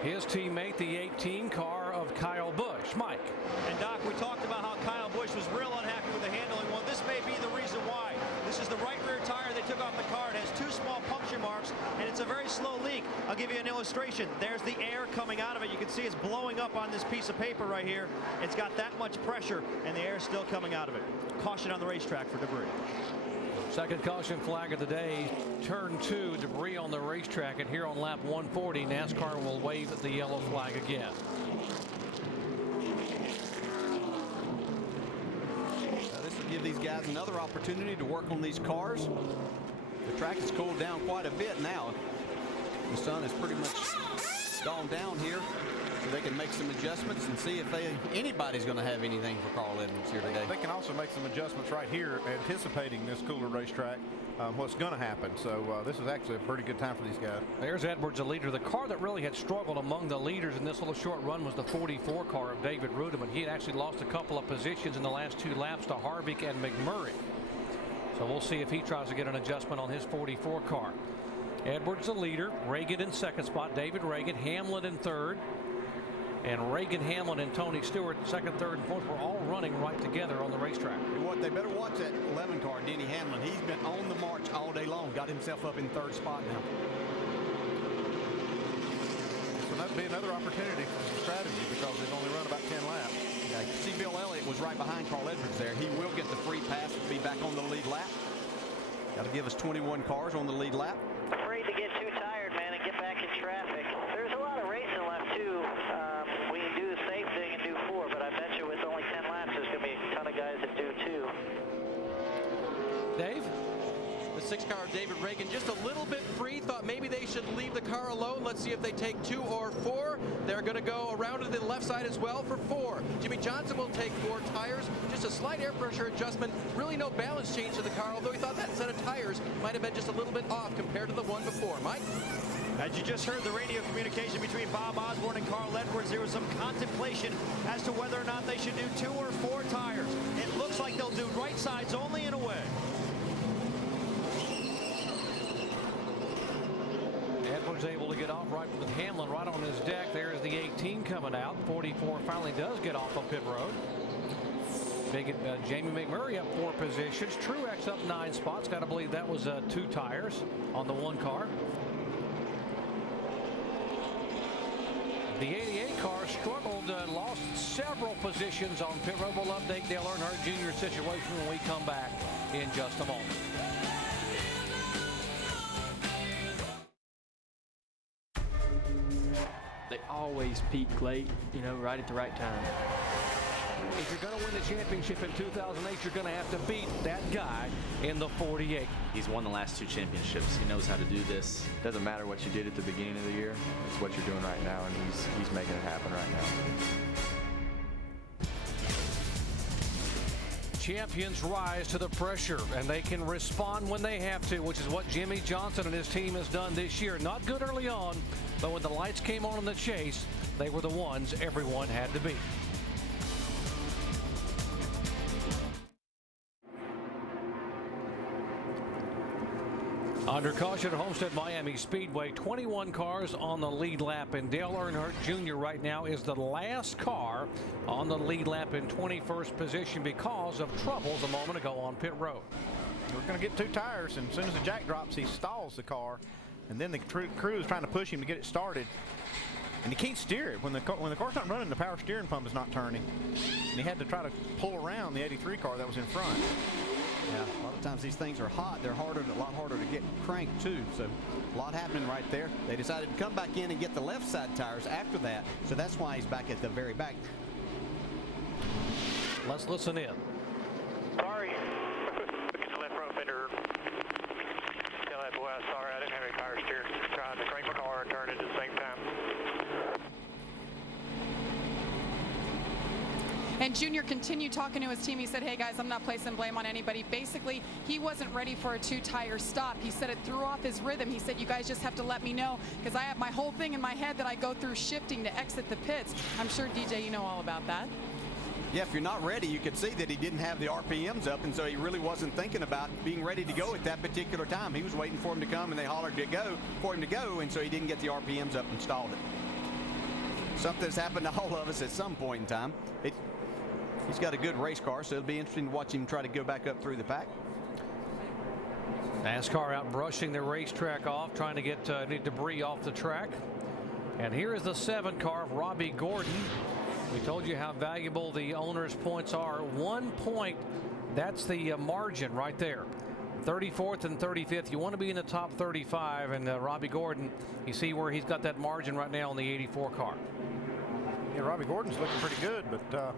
His teammate, the 18 car of Kyle Busch. Mike. And Doc, we talked about how Kyle Busch was real unhappy with the handling. Well, this may be the reason why. This is the right rear tire they took off the car. It has 2 small puncture marks, and it's a very slow leak. I'll give you an illustration. There's the air coming out of it. You can see it's blowing up on this piece of paper right here. It's got that much pressure, and the air is still coming out of it. Caution on the racetrack for debris. Second caution flag of the day, turn 2, debris on the racetrack, and here on lap 140, NASCAR will wave the yellow flag again. This will give these guys another opportunity to work on these cars. The track has cooled down quite a bit now. The sun has pretty much gone down here, so they can make some adjustments and see if anybody's going to have anything for Carl Edwards here today. They can also make some adjustments right here, anticipating this cooler racetrack, what's going to happen. So this is actually a pretty good time for these guys. There's Edwards, the leader. The car that really had struggled among the leaders in this little short run was the 44 car of David Rudiman. He had actually lost a couple of positions in the last 2 laps to Harvick and McMurray. So we'll see if he tries to get an adjustment on his 44 car. Edwards the leader, Reagan in 2nd spot, David Reagan, Hamlin in 3rd. And Reagan, Hamlin, and Tony Stewart, 2nd, 3rd, and 4th, were all running right together on the racetrack. What they better watch that 11 car, Denny Hamlin. He's been on the march all day long. Got himself up in 3rd spot now. So that'd be another opportunity for some strategy because they've only run about 10 laps. Yeah, see, Bill Elliott was right behind Carl Edwards there. He will get the free pass to be back on the lead lap. Got to give us 21 cars on the lead lap. Afraid to get too tired, man, and get back in traffic. There's a lot of racing left, too. We can do the same thing and do 4, but I bet you with only 10 laps, there's going to be a ton of guys that do 2. Dave? The 6 car of David Reagan just a little bit free. Thought maybe they should leave the car alone. Let's see if they take 2 or 4. They're going to go around to the left side as well for 4. Jimmy Johnson will take 4 tires. Just a slight air pressure adjustment. Really no balance change to the car, although he thought that set of tires might have been just a little bit off compared to the one before. Mike? As you just heard the radio communication between Bob Osborne and Carl Edwards, there was some contemplation as to whether or not they should do 2 or 4 tires. It looks like they'll do right sides only in a way. Edwards able to get off right with Hamlin right on his deck. There's the 18 coming out. 44 finally does get off of pit road. Jamie McMurray up 4 positions. Truex up 9 spots. Got to believe that was 2 tires on the 1 car. The 88 car struggled, lost several positions on pit road. We'll update Dale Earnhardt Jr. situation when we come back in just a moment. They always peak late, you know, right at the right time. If you're going to win the championship in 2008, you're going to have to beat that guy in the 48. He's won the last 2 championships. He knows how to do this. Doesn't matter what you did at the beginning of the year. It's what you're doing right now, and he's making it happen right now. Champions rise to the pressure, and they can respond when they have to, which is what Jimmy Johnson and his team has done this year. Not good early on, but when the lights came on in the chase, they were the ones everyone had to beat. Under caution at Homestead-Miami Speedway, 21 cars on the lead lap, and Dale Earnhardt Jr. right now is the last car on the lead lap in 21st position because of troubles a moment ago on pit road. We're going to get 2 tires, and as soon as the jack drops, he stalls the car, and then the crew is trying to push him to get it started, and he can't steer it. When the car's not running, the power steering pump is not turning, and he had to try to pull around the 83 car that was in front. Yeah, a lot of times these things are hot. They're a lot harder to get cranked too. So a lot happening right there. They decided to come back in and get the left side tires after that. So that's why he's back at the very back. Let's listen in. Sorry. Look at the left front fender. Tell that boy I'm sorry. I didn't have any power steer. Trying to crank my car and turn it at the same time. And Junior continued talking to his team. He said, hey guys, I'm not placing blame on anybody. Basically, he wasn't ready for a 2-tire stop. He said it threw off his rhythm. He said, you guys just have to let me know, because I have my whole thing in my head that I go through shifting to exit the pits. I'm sure, DJ, you know all about that. Yeah, if you're not ready, you could see that he didn't have the RPMs up, and so he really wasn't thinking about being ready to go at that particular time. He was waiting for him to come, and they hollered to go for him to go, and so he didn't get the RPMs up and stalled it. Something's happened to all of us at some point in time. He's got a good race car, so it'll be interesting to watch him try to go back up through the pack. NASCAR out brushing the racetrack off, trying to get any debris off the track. And here is the 7 car of Robbie Gordon. We told you how valuable the owner's points are. 1 point, that's the margin right there. 34th and 35th. You want to be in the top 35, and Robbie Gordon, you see where he's got that margin right now on the 84 car. Yeah, Robbie Gordon's looking pretty good, but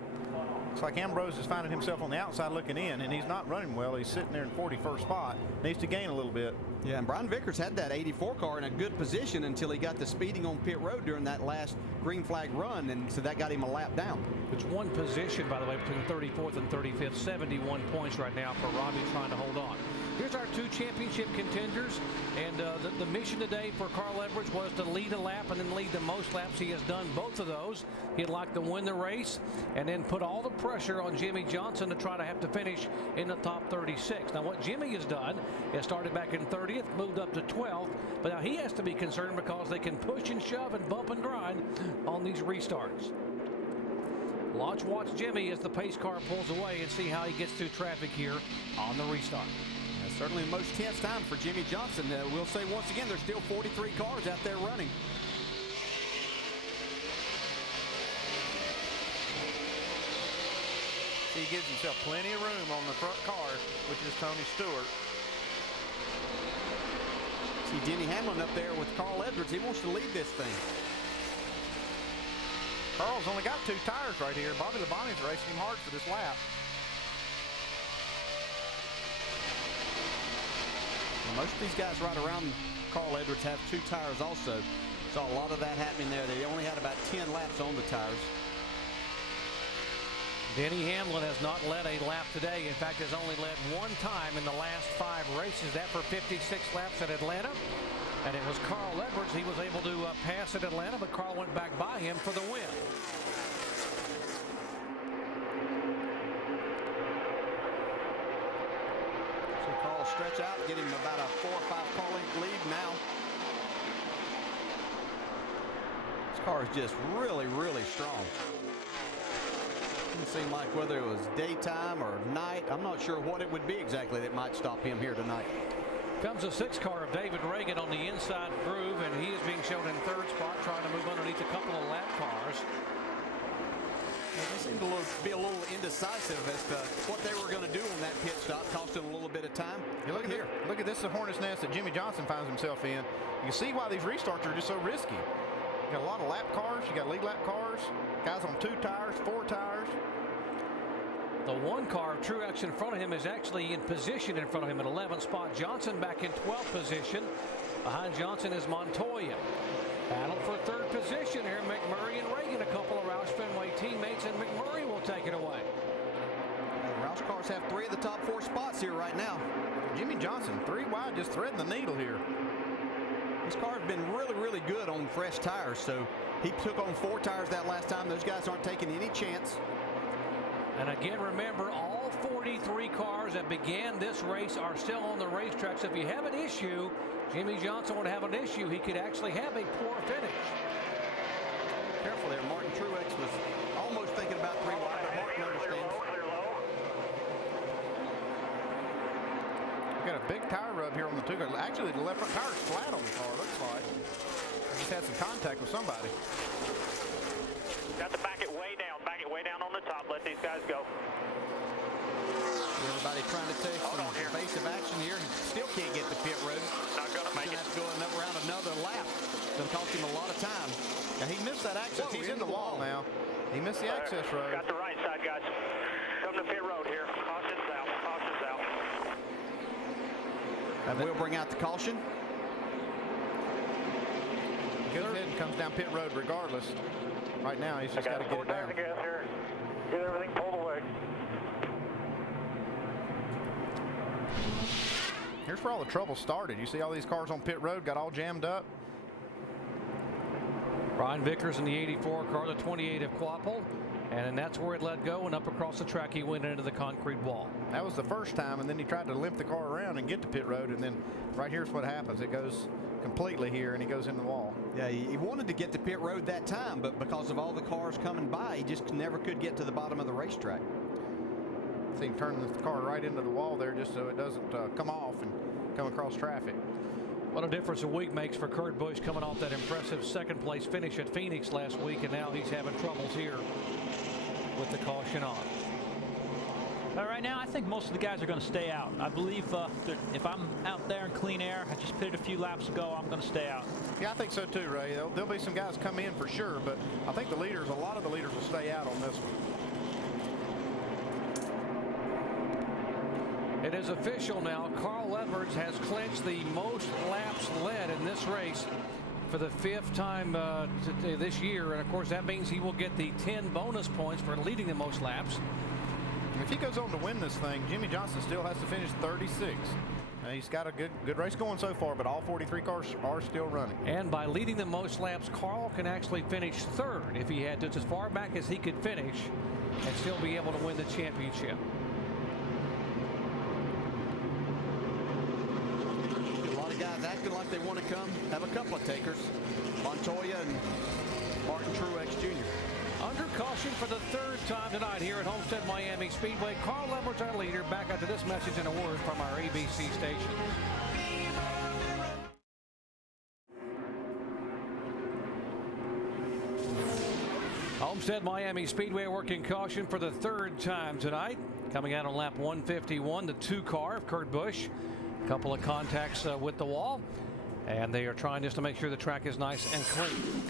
looks like Ambrose is finding himself on the outside looking in, and he's not running well. He's sitting there in 41st spot. Needs to gain a little bit. Yeah, and Brian Vickers had that 84 car in a good position until he got the speeding on pit road during that last green flag run, and so that got him a lap down. It's 1 position, by the way, between 34th and 35th. 71 points right now for Robbie trying to hold on. Here's our 2 championship contenders, and the mission today for Carl Edwards was to lead a lap and then lead the most laps. He has done both of those. He'd like to win the race and then put all the pressure on Jimmy Johnson to try to have to finish in the top 36. Now what Jimmy has done is started back in 30th, moved up to 12th, but now he has to be concerned because they can push and shove and bump and grind on these restarts. Watch Jimmy as the pace car pulls away and see how he gets through traffic here on the restart. Certainly the most tense time for Jimmy Johnson. We'll say once again, there's still 43 cars out there running. He gives himself plenty of room on the front car, which is Tony Stewart. See Denny Hamlin up there with Carl Edwards. He wants to lead this thing. Carl's only got 2 tires right here. Bobby Labonte's racing him hard for this lap. Most of these guys right around Carl Edwards have 2 tires also. Saw a lot of that happening there. They only had about 10 laps on the tires. Denny Hamlin has not led a lap today. In fact, has only led 1 time in the last 5 races. That for 56 laps at Atlanta. And it was Carl Edwards. He was able to pass at Atlanta, but Carl went back by him for the win. So Carl stretch out, get him about a 4 or 5 car length lead now. This car is just really, really strong. Didn't seem like whether it was daytime or night. I'm not sure what it would be exactly that might stop him here tonight. Comes a 6 car of David Reagan on the inside groove, and he is being shown in 3rd spot, trying to move underneath a couple of lap cars. They seemed to be a little indecisive as to what they were going to do on that pit stop, costing a little bit of time. Look at here. Look at this, the hornet's nest that Jimmie Johnson finds himself in. You can see why these restarts are just so risky. You got a lot of lap cars. You got lead lap cars. Guys on 2 tires, 4 tires. The 1 car of Truex in front of him is actually in position in front of him at 11th spot. Johnson back in 12th position. Behind Johnson is Montoya. Battle for 3rd position here. McMurray and Reagan, a couple of Roush Fenway teammates, and McMurray will take it away. Roush cars have 3 of the top 4 spots here right now. Jimmie Johnson 3 wide, just threading the needle here. This car has been really, really good on fresh tires. So he took on 4 tires that last time. Those guys aren't taking any chance. And again, remember, all 43 cars that began this race are still on the racetrack. So if you have an issue, Jimmie Johnson would have an issue. He could actually have a poor finish. Careful there. Martin Truex was almost thinking about 3 wide, but Martin understands. Got a big tire rub here on the 2 car. Actually, the left front tire is flat on the car, looks like. Just had some contact with somebody. Got to back it way down on the top. Let these guys go. Everybody trying to take some evasive action here. Still can't get the pit road. Not going to make it. He's going to have to go around another lap. It's going to cost him a lot of time. Now, he missed that access. He's in the wall now. He missed the access road. Got the right side, guys. Come to pit road here. Caution's out. Caution's out. And we'll bring out the caution. He goes ahead and comes down pit road regardless. Right now, he's just got to get it down. Get everything pulled away. Here's where all the trouble started. You see all these cars on pit road got all jammed up. Brian Vickers in the 84 car, the 28 of Quapple. And that's where it let go, and up across the track he went into the concrete wall. That was the first time, and then he tried to limp the car around and get to pit road, and then right here's what happens. It goes completely here, and he goes in the wall. Yeah, he wanted to get to pit road that time, but because of all the cars coming by, he just never could get to the bottom of the racetrack. See him turn the car right into the wall there just so it doesn't come off and come across traffic. What a difference a week makes for Kurt Busch, coming off that impressive 2nd place finish at Phoenix last week, and now he's having troubles here with the caution on. Right now, I think most of the guys are going to stay out. I believe if I'm out there in clean air, I just pitted a few laps ago, I'm going to stay out. Yeah, I think so too, Ray. There'll be some guys come in for sure, but I think a lot of the leaders will stay out on this one. It is official now. Carl Edwards has clinched the most laps led in this race for the 5th time this year. And of course, that means he will get the 10 bonus points for leading the most laps. If he goes on to win this thing, Jimmie Johnson still has to finish 36. He's got a good race going so far, but all 43 cars are still running. And by leading the most laps, Carl can actually finish 3rd if he had to, as far back as he could finish, and still be able to win the championship. Guys acting like they want to come, have a couple of takers. Montoya and Martin Truex Jr. Under caution for the 3rd time tonight here at Homestead-Miami Speedway. Carl Edwards, our leader. Back after this message and a word from our ABC station. Homestead-Miami Speedway working caution for the 3rd time tonight. Coming out on lap 151, the 2 car of Kurt Busch. A couple of contacts with the wall, and they are trying just to make sure the track is nice and clean.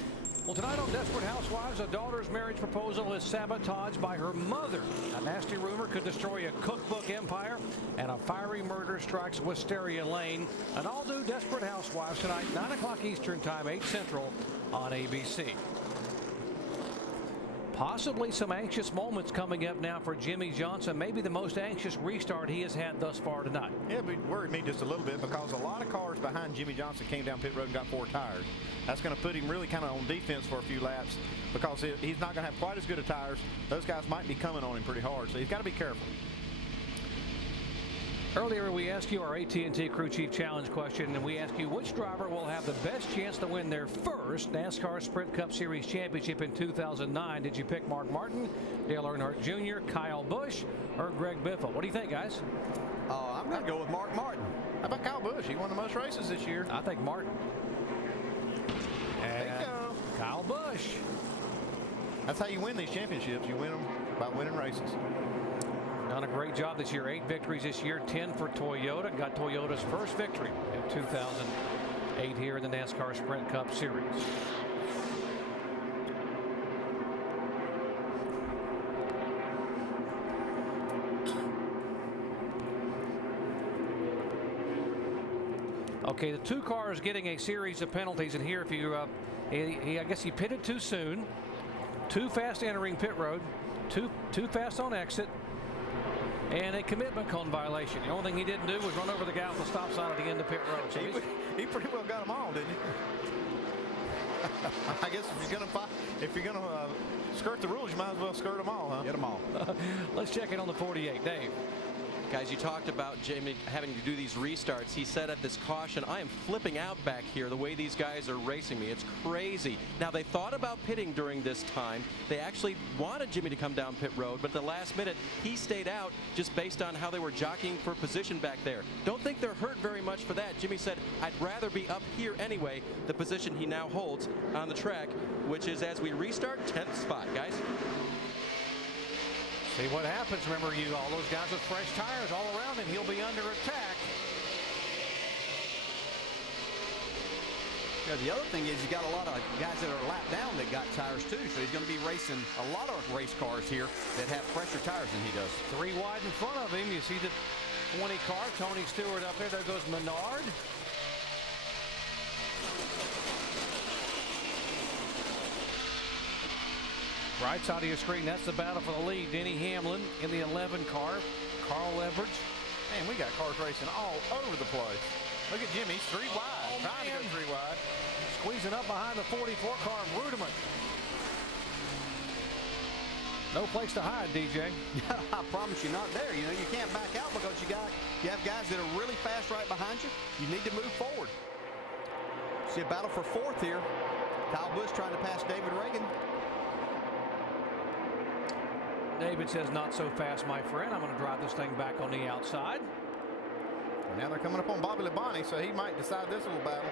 Well, tonight on Desperate Housewives, a daughter's marriage proposal is sabotaged by her mother. A nasty rumor could destroy a cookbook empire, and a fiery murder strikes Wisteria Lane. An all-new Desperate Housewives tonight, 9 o'clock Eastern Time, 8 Central on ABC. Possibly some anxious moments coming up now for Jimmie Johnson. Maybe the most anxious restart he has had thus far tonight. Yeah, but it worried me just a little bit because a lot of cars behind Jimmie Johnson came down pit road and got 4 tires. That's going to put him really kind of on defense for a few laps because he's not going to have quite as good of tires. Those guys might be coming on him pretty hard, so he's got to be careful. Earlier, we asked you our AT&T Crew Chief Challenge question, and we asked you which driver will have the best chance to win their first NASCAR Sprint Cup Series championship in 2009. Did you pick Mark Martin, Dale Earnhardt Jr., Kyle Busch, or Greg Biffle? What do you think, guys? I'm going to go with Mark Martin. How about Kyle Busch? He won the most races this year. I think Martin. There you go. Kyle Busch. That's how you win these championships. You win them by winning races. Done a great job this year. 8 victories this year, 10 for Toyota. Got Toyota's first victory in 2008 here in the NASCAR Sprint Cup Series. Okay, the 2 cars getting a series of penalties, and here, if you, I guess he pitted too soon, too fast entering pit road, too fast on exit, and a commitment cone violation. The only thing he didn't do was run over the guy at the stop sign at the end of pit road. So he pretty well got them all, didn't he? I guess if you're gonna skirt the rules, you might as well skirt them all, huh? Get them all. Let's check it on the 48, Dave. Guys, you talked about Jimmie having to do these restarts. He said at this caution, I am flipping out back here the way these guys are racing me. It's crazy. Now, they thought about pitting during this time. They actually wanted Jimmie to come down pit road, but at the last minute, he stayed out just based on how they were jockeying for position back there. Don't think they're hurt very much for that. Jimmie said, I'd rather be up here anyway, the position he now holds on the track, which is, as we restart, 10th spot, guys. See what happens. Remember, all those guys with fresh tires all around him. He'll be under attack. Yeah, the other thing is you got a lot of guys that are lapped down that got tires too, so he's going to be racing a lot of race cars here that have fresher tires than he does. 3 wide in front of him. You see the 20 car, Tony Stewart up there. There goes Menard. Right side of your screen, that's the battle for the lead. Denny Hamlin in the 11 car. Carl Edwards. Man, we got cars racing all over the place. Look at Jimmie, he's 3 wide, trying to go 3 wide. Squeezing up behind the 44 car of Rudiman. No place to hide, DJ. I promise you, not there. You know, you can't back out because you have guys that are really fast right behind you. You need to move forward. See a battle for 4th here. Kyle Busch trying to pass David Reagan. David says, not so fast, my friend. I'm going to drive this thing back on the outside. Now they're coming up on Bobby Labonte, so he might decide this little battle.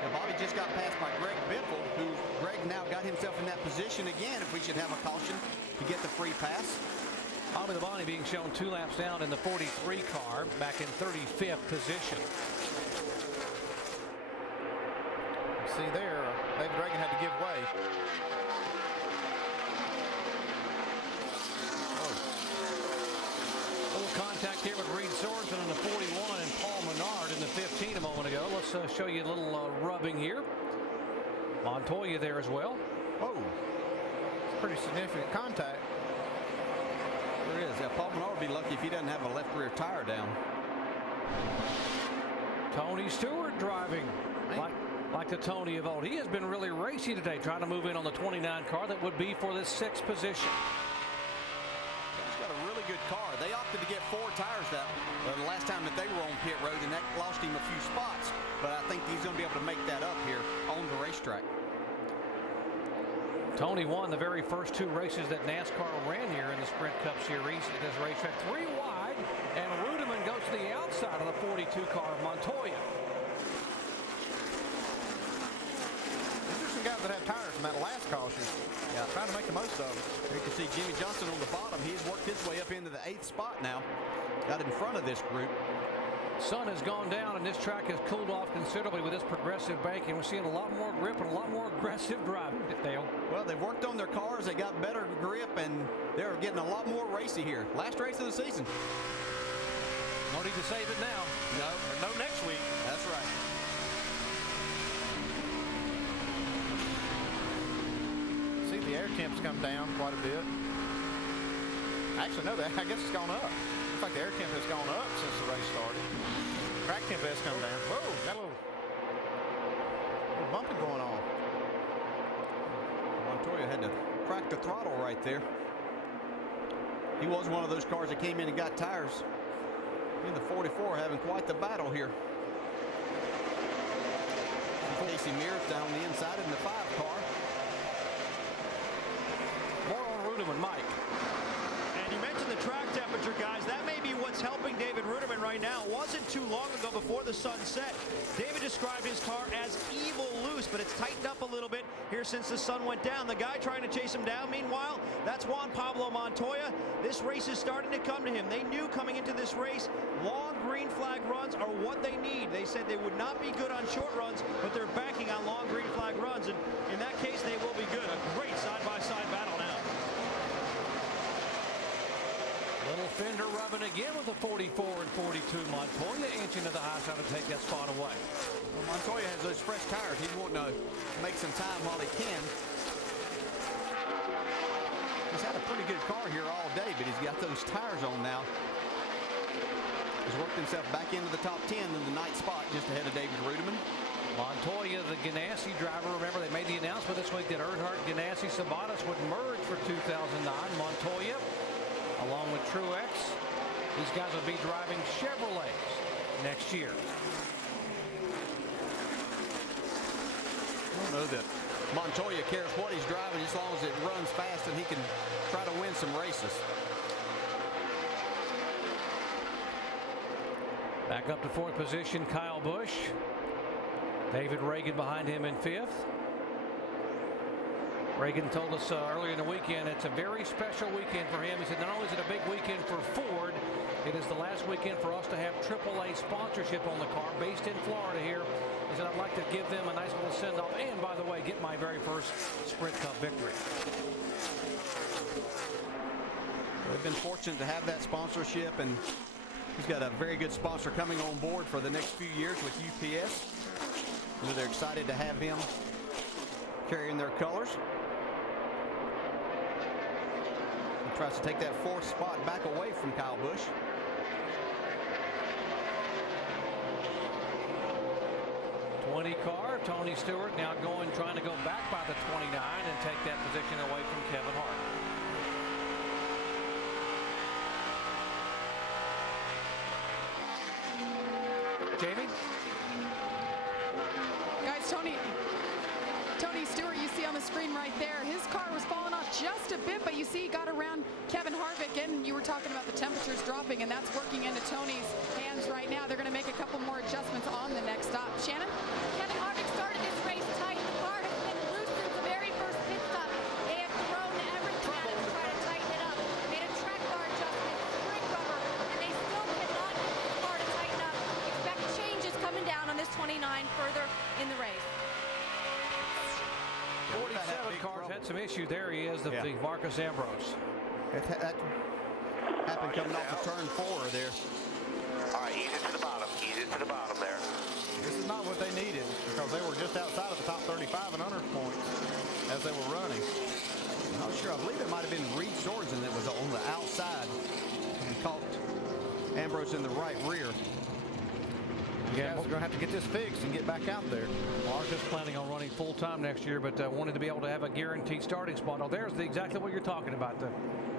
Now Bobby just got passed by Greg Biffle, who Greg now got himself in that position again if we should have a caution to get the free pass. Bobby Labonte being shown 2 laps down in the 43 car, back in 35th position. See there, David Reagan had to give way. Contact here with Reed Sorensen in the 41 and Paul Menard in the 15 a moment ago. Let's show you a little rubbing here. Montoya there as well. Oh, it's pretty significant contact. There is. Yeah, Paul Menard would be lucky if he doesn't have a left rear tire down. Tony Stewart driving like the Tony of old. He has been really racy today, trying to move in on the 29 car that would be for the 6th position. Good car. They opted to get 4 tires the last time that they were on pit road, and that lost him a few spots. But I think he's going to be able to make that up here on the racetrack. Tony won the very first 2 races that NASCAR ran here in the Sprint Cup Series at this racetrack. 3 wide, and Rudiman goes to the outside of the 42 car of Montoya. These are some guys that have tires from that last caution. Yeah, trying to make the most of them. You can see Jimmie Johnson on the bottom. He's worked his way up into the 8th spot now. Got in front of this group. Sun has gone down, and this track has cooled off considerably with this progressive banking. We're seeing a lot more grip and a lot more aggressive driving, Dale. Well, they've worked on their cars. They got better grip, and they're getting a lot more racy here. Last race of the season. No need to save it now. No next week. That's right. See, the air temp's come down quite a bit. Actually, no, I guess it's gone up. Looks like the air temp has gone up since the race started. Track temp has come down. Whoa, got a little bumping going on. Montoya had to crack the throttle right there. He was one of those cars that came in and got tires. In the 44 having quite the battle here. Casey Mears down on the inside in the 5 car. More on Ruderman, Mike. And you mentioned the track temperature, guys. That may be what's helping David Ruderman right now. It wasn't too long ago before the sun set. David described his car as evil loose, but it's tightened up a little bit here since the sun went down. The guy trying to chase him down, meanwhile, that's Juan Pablo Montoya. This race is starting to come to him. They knew coming into this race, long green flag runs are what they need. They said they would not be good on short runs, but they're banking on long green flag runs, and in that case, they will be good. A great side-by-side battle now. Little fender rubbing again with the 44 and 42. Montoya inching to the high side to take that spot away. Well, Montoya has those fresh tires. He's wanting to make some time while he can. He's had a pretty good car here all day, but he's got those tires on now. He's worked himself back into the top 10 in the 9th spot, just ahead of David Ruderman. Montoya, the Ganassi driver. Remember, they made the announcement this week that Earnhardt, Ganassi, Sabatas would merge for 2009. Montoya, along with Truex, these guys will be driving Chevrolets next year. I don't know that Montoya cares what he's driving as long as it runs fast and he can try to win some races. Back up to 4th position, Kyle Busch. David Reagan behind him in 5th. Reagan told us earlier in the weekend it's a very special weekend for him. He said not only is it a big weekend for Ford, it is the last weekend for us to have AAA sponsorship on the car based in Florida here. He said I'd like to give them a nice little send-off and, by the way, get my very first Sprint Cup victory. They've been fortunate to have that sponsorship, and he's got a very good sponsor coming on board for the next few years with UPS. So they're excited to have him carrying their colors. He tries to take that 4th spot back away from Kyle Busch. Car, Tony Stewart now trying to go back by the 29 and take that position away from Kevin Hart. Jamie? Guys, Tony Stewart, you see on the screen right there, his car was falling off just a bit, but you see he got around Kevin Harvick, and you were talking about the temperatures dropping, and that's working into Tony's hands right now. They're going to make a couple more adjustments on the next stop. Shannon? Kevin Harvick started this race tight. The car has been loose since the very first pit stop. They have thrown everything at it to try to tighten it up. Made a track bar adjustment, spring rubber, and they still cannot get this car to tighten up. Expect changes coming down on this 29 further in the race. 47 cars had some issue. There he is, the Marcus Ambrose. That happened coming off of turn 4 there. All right, ease it to the bottom. Ease it to the bottom there. This is not what they needed because they were just outside of the top 35 in honors points as they were running. I'm not sure. I believe it might have been Reed Sorensen that was on the outside and caught Ambrose in the right rear. Yeah, we're going to have to get this fixed and get back out there. Marcus planning on running full-time next year, but wanted to be able to have a guaranteed starting spot. Oh, there's exactly what you're talking about, the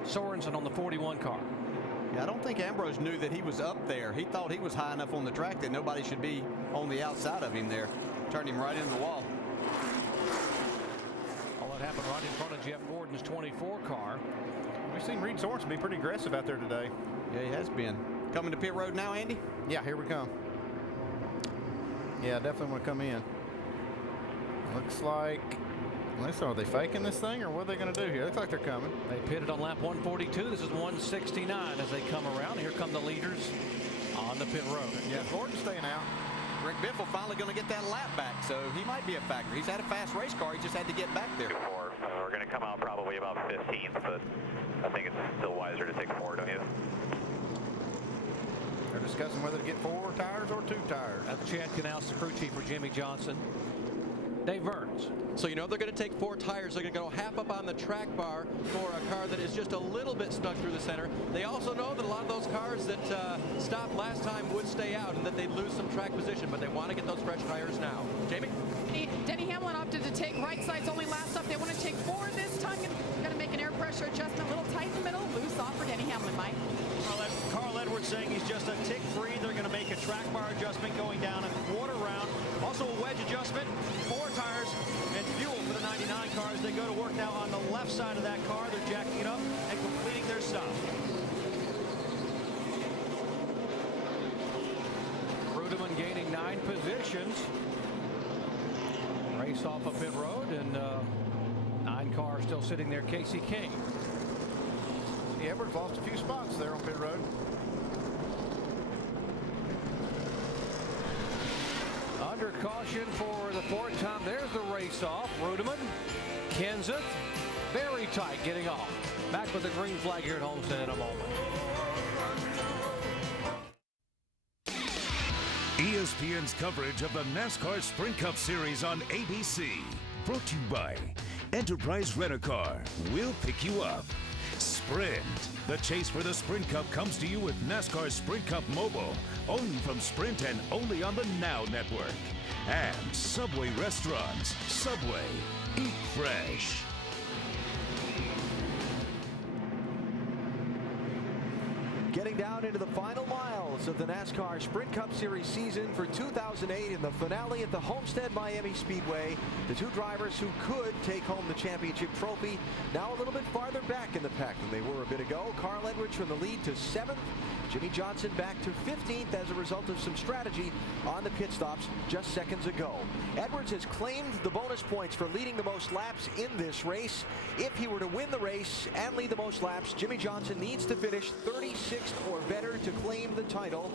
Sorensen on the 41 car. Yeah, I don't think Ambrose knew that he was up there. He thought he was high enough on the track that nobody should be on the outside of him there. Turned him right into the wall. All that happened right in front of Jeff Gordon's 24 car. We've seen Reed Sorensen be pretty aggressive out there today. Yeah, he has been. Coming to pit road now, Andy? Yeah, here we come. Yeah, definitely want to come in. Looks like, are they faking this thing, or what are they going to do here? Looks like they're coming. They pitted on lap 142. This is 169 as they come around. Here come the leaders on the pit road. Yeah, Gordon's staying out. Rick Biffle finally going to get that lap back, so he might be a factor. He's had a fast race car. He just had to get back there. We're going to come out probably about 15th, but I think it's still wiser to take 4, don't you? They're discussing whether to get 4 tires or 2 tires. That's Chad Canals, the crew chief for Jimmy Johnson. Dave Burns. So you know they're going to take 4 tires. They're going to go half up on the track bar for a car that is just a little bit stuck through the center. They also know that a lot of those cars that stopped last time would stay out and that they'd lose some track position, but they want to get those fresh tires now. Jamie? Denny Hamlin opted to take right sides only last up. They want to take 4 this time. Going to make an air pressure adjustment, a little tight in the middle, loose off for Denny Hamlin, Mike. Carl Edwards saying he's just a tick free. They're going to make a track bar adjustment going down a quarter round. Also a wedge adjustment, 4 tires and fuel for the 99 cars. They go to work now on the left side of that car. They're jacking it up and completing their stop. Rudeman gaining 9 positions. Race off a pit road, and 9 cars still sitting there. Casey King. Yeah, Edwards lost a few spots there on pit road. Under caution for the 4th time. There's the race off. Rudeman, Kenseth, very tight getting off. Back with the green flag here at Homestead in a moment. ESPN's coverage of the NASCAR Sprint Cup Series on ABC. Brought to you by Enterprise Rent-A-Car. We'll pick you up. Sprint. The chase for the Sprint Cup comes to you with NASCAR Sprint Cup Mobile. Only from Sprint and only on the Now Network. And Subway Restaurants. Subway. Eat fresh. Getting down into the final miles of the NASCAR Sprint Cup Series season for 2008 in the finale at the Homestead-Miami Speedway. The 2 drivers who could take home the championship trophy now a little bit farther back in the pack than they were a bit ago. Carl Edwards from the lead to 7th. Jimmy Johnson back to 15th as a result of some strategy on the pit stops just seconds ago. Edwards has claimed the bonus points for leading the most laps in this race. If he were to win the race and lead the most laps, Jimmy Johnson needs to finish 36th or better to claim the title.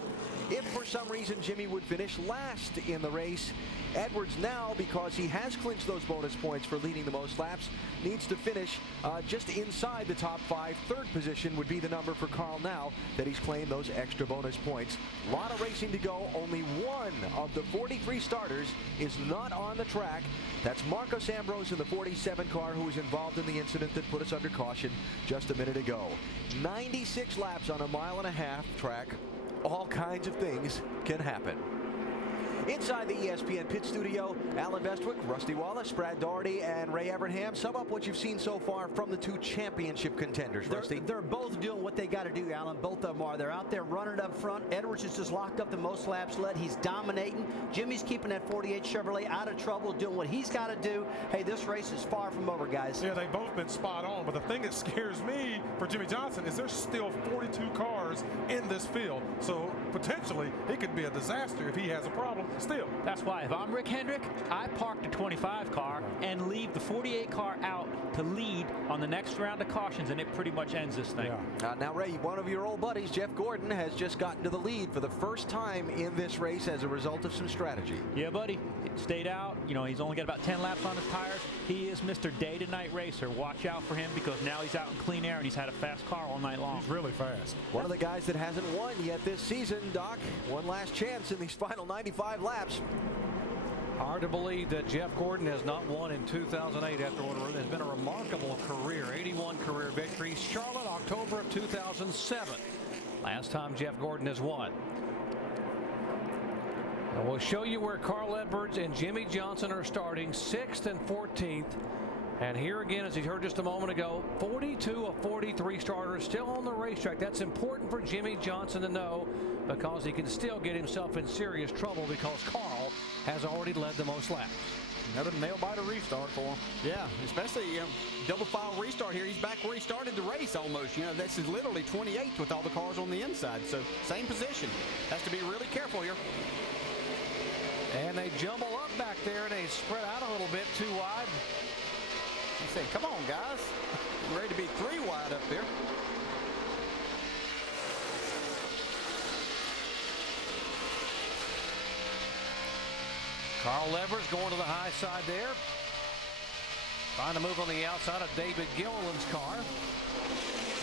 If for some reason Jimmy would finish last in the race, Edwards now, because he has clinched those bonus points for leading the most laps, needs to finish just inside the top 5. 3rd position would be the number for Carl now that he's claimed those extra bonus points. A lot of racing to go. Only 1 of the 43 starters is not on the track. That's Marcos Ambrose in the 47 car, who was involved in the incident that put us under caution just a minute ago. 96 laps on a 1.5 mile track. All kinds of things can happen. Inside the ESPN pit studio, Alan Bestwick, Rusty Wallace, Brad Daugherty, and Ray Evernham. Sum up what you've seen so far from the 2 championship contenders, Rusty. They're both doing what they got to do, Alan. Both of them are. They're out there running up front. Edwards has just locked up the most laps led. He's dominating. Jimmy's keeping that 48 Chevrolet out of trouble, doing what he's got to do. Hey, this race is far from over, guys. Yeah, they've both been spot on. But the thing that scares me for Jimmy Johnson is there's still 42 cars in this field. So potentially it could be a disaster if he has a problem still. That's why if I'm Rick Hendrick, I park the 25 car and leave the 48 car out to lead on the next round of cautions, and it pretty much ends this thing. Yeah. Now, Ray, one of your old buddies, Jeff Gordon, has just gotten to the lead for the first time in this race as a result of some strategy. Yeah, buddy. Stayed out. You know, he's only got about 10 laps on his tires. He is Mr. Day-to-Night Racer. Watch out for him because now he's out in clean air and he's had a fast car all night long. He's really fast. One of the guys that hasn't won yet this season, Doc. One last chance in these final 95 laps. Hard to believe that Jeff Gordon has not won in 2008 after what has been a remarkable career. 81 career victories. Charlotte, October of 2007. Last time Jeff Gordon has won. And we'll show you where Carl Edwards and Jimmy Johnson are starting 6th and 14th. And here again, as you heard just a moment ago, 42 of 43 starters still on the racetrack. That's important for Jimmy Johnson to know because he can still get himself in serious trouble because Carl has already led the most laps. Another nail-biter restart for him. Yeah, especially double file restart here. He's back where he started the race almost. You know, this is literally 28th with all the cars on the inside. So same position. Has to be really careful here. And they jumble up back there and they spread out a little bit too wide. I said, come on, guys. I'm ready to be 3 wide up there. Carl Edwards going to the high side there. Trying to move on the outside of David Gilliland's car.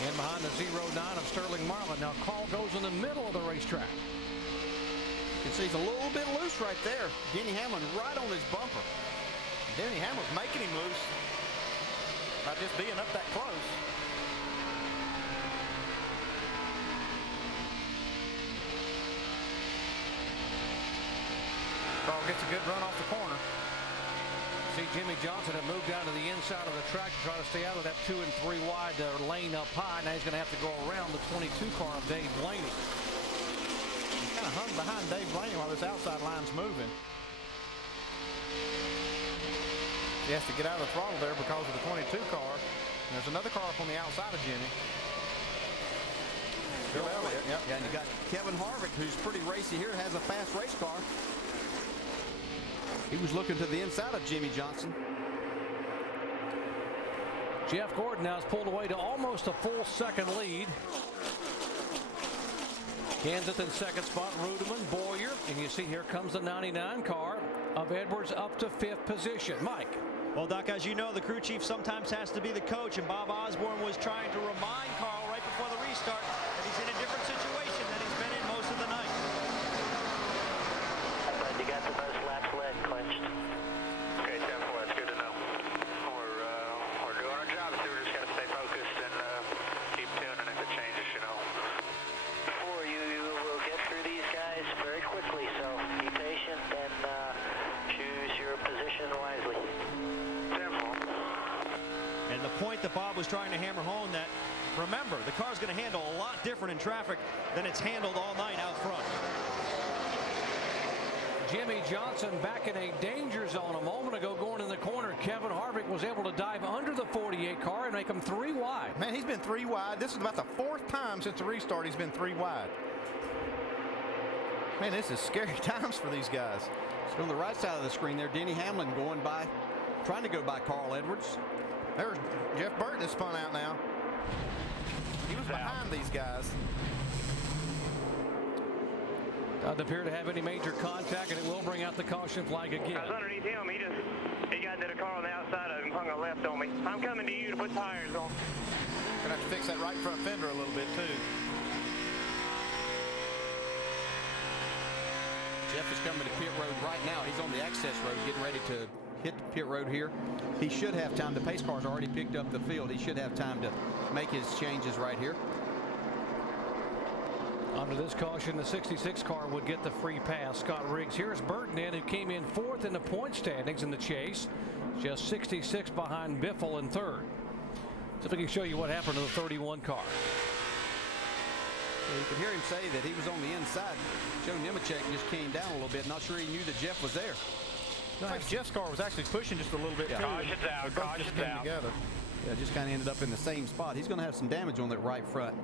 And behind the 09 of Sterling Marlin. Now Carl goes in the middle of the racetrack. You can see he's a little bit loose right there. Denny Hamlin right on his bumper. Denny Hamlin's making him loose by just being up that close. Carl gets a good run off the corner. See Jimmy Johnson had moved down to the inside of the track to try to stay out of that 2 and 3 wide lane up high. Now he's going to have to go around the 22 car of Dave Blaney. He's kind of hung behind Dave Blaney while this outside line's moving. He has to get out of the throttle there because of the 22 car. And there's another car up on the outside of Jimmy. Bill Elliott, yep. Yeah, and you got Kevin Harvick, who's pretty racy here, has a fast race car. He was looking to the inside of Jimmy Johnson. Jeff Gordon now has pulled away to almost a full second lead. Kansas in second spot, Rudeman, Boyer, and you see here comes the 99 car of Edwards up to 5th position. Mike. Well, Doc, as you know, the crew chief sometimes has to be the coach, and Bob Osborne was trying to remind Carl right before the restart that he's in a different situation than he's been in most of the night. But you got the most laps led clinched. Okay, 10-4, that's good to know. We're doing our job, so we're just got to stay focused and keep tuning if it changes, you know. Before you will get through these guys very quickly, so be patient and choose your position wisely. And the point that Bob was trying to hammer home that, remember, the car's going to handle a lot different in traffic than it's handled all night out front. Jimmy Johnson back in a danger zone a moment ago going in the corner. Kevin Harvick was able to dive under the 48 car and make him 3 wide. Man, he's been 3 wide. This is about the 4th time since the restart he's been 3 wide. Man, this is scary times for these guys. So on the right side of the screen there, Denny Hamlin going by, trying to go by Carl Edwards. There's Jeff Burton has spun out now. He was behind these guys. Doesn't appear to have any major contact, and it will bring out the caution flag again. I was underneath him. He got into the car on the outside of him, hung a left on me. I'm coming to you to put tires on. Gonna have to fix that right front fender a little bit too. Jeff is coming to pit road right now. He's on the access road getting ready to hit the pit road here. He should have time. The pace car's already picked up the field. He should have time to make his changes right here. Under this caution, the 66 car would get the free pass. Scott Riggs. Here's Burton in, who came in 4th in the point standings in the chase. Just 66 behind Biffle in 3rd. So if we can show you what happened to the 31 car. You could hear him say that he was on the inside. Joe Nemechek just came down a little bit. Not sure he knew that Jeff was there. Nice. Like Jeff's car was actually pushing just a little bit too. Caution's out. Caution's out. Together. Yeah, just kind of ended up in the same spot. He's going to have some damage on that right front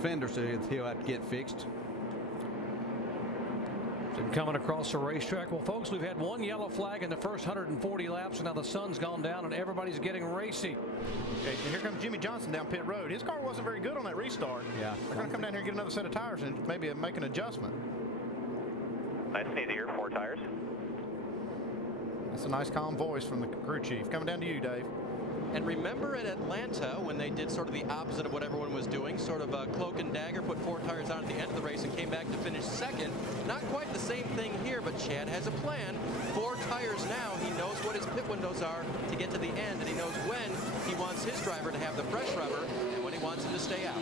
fender, so he'll have to get fixed. And coming across the racetrack. Well, folks, we've had 1 yellow flag in the first 140 laps, and now the sun's gone down and everybody's getting racy. Okay, and here comes Jimmy Johnson down pit road. His car wasn't very good on that restart. Yeah. They're going to come down here and get another set of tires and maybe make an adjustment. Nice and easy here, 4 tires. That's a nice calm voice from the crew chief. Coming down to you, Dave. And remember at Atlanta when they did sort of the opposite of what everyone was doing, sort of a cloak and dagger, put 4 tires on at the end of the race and came back to finish 2nd. Not quite the same thing here, but Chad has a plan. 4 tires now. He knows what his pit windows are to get to the end, and he knows when he wants his driver to have the fresh rubber and when he wants him to stay out.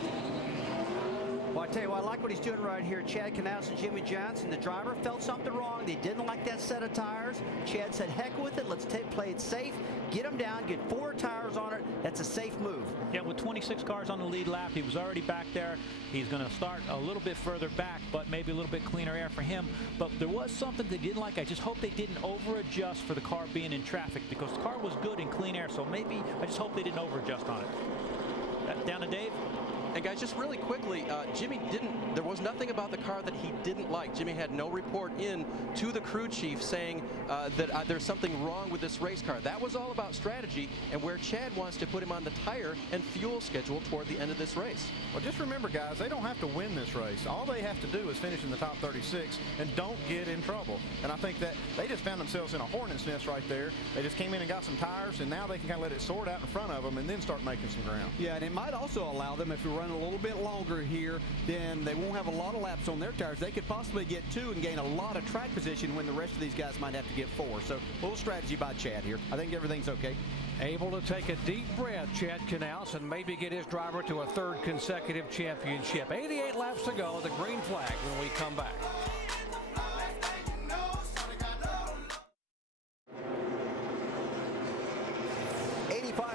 Well, I tell you what, I like what he's doing right here. Chad Knaus and Jimmy Johnson. The driver felt something wrong. They didn't like that set of tires. Chad said, heck with it. Let's play it safe. Get them down. Get 4 tires on it. That's a safe move. Yeah, with 26 cars on the lead lap, he was already back there. He's going to start a little bit further back, but maybe a little bit cleaner air for him. But there was something they didn't like. I just hope they didn't over-adjust for the car being in traffic, because the car was good in clean air, so maybe I just hope they didn't over-adjust on it. Down to Dave. And guys, just really quickly, Jimmy there was nothing about the car that he didn't like. Jimmy had no report in to the crew chief saying that there's something wrong with this race car. That was all about strategy and where Chad wants to put him on the tire and fuel schedule toward the end of this race. Well, just remember, guys, they don't have to win this race. All they have to do is finish in the top 36 and don't get in trouble. And I think that they just found themselves in a hornet's nest right there. They just came in and got some tires, and now they can kind of let it sort out in front of them and then start making some ground. Yeah, and it might also allow them, if we run a little bit longer here, then they won't have a lot of laps on their tires. They could possibly get 2 and gain a lot of track position when the rest of these guys might have to get 4. So a little strategy by Chad here. I think everything's okay. Able to take a deep breath, Chad Knaus, and maybe get his driver to a 3rd consecutive championship. 88 laps to go, the green flag when we come back.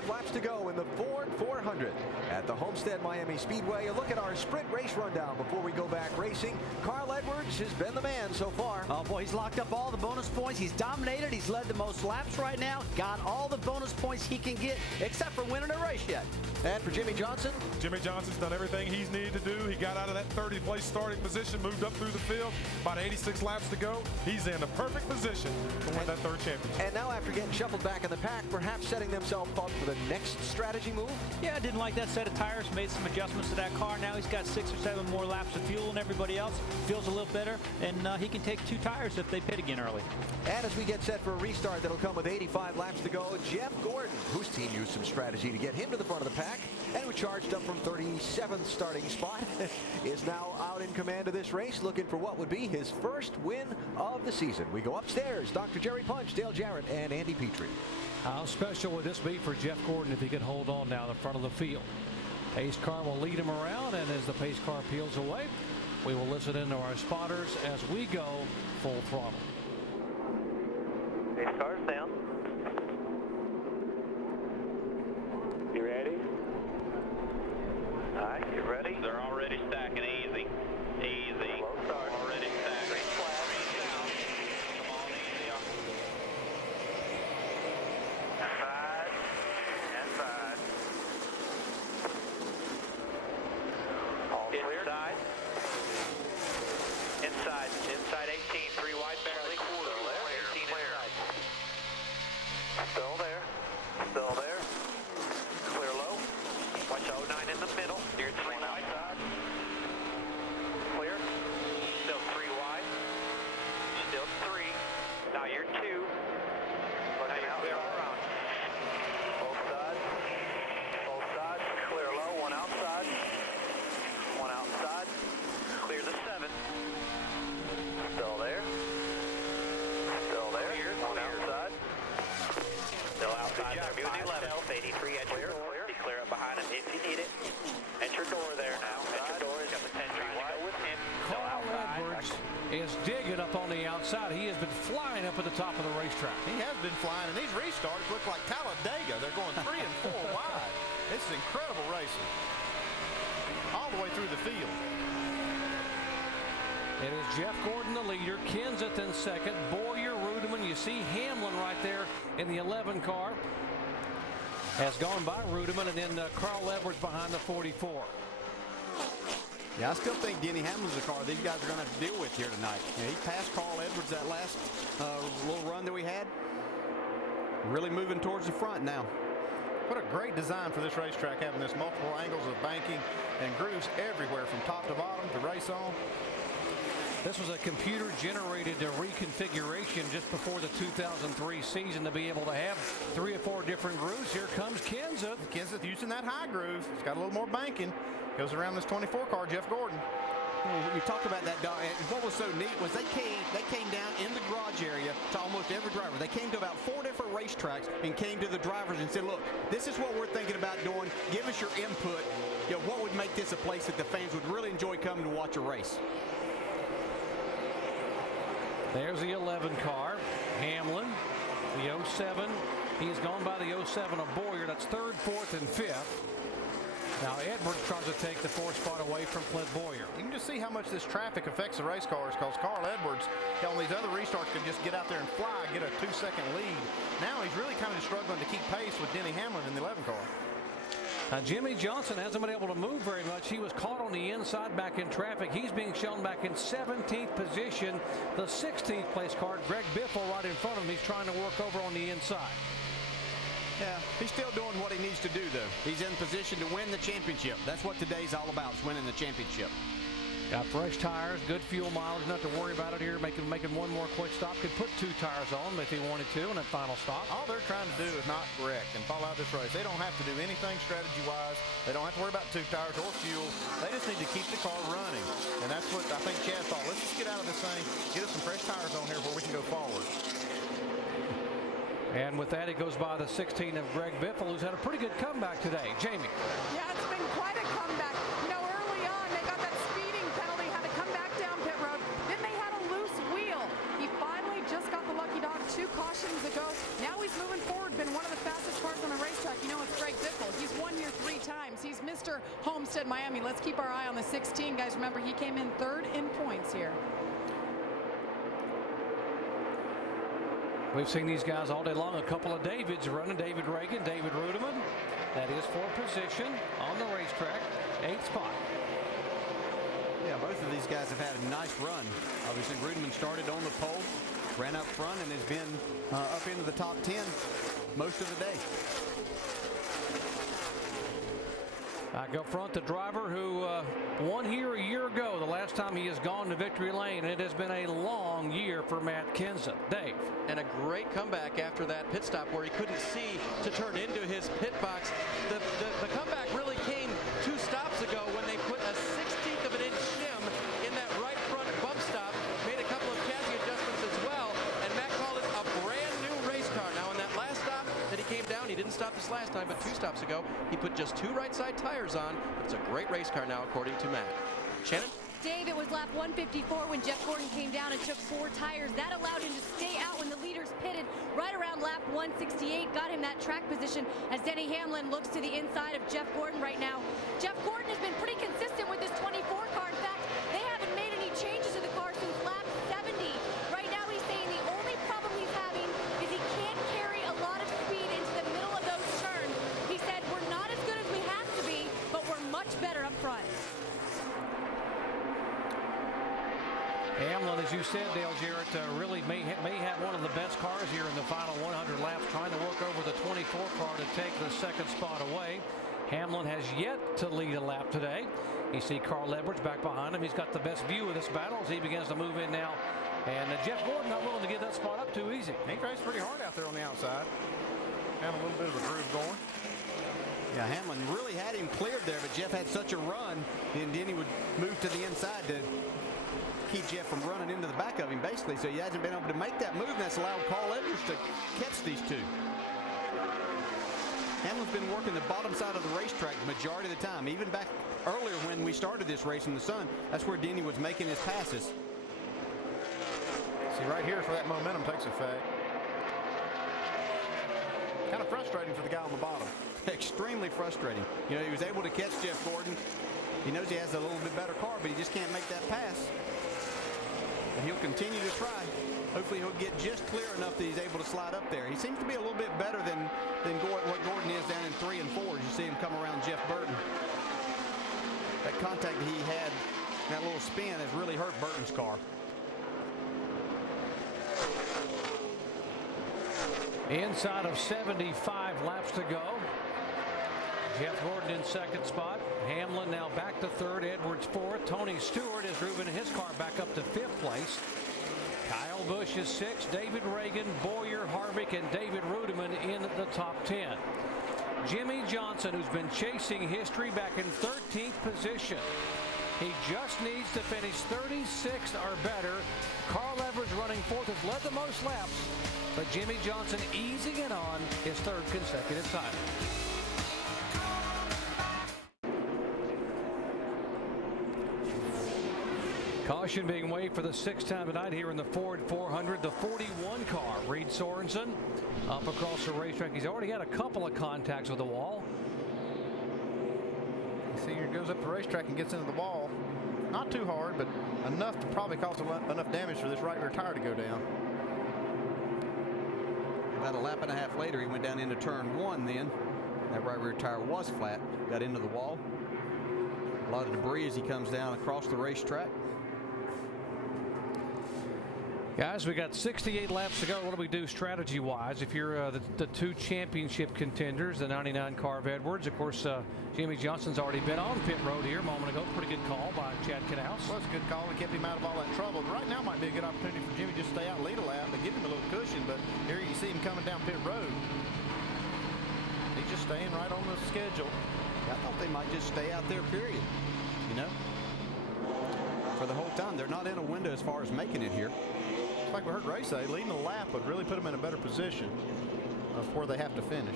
Laps to go in the Ford 400 at the Homestead-Miami Speedway. A look at our sprint race rundown before we go back racing. Carl Edwards has been the man so far. Oh boy, he's locked up all the bonus points. He's dominated. He's led the most laps right now. Got all the bonus points he can get, except for winning a race yet. And for Jimmy Johnson? Jimmy Johnson's done everything he's needed to do. He got out of that 30th place starting position, moved up through the field. About 86 laps to go. He's in the perfect position to win that 3rd championship. And now after getting shuffled back in the pack, perhaps setting themselves up for the next strategy move? Yeah, I didn't like that set of tires. Made some adjustments to that car. Now he's got 6 or 7 more laps of fuel than everybody else. Feels a little better, and he can take 2 tires if they pit again early. And as we get set for a restart that'll come with 85 laps to go, Jeff Gordon, whose team used some strategy to get him to the front of the pack, and who charged up from 37th starting spot, is now out in command of this race, looking for what would be his first win of the season. We go upstairs. Dr. Jerry Punch, Dale Jarrett, and Andy Petrie. How special would this be for Jeff Gordon if he could hold on now in the front of the field? Pace car will lead him around, and as the pace car peels away, we will listen in to our spotters as we go full throttle. Pace car's down. You ready? All right, you ready? They're already stacking easy. Easy. Slow start. Already stacking. Green flag. Come on, easy. Inside. Inside. All clear. Inside. Inside. Inside 18. 3 wide, barely quarter. 18 inside. Still there. Still there. Clear low. Watch 09 in the middle. You're 3 wide side. Clear. Still 3 wide. Still 3. Now you're 2. Looking out. Clear all around. Both sides. Both sides. Clear low. 1 outside. 1 outside. Clear the 7. Still there. Still there. 1 outside. Still outside there. View the 11. 83 at your door. Be clear up behind him if you need it. Enter door there now. Enter door. He's got the 10 trying to go with him. Still Carl Edwards is digging up on the outside. He has been flying up at the top of the racetrack. He has been flying, and these restarts look like Talladega. They're going 3 and 4 wide. This is incredible racing. All the way through the field. It is Jeff Gordon, the leader. Kenseth in second. Boyer, Rudiman. You see Hamlin right there in the 11 car. Has gone by Rudiman, and then Carl Edwards behind the 44. Yeah, I still think Denny Hamlin's the car these guys are going to have to deal with here tonight. Yeah, he passed Carl Edwards that last little run that we had. Really moving towards the front now. What a great design for this racetrack, having this multiple angles of banking and grooves everywhere from top to bottom to race on. This was a computer-generated reconfiguration just before the 2003 season to be able to have 3 or 4 different grooves. Here comes Kenseth. Kenseth using that high groove. It's got a little more banking. Goes around this 24 car, Jeff Gordon. You talk about that, Doc, and what was so neat was they came down in the garage area to almost every driver. They came to about 4 different racetracks and came to the drivers and said, look, this is what we're thinking about doing. Give us your input. You know, what would make this a place that the fans would really enjoy coming to watch a race? There's the 11 car. Hamlin, the 07. He has gone by the 07 of Boyer. That's 3rd, 4th, and 5th. Now Edwards tries to take the 4th spot away from Clint Boyer. You can just see how much this traffic affects the race cars, because Carl Edwards on these other restarts could just get out there and fly, get a 2-second lead. Now he's really kind of struggling to keep pace with Denny Hamlin in the 11 car. Jimmy Johnson hasn't been able to move very much. He was caught on the inside back in traffic. He's being shown back in 17th position. The 16th place car, Greg Biffle, right in front of him. He's trying to work over on the inside. Yeah, he's still doing what he needs to do, though. He's in position to win the championship. That's what today's all about, is winning the championship. Got fresh tires, good fuel mileage, not to worry about it here. Making one more quick stop. Could put 2 tires on if he wanted to in that final stop. All they're trying to do is not wreck and fall out this race. They don't have to do anything strategy-wise. They don't have to worry about 2 tires or fuel. They just need to keep the car running. And that's what I think Chad thought. Let's just get out of this thing, get us some fresh tires on here where we can go forward. And with that, it goes by the 16 of Greg Biffle, who's had a pretty good comeback today. Jamie. Yeah, it's been quite a comeback. You know, early on, they got that speeding penalty, had to come back down pit road. Then they had a loose wheel. He finally just got the lucky dog 2 cautions ago. Now he's moving forward, been one of the fastest cars on the racetrack. You know, it's Greg Biffle. He's won here 3 times. He's Mr. Homestead-Miami. Let's keep our eye on the 16. Guys, remember, he came in 3rd in points here. We've seen these guys all day long. A couple of Davids running. David Reagan, David Rudeman. That is for position on the racetrack. 8th spot. Yeah, both of these guys have had a nice run. Obviously, Rudeman started on the pole, ran up front, and has been up into the top 10 most of the day. Back up front, the driver who won here a year ago, the last time he has gone to victory lane. It has been a long year for Matt Kenseth. Dave. And a great comeback after that pit stop where he couldn't see to turn into his pit box. The comeback really came 2 stops ago when they put a 1/16 of an inch shim in that right front bump stop, made a couple of chassis adjustments as well, and Matt called it a brand new race car. Now in that last stop that he came down, he didn't stop this last time, but 2 stops ago, he put just 2 right side tires on. It's a great race car now, according to Matt. Shannon? Dave, it was lap 154 when Jeff Gordon came down and took 4 tires. That allowed him to stay out when the leaders pitted right around lap 168, got him that track position as Denny Hamlin looks to the inside of Jeff Gordon right now. Jeff Gordon has been pretty consistent with his 24 car. In fact, they haven't made any changes to the car since lap 70. Right now, he's saying the only problem he's having is he can't carry a lot of speed into the middle of those turns. He said, we're not as good as we have to be, but we're much better up front. Hamlin, as you said, Dale Jarrett, really may have one of the best cars here in the final 100 laps, trying to work over the 24 car to take the 2nd spot away. Hamlin has yet to lead a lap today. You see Carl Edwards back behind him. He's got the best view of this battle as he begins to move in now. And Jeff Gordon not willing to give that spot up too easy. He raced pretty hard out there on the outside. Had a little bit of a groove going. Yeah, Hamlin really had him cleared there, but Jeff had such a run, and then he would move to the inside to keep Jeff from running into the back of him, basically. So he hasn't been able to make that move, and that's allowed Carl Edwards to catch these 2. Hamlin's been working the bottom side of the racetrack the majority of the time. Even back earlier when we started this race in the sun, that's where Denny was making his passes. See, right here is where that momentum takes effect. Kind of frustrating for the guy on the bottom. Extremely frustrating. You know, he was able to catch Jeff Gordon. He knows he has a little bit better car, but he just can't make that pass. And he'll continue to try. Hopefully he'll get just clear enough that he's able to slide up there. He seems to be a little bit better than what Gordon is down in 3 and 4 as you see him come around Jeff Burton. That contact that he had, that little spin, has really hurt Burton's car. Inside of 75 laps to go. Jeff Gordon in 2nd spot. Hamlin now back to 3rd. Edwards 4th. Tony Stewart has driven his car back up to 5th place. Kyle Busch is 6th. David Reagan, Boyer, Harvick, and David Rudeman in the top 10. Jimmy Johnson, who's been chasing history, back in 13th position. He just needs to finish 36th or better. Carl Edwards running 4th has led the most laps, but Jimmy Johnson easing it on his 3rd consecutive title. Caution being waved for the 6th time tonight here in the Ford 400. The 41 car, Reed Sorensen, up across the racetrack. He's already had a couple of contacts with the wall. You see, he goes up the racetrack and gets into the wall. Not too hard, but enough to probably cause enough damage for this right rear tire to go down. About a lap and a half later, he went down into turn 1 then. That right rear tire was flat, got into the wall. A lot of debris as he comes down across the racetrack. Guys, we got 68 laps to go. What do we do strategy-wise? If you're the two championship contenders, the 99 car of Edwards, of course, Jimmie Johnson's already been on pit road here a moment ago. Pretty good call by Chad Knaus. Well, it's a good call and kept him out of all that trouble. Right now might be a good opportunity for Jimmie just to stay out and lead a lap and give him a little cushion. But here you see him coming down pit road. He's just staying right on the schedule. I thought they might just stay out there, period. You know, for the whole time. They're not in a window as far as making it here. Like we heard Ray say, leading the lap would really put them in a better position of where they have to finish.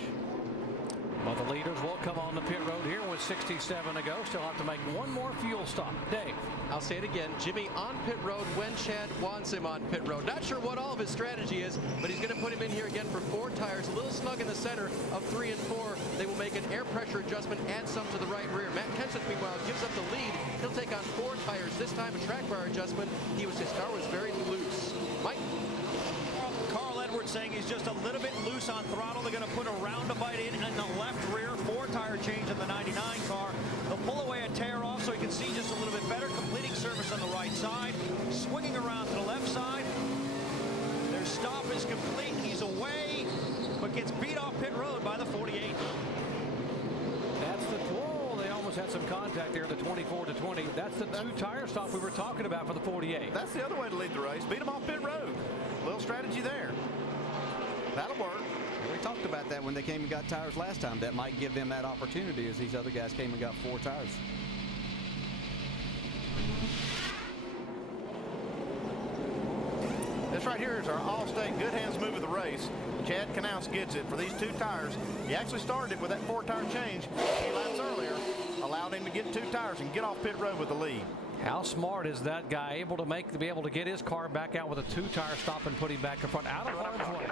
Well, the leaders will come on the pit road here with 67 to go. Still have to make one more fuel stop. Dave. I'll say it again. Jimmie on pit road when Chad wants him on pit road. Not sure what all of his strategy is, but he's going to put him in here again for 4 tires. A little snug in the center of 3 and 4. They will make an air pressure adjustment, add some to the right rear. Matt Kenseth, meanwhile, gives up the lead. He'll take on 4 tires. This time a track bar adjustment. His car was very loose. Mike? Carl Edwards saying he's just a little bit loose on throttle. They're going to put a roundabout in the left rear. 4 tire change in the 99 car. They'll pull away a tear off so he can see just a little bit better. Completing service on the right side. Swinging around to the left side. Their stop is complete. He's away, but gets beat off pit road by the 48. That's the whoa, they almost had some contact there, the 24-20. That's the 2 tire stop we were talking about for the 48. That's the other way to lead the race. Beat them off pit road. A little strategy there. That'll work. We talked about that when they came and got tires last time. That might give them that opportunity as these other guys came and got 4 tires. This right here is our all-state good hands move of the race. Chad Knaus gets it for these 2 tires. He actually started it with that 4-tire change a few laps earlier. Allowed him to get 2 tires and get off pit road with the lead. How smart is that guy to be able to get his car back out with a 2-tire stop and put him back in front out of harm's way?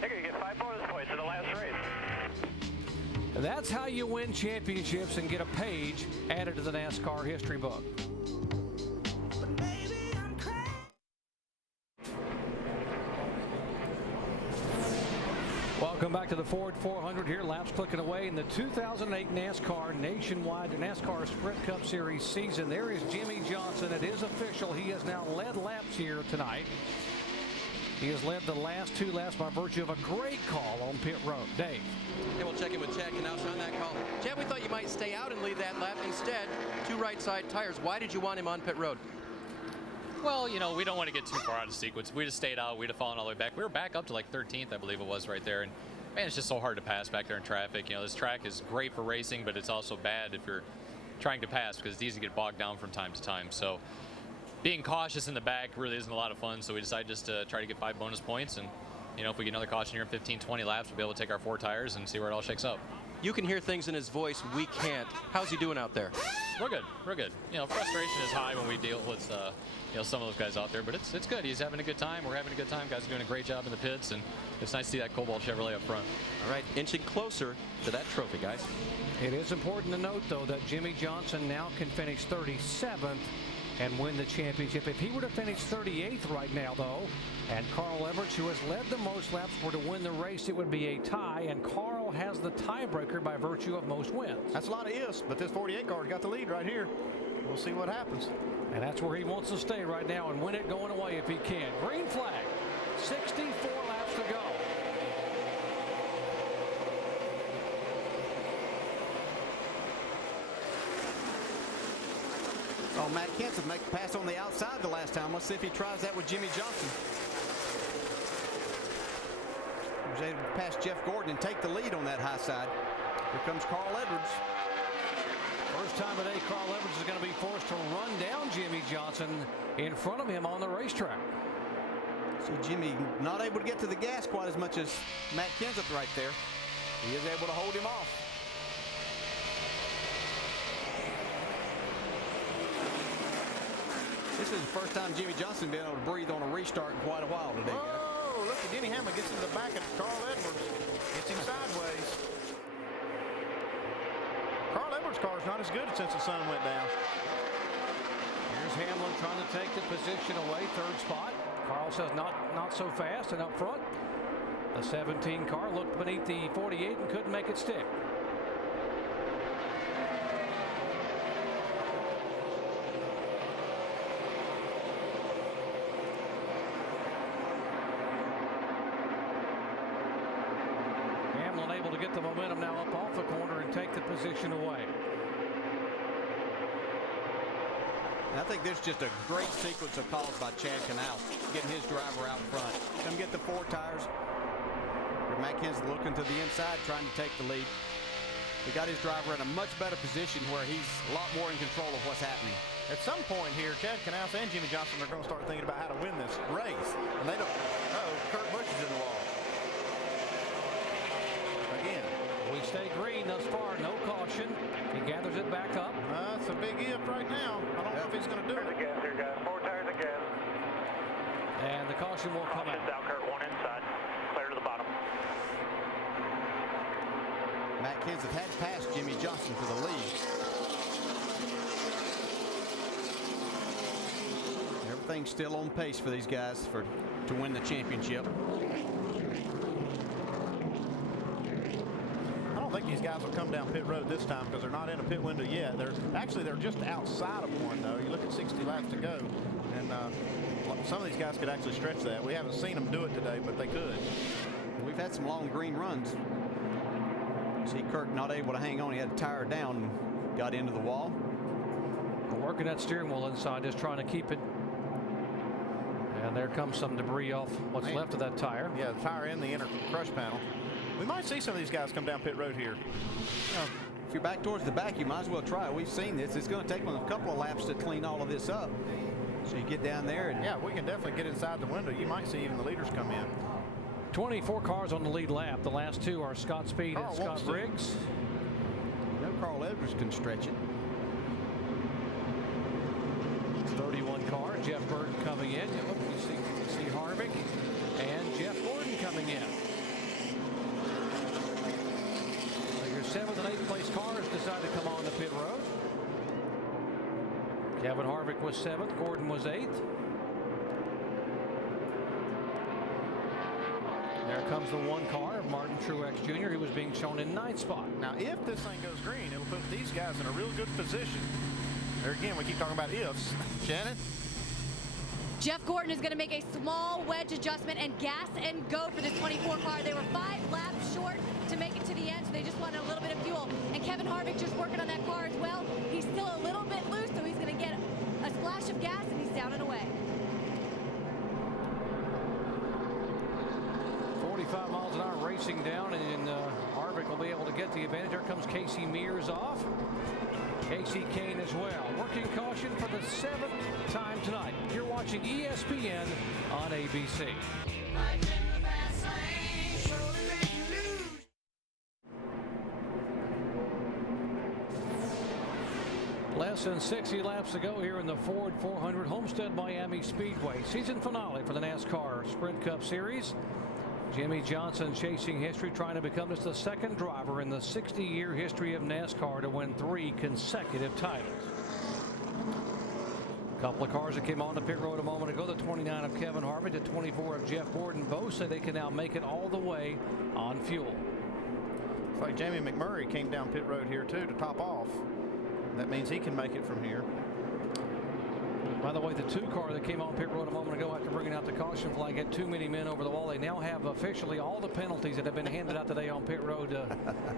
They're going to get 5 bonus points in the last race. That's how you win championships and get a page added to the NASCAR history book. Welcome back to the Ford 400 here. Laps clicking away in the 2008 NASCAR Nationwide NASCAR Sprint Cup Series season. There is Jimmie Johnson. It is official. He has now led laps here tonight. He has led the last 2 laps by virtue of a great call on pit road. Dave. And we'll check in with Chad Knaus on that call. Chad, we thought you might stay out and lead that lap. Instead, 2 right side tires. Why did you want him on pit road? Well, you know, we don't want to get too far out of sequence. We just stayed out. We'd have fallen all the way back. We were back up to like 13th, I believe it was, right there. And man, it's just so hard to pass back there in traffic. You know, this track is great for racing, but it's also bad if you're trying to pass because it's easy to get bogged down from time to time. So being cautious in the back really isn't a lot of fun. So we decided just to try to get 5 bonus points. And, you know, if we get another caution here in 15, 20 laps, we'll be able to take our 4 tires and see where it all shakes up. You can hear things in his voice. We can't. How's he doing out there? We're good. We're good. You know, frustration is high when we deal with, you know, some of those guys out there, but it's good. He's having a good time. We're having a good time. Guys are doing a great job in the pits, and it's nice to see that Cobalt Chevrolet up front. All right, inching closer to that trophy, guys. It is important to note, though, that Jimmie Johnson now can finish 37th and win the championship. If he were to finish 38th right now, though, and Carl Edwards, who has led the most laps, were to win the race, it would be a tie, and Carl has the tiebreaker by virtue of most wins. That's a lot of ifs, but this 48 car's got the lead right here. We'll see what happens. And that's where he wants to stay right now and win it going away if he can. Green flag, 64 laps to go. Oh, Matt Kenseth make the pass on the outside the last time. Let's see if he tries that with Jimmie Johnson. He was able to pass Jeff Gordon and take the lead on that high side. Here comes Carl Edwards. First time of day, Carl Edwards is going to be forced to run down Jimmie Johnson in front of him on the racetrack. See Jimmie not able to get to the gas quite as much as Matt Kenseth right there. He is able to hold him off. This is the first time Jimmie Johnson been able to breathe on a restart in quite a while today. Oh, look at Denny Hamlin gets in the back of Carl Edwards. Gets him sideways. Carl Edwards' car is not as good since the sun went down. Here's Hamlin trying to take the position away, 3rd spot. Carl says not so fast and up front. The 17 car looked beneath the 48 and couldn't make it stick. to get the momentum now up off the corner and take the position away. I think there's just a great sequence of calls by Chad Canal, getting his driver out front. Come get the 4 tires. Matt Kenseth looking to the inside, trying to take the lead. He got his driver in a much better position where he's a lot more in control of what's happening. At some point here, Chad Canals and Jimmy Johnson are going to start thinking about how to win this race. And they don't. Uh-oh, Kurt Busch is in the wall. Again. We stay green thus far, no caution. He gathers it back up. That's a big if right now. I don't know if he's going to do it. Gas here, guys. 4 tires of gas. And the caution will come out. Down, Kurt, 1 inside. Clear to the bottom. Matt Kenseth had passed Jimmy Johnson for the lead. Everything's still on pace for these guys to win the championship. I don't think these guys will come down pit road this time because they're not in a pit window yet. They're just outside of one, though. You look at 60 laps to go, and some of these guys could actually stretch that. We haven't seen them do it today, but they could. We've had some long green runs. See Kirk not able to hang on. He had a tire down and got into the wall. Working that steering wheel inside, just trying to keep it. And there comes some debris off what's left of that tire. Yeah, the tire in the inner crush panel. We might see some of these guys come down pit road here. If you're back towards the back, you might as well try it. We've seen this. It's going to take them a couple of laps to clean all of this up. So you get down there. And yeah, we can definitely get inside the window. You might see even the leaders come in. 24 cars on the lead lap. The last 2 are Scott Speed and Scott Briggs. No, Carl Edwards can stretch it. 31 car. Jeff Burton coming in. You see Harvick and Jeff Gordon coming in. So your 7th and 8th place cars decide to come on the pit road. Kevin Harvick was 7th. Gordon was 8th. There comes the 1 car of Martin Truex Jr. He was being shown in 9th spot. Now, if this thing goes green, it'll put these guys in a real good position. There again, we keep talking about ifs. Shannon? Jeff Gordon is going to make a small wedge adjustment and gas and go for this 24 car. They were 5 laps short to make it to the end, so they just wanted a little bit of fuel. And Kevin Harvick just working on that car as well. He's still a little bit loose, so he's going to get a splash of gas, and he's down and away. 45 miles an hour racing down, and Harvick will be able to get the advantage. There comes Casey Mears off. Casey Kane as well. Working caution for the 7th time tonight. You're watching ESPN on ABC. Less than 60 laps to go here in the Ford 400 Homestead-Miami Speedway. Season finale for the NASCAR Sprint Cup Series. Jimmy Johnson chasing history, trying to become just the 2nd driver in the 60-year history of NASCAR to win 3 consecutive titles. A couple of cars that came on the pit road a moment ago. The 29 of Kevin Harvick, the 24 of Jeff Gordon. Both say they can now make it all the way on fuel. Looks like Jamie McMurray came down pit road here too to top off. That means he can make it from here. By the way, the 2 car that came on pit road a moment ago after bringing out the caution flag had too many men over the wall. They now have officially all the penalties that have been handed out today on pit road.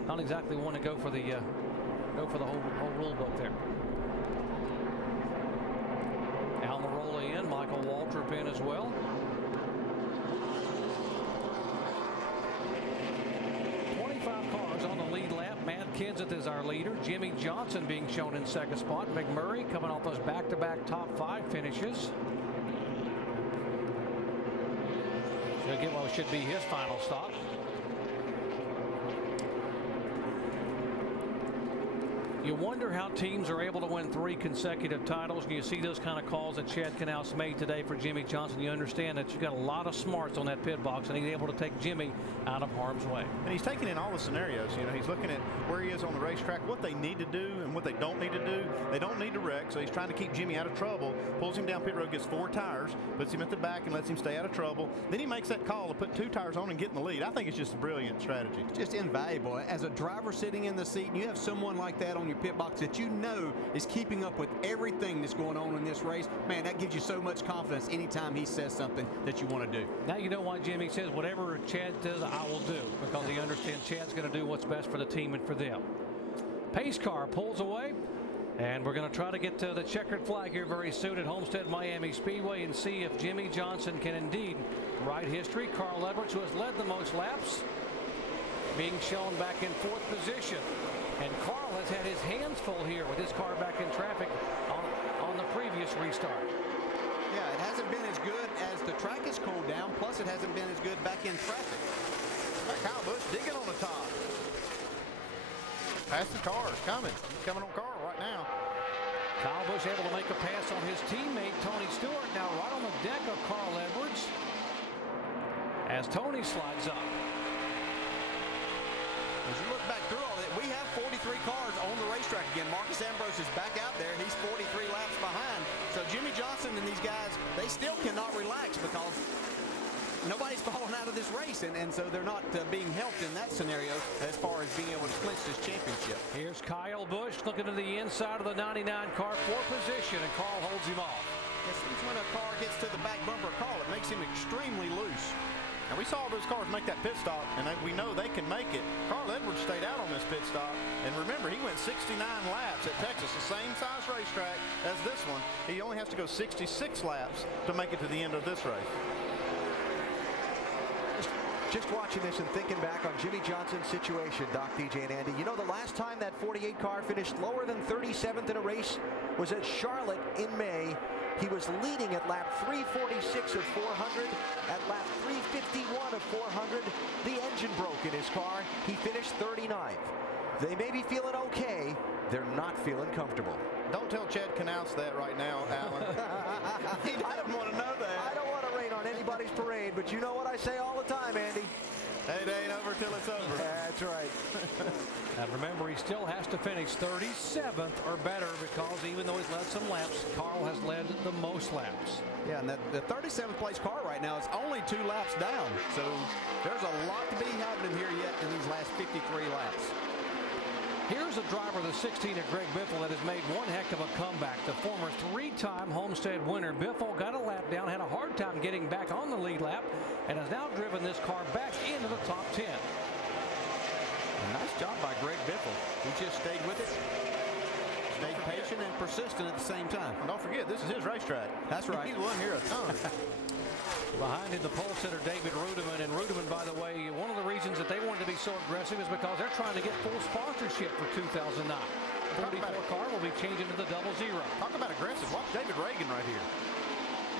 Not exactly want to go for the whole rule book there. Almirola in, Michael Waltrip in as well. 25 cars on the lead lap. Matt Kenseth is our leader. Jimmy Johnson being shown in 2nd spot. McMurray coming off those back-to-back top 5 finishes. He'll get what should be his final stop. You wonder how teams are able to win 3 consecutive titles. And you see those kind of calls that Chad Knaus made today for Jimmy Johnson. You understand that you've got a lot of smarts on that pit box, and he's able to take Jimmy out of harm's way. And he's taking in all the scenarios. You know, he's looking at where he is on the racetrack, what they need to do, and what they don't need to do. They don't need to wreck, so he's trying to keep Jimmy out of trouble. Pulls him down pit road, gets 4 tires, puts him at the back and lets him stay out of trouble. Then he makes that call to put 2 tires on and get in the lead. I think it's just a brilliant strategy. Just invaluable. As a driver sitting in the seat, and you have someone like that on your pit box that you know is keeping up with everything that's going on in this race, man, that gives you so much confidence anytime he says something that you want to do. Now you know why Jimmy says whatever Chad says I will do, because he understands Chad's going to do what's best for the team and for them. Pace car pulls away, and we're going to try to get to the checkered flag here very soon at Homestead-Miami Speedway and see if Jimmy Johnson can indeed write history. Carl Edwards, who has led the most laps, being shown back in 4th position. And Carl has had his hands full here with his car back in traffic on the previous restart. Yeah, it hasn't been as good as the track has cooled down, plus it hasn't been as good back in traffic. Kyle Busch digging on the top. Past the cars, coming. He's coming on Carl right now. Kyle Busch able to make a pass on his teammate Tony Stewart, now right on the deck of Carl Edwards as Tony slides up. As you look back through all that, we have 43 cars on the racetrack again. Marcus Ambrose is back out there. He's 43 laps behind. So Jimmy Johnson and these guys, they still cannot relax because nobody's falling out of this race, and so they're not being helped in that scenario as far as being able to clinch this championship. Here's Kyle Busch looking to the inside of the 99 car for position, and Carl holds him off. It seems when a car gets to the back bumper of Carl, it makes him extremely loose. And we saw those cars make that pit stop, and we know they can make it. Carl Edwards stayed out on this pit stop, and remember, he went 69 laps at Texas, the same size racetrack as this one. He only has to go 66 laps to make it to the end of this race. Just watching this and thinking back on Jimmy Johnson's situation, Doc, DJ, and Andy. You know, the last time that 48 car finished lower than 37th in a race was at Charlotte in May. He was leading at lap 346 of 400. At lap 351 of 400, the engine broke in his car. He finished 39th. They may be feeling okay. They're not feeling comfortable. Don't tell Chad Knaus that right now, Alan. He doesn't want to know that. I don't want to rain on anybody's parade, but you know what I say all the time, Andy. It ain't over till it's over. That's right. And remember, he still has to finish 37th or better because even though he's led some laps, Carl has led the most laps. Yeah, and the 37th place car right now is only 2 laps down. So there's a lot to be happening here yet in these last 53 laps. Here's a driver, the 16 of Greg Biffle, that has made one heck of a comeback. The former 3-time Homestead winner. Biffle got a lap down, had a hard time getting back on the lead lap, and has now driven this car back into the top 10. Nice job by Greg Biffle. He just stayed with it. Stayed patient and persistent at the same time. And don't forget, this is his racetrack. That's right. He's won here a ton. Behind him, the pole sitter, David Rudiman. And Rudiman, by the way, one of the reasons that they wanted to be so aggressive is because they're trying to get full sponsorship for 2009. 44 car will be changing to the 00. Talk about aggressive. Watch David Reagan right here.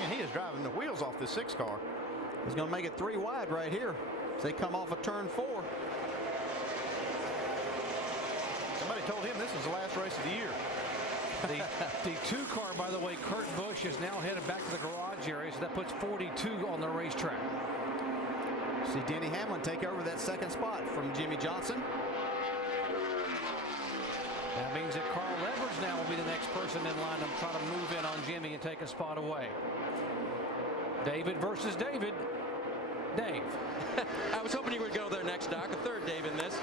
And he is driving the wheels off this 6 car. He's going to make it 3 wide right here as they come off of turn 4. Somebody told him this is the last race of the year. The 2 car, by the way, Kurt Busch is now headed back to the garage area, so that puts 42 on the racetrack. See Denny Hamlin take over that 2nd spot from Jimmy Johnson. That means that Carl Edwards now will be the next person in line to try to move in on Jimmy and take a spot away. David versus David. Dave. I was hoping you would go there next, Doc. A third Dave in this.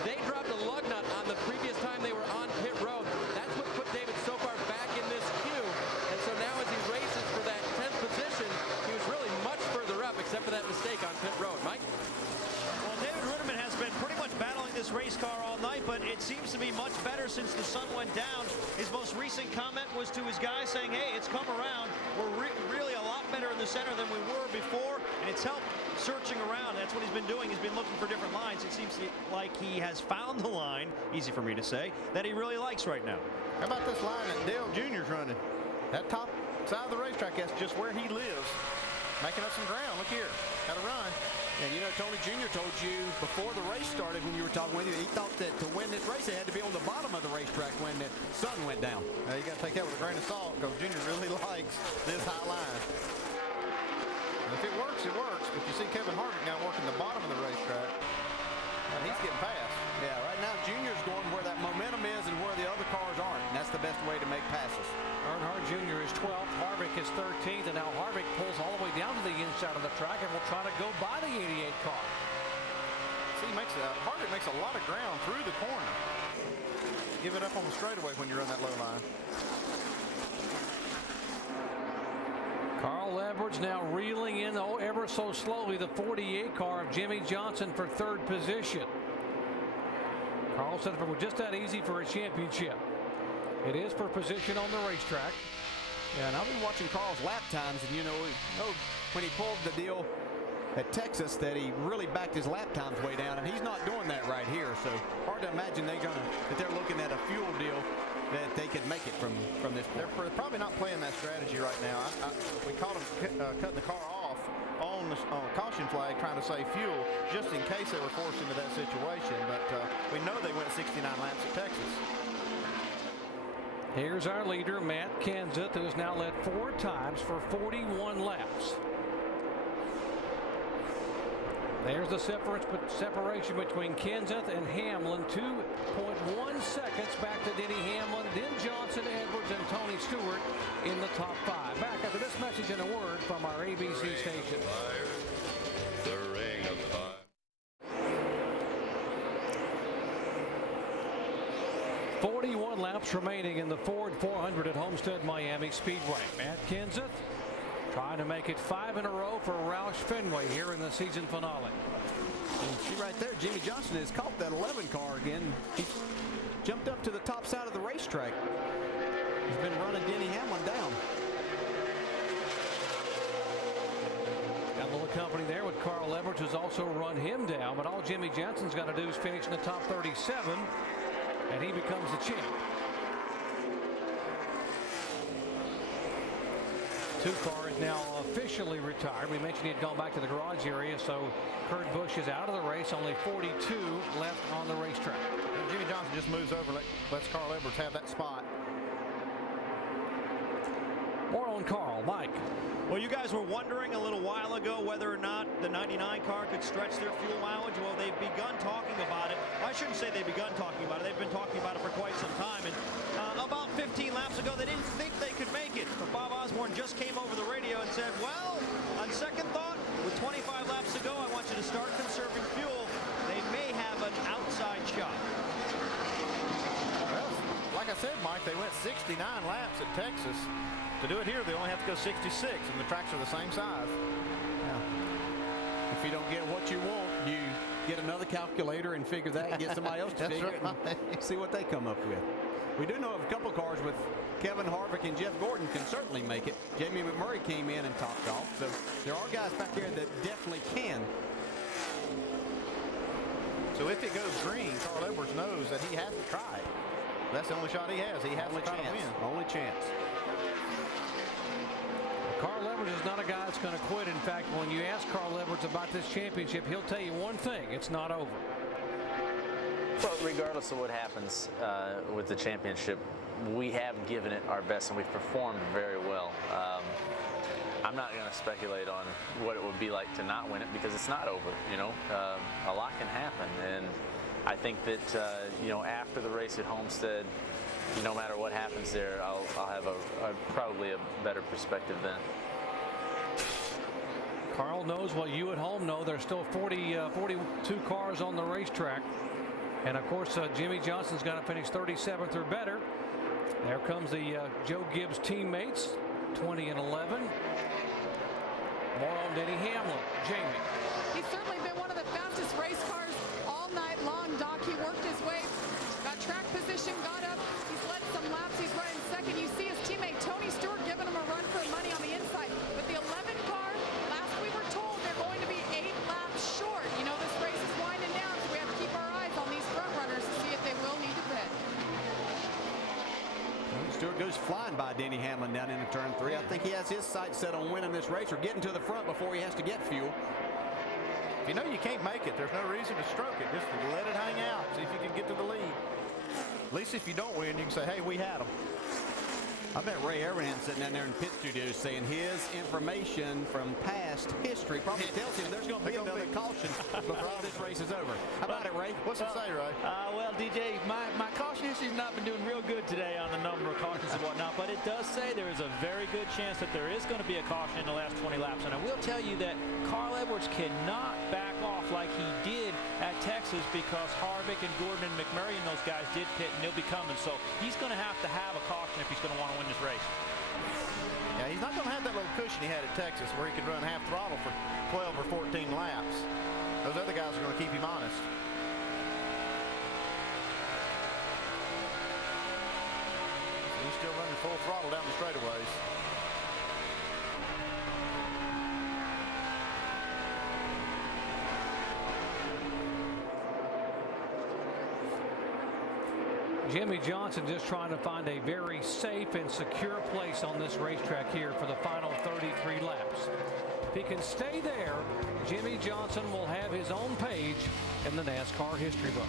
They dropped a lug nut on the previous time they were on pit road. That's what put David so far back in this queue. And so now as he races for that 10th position, he was really much further up except for that mistake on pit road. Mike? Well, David Rudiman has been pretty much battling this race car all night, but it seems to be much better since the sun went down. His most recent comment was to his guys saying, hey, it's come around. We're really a lot better in the center than we were before, and it's helped searching around. That's what he's been doing. He's been looking for different lines. It seems like he has found the line, easy for me to say, that he really likes right now. How about this line that Dale Jr.'s running? That top side of the racetrack, that's just where he lives. Making up some ground. Look here. Got to run. And you know, Tony Jr. told you before the race started when you were talking with him, he thought that to win this race, they had to be on the bottom of the racetrack when the sun went down. You got to take that with a grain of salt because Jr. really likes this high line. And if it works, it works. But you see Kevin Harvick now working the bottom of the racetrack. And he's getting past. Yeah, right now Junior's going where that momentum is and where the other cars are. passes. Earnhardt Jr. is 12th, Harvick is 13th, and now Harvick pulls all the way down to the inside of the track and will try to go by the 88 car. See, Harvick makes a lot of ground through the corner. Give it up on the straightaway when you run that low line. Carl Edwards now reeling in ever so slowly the 48 car of Jimmy Johnson for third position. Carl said if it were just that easy for a championship, it is for position on the racetrack. Yeah, and I've been watching Carl's lap times, and you know when he pulled the deal at Texas that he really backed his lap times way down, and he's not doing that right here. So hard to imagine that they're looking at a fuel deal that they could make it from this point. They're probably not playing that strategy right now. We caught them cutting the car off on the caution flag trying to save fuel just in case they were forced into that situation. But we know they went 69 laps at Texas. Here's our leader, Matt Kenseth, who has now led 4 times for 41 laps. There's the separation between Kenseth and Hamlin. 2.1 seconds back to Denny Hamlin, then Johnson, Edwards, and Tony Stewart in the top 5. Back after this message and a word from our ABC station. The ring of fire. 41 laps remaining in the Ford 400 at Homestead-Miami Speedway. Matt Kenseth trying to make it 5 in a row for Roush Fenway here in the season finale. And see right there, Jimmy Johnson has caught that 11 car again. He's jumped up to the top side of the racetrack. He's been running Denny Hamlin down. Got a little company there with Carl Edwards, who's also run him down, but all Jimmy Johnson's got to do is finish in the top 37, and he becomes the champ. 2 car is now officially retired. We mentioned he had gone back to the garage area, so Kurt Busch is out of the race. Only 42 left on the racetrack. And Jimmy Johnson just moves over and lets Carl Edwards have that spot. More on Carl. Mike. Well, you guys were wondering a little while ago whether or not the 99 car could stretch their fuel mileage. Well, they've begun talking about it. I shouldn't say they've begun talking about it. They've been talking about it for quite some time. And about 15 laps ago, they didn't think they could make it. But Bob Osborne just came over the radio and said, well, on second thought, with 25 laps to go, I want you to start conserving fuel. They may have an outside shot. Well, like I said, Mike, they went 69 laps at Texas. To do it here, they only have to go 66, and the tracks are the same size. Yeah. If you don't get what you want, you get another calculator and figure that and get somebody else to figure it and see what they come up with. We do know of a couple cars with Kevin Harvick and Jeff Gordon can certainly make it. Jamie McMurray came in and topped off, so there are guys back there that definitely can. So if it goes green, Carl Edwards knows that he has to try it. That's the only shot he has. He has to try to win. Only chance. Carl Edwards is not a guy that's going to quit. In fact, when you ask Carl Edwards about this championship, he'll tell you one thing: it's not over. Well, regardless of what happens with the championship, we have given it our best and we've performed very well. I'm not going to speculate on what it would be like to not win it because it's not over. You know, a lot can happen, and I think that after the race at Homestead, no matter what happens there, I'll have probably a better perspective then. Carl knows what you at home know. There's still 42 cars on the racetrack. And of course, Jimmy Johnson's got to finish 37th or better. There comes the Joe Gibbs teammates, 20 and 11. More on Denny Hamlin. Jamie. He's certainly been one of the fastest race cars all night long, Doc. He worked his way, got track position, got up. He's led some laps. He's running second. You see his teammate Tony Stewart giving him a run for money on the inside. But the 11 car, last we were told they're going to be 8 laps short. You know, this race is winding down, so we have to keep our eyes on these front runners to see if they will need to pit. Stewart goes flying by Denny Hamlin down into turn 3. I think he has his sights set on winning this race or getting to the front before he has to get fuel. If you know you can't make it, there's no reason to stroke it. Just let it hang out. See if you can get to the lead. At least if you don't win, you can say, hey, we had them. I bet Ray Everhand sitting down there in pit studio saying his information from past history probably tells him there's going to be another caution before this race is over. How about it, Ray? What's it say, Ray? Well, DJ, my caution history's not been doing real good today on the the number of cautions and whatnot, but it does say there is a very good chance that there is going to be a caution in the last 20 laps. And I will tell you that Carl Edwards cannot back off like he did at Texas, because Harvick and Gordon and McMurray and those guys did pit, and they'll be coming. So he's going to have a caution if he's going to want to win this race. Yeah, he's not going to have that little cushion he had at Texas where he could run half throttle for 12 or 14 laps. Those other guys are going to keep him honest. He's still running full throttle down the straightaways. Jimmy Johnson just trying to find a very safe and secure place on this racetrack here for the final 33 laps. If he can stay there, Jimmy Johnson will have his own page in the NASCAR history books.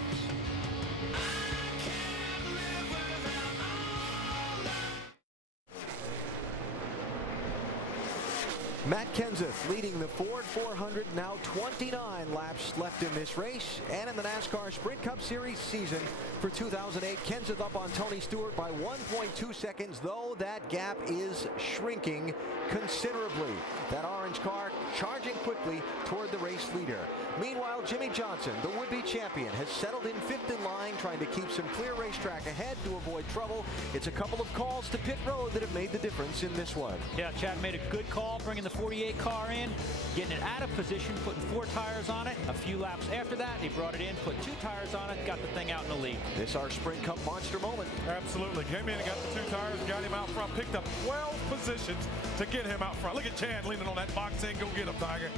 Matt Kenseth leading the Ford 400, now 29 laps left in this race. And in the NASCAR Sprint Cup Series season for 2008, Kenseth up on Tony Stewart by 1.2 seconds, though that gap is shrinking considerably. That orange car charging quickly toward the race leader. Meanwhile, Jimmy Johnson, the would-be champion, has settled in fifth in line, trying to keep some clear racetrack ahead to avoid trouble. It's a couple of calls to pit road that have made the difference in this one. Yeah, Chad made a good call bringing the 48 car in, getting it out of position, putting 4 tires on it. A few laps after that, he brought it in, put 2 tires on it, got the thing out in the lead. This our Sprint Cup monster moment. Absolutely. Came in and got the 2 tires, got him out front, picked up 12 positions to get him out front. Look at Chad leaning on that box end. Go get him, Tiger.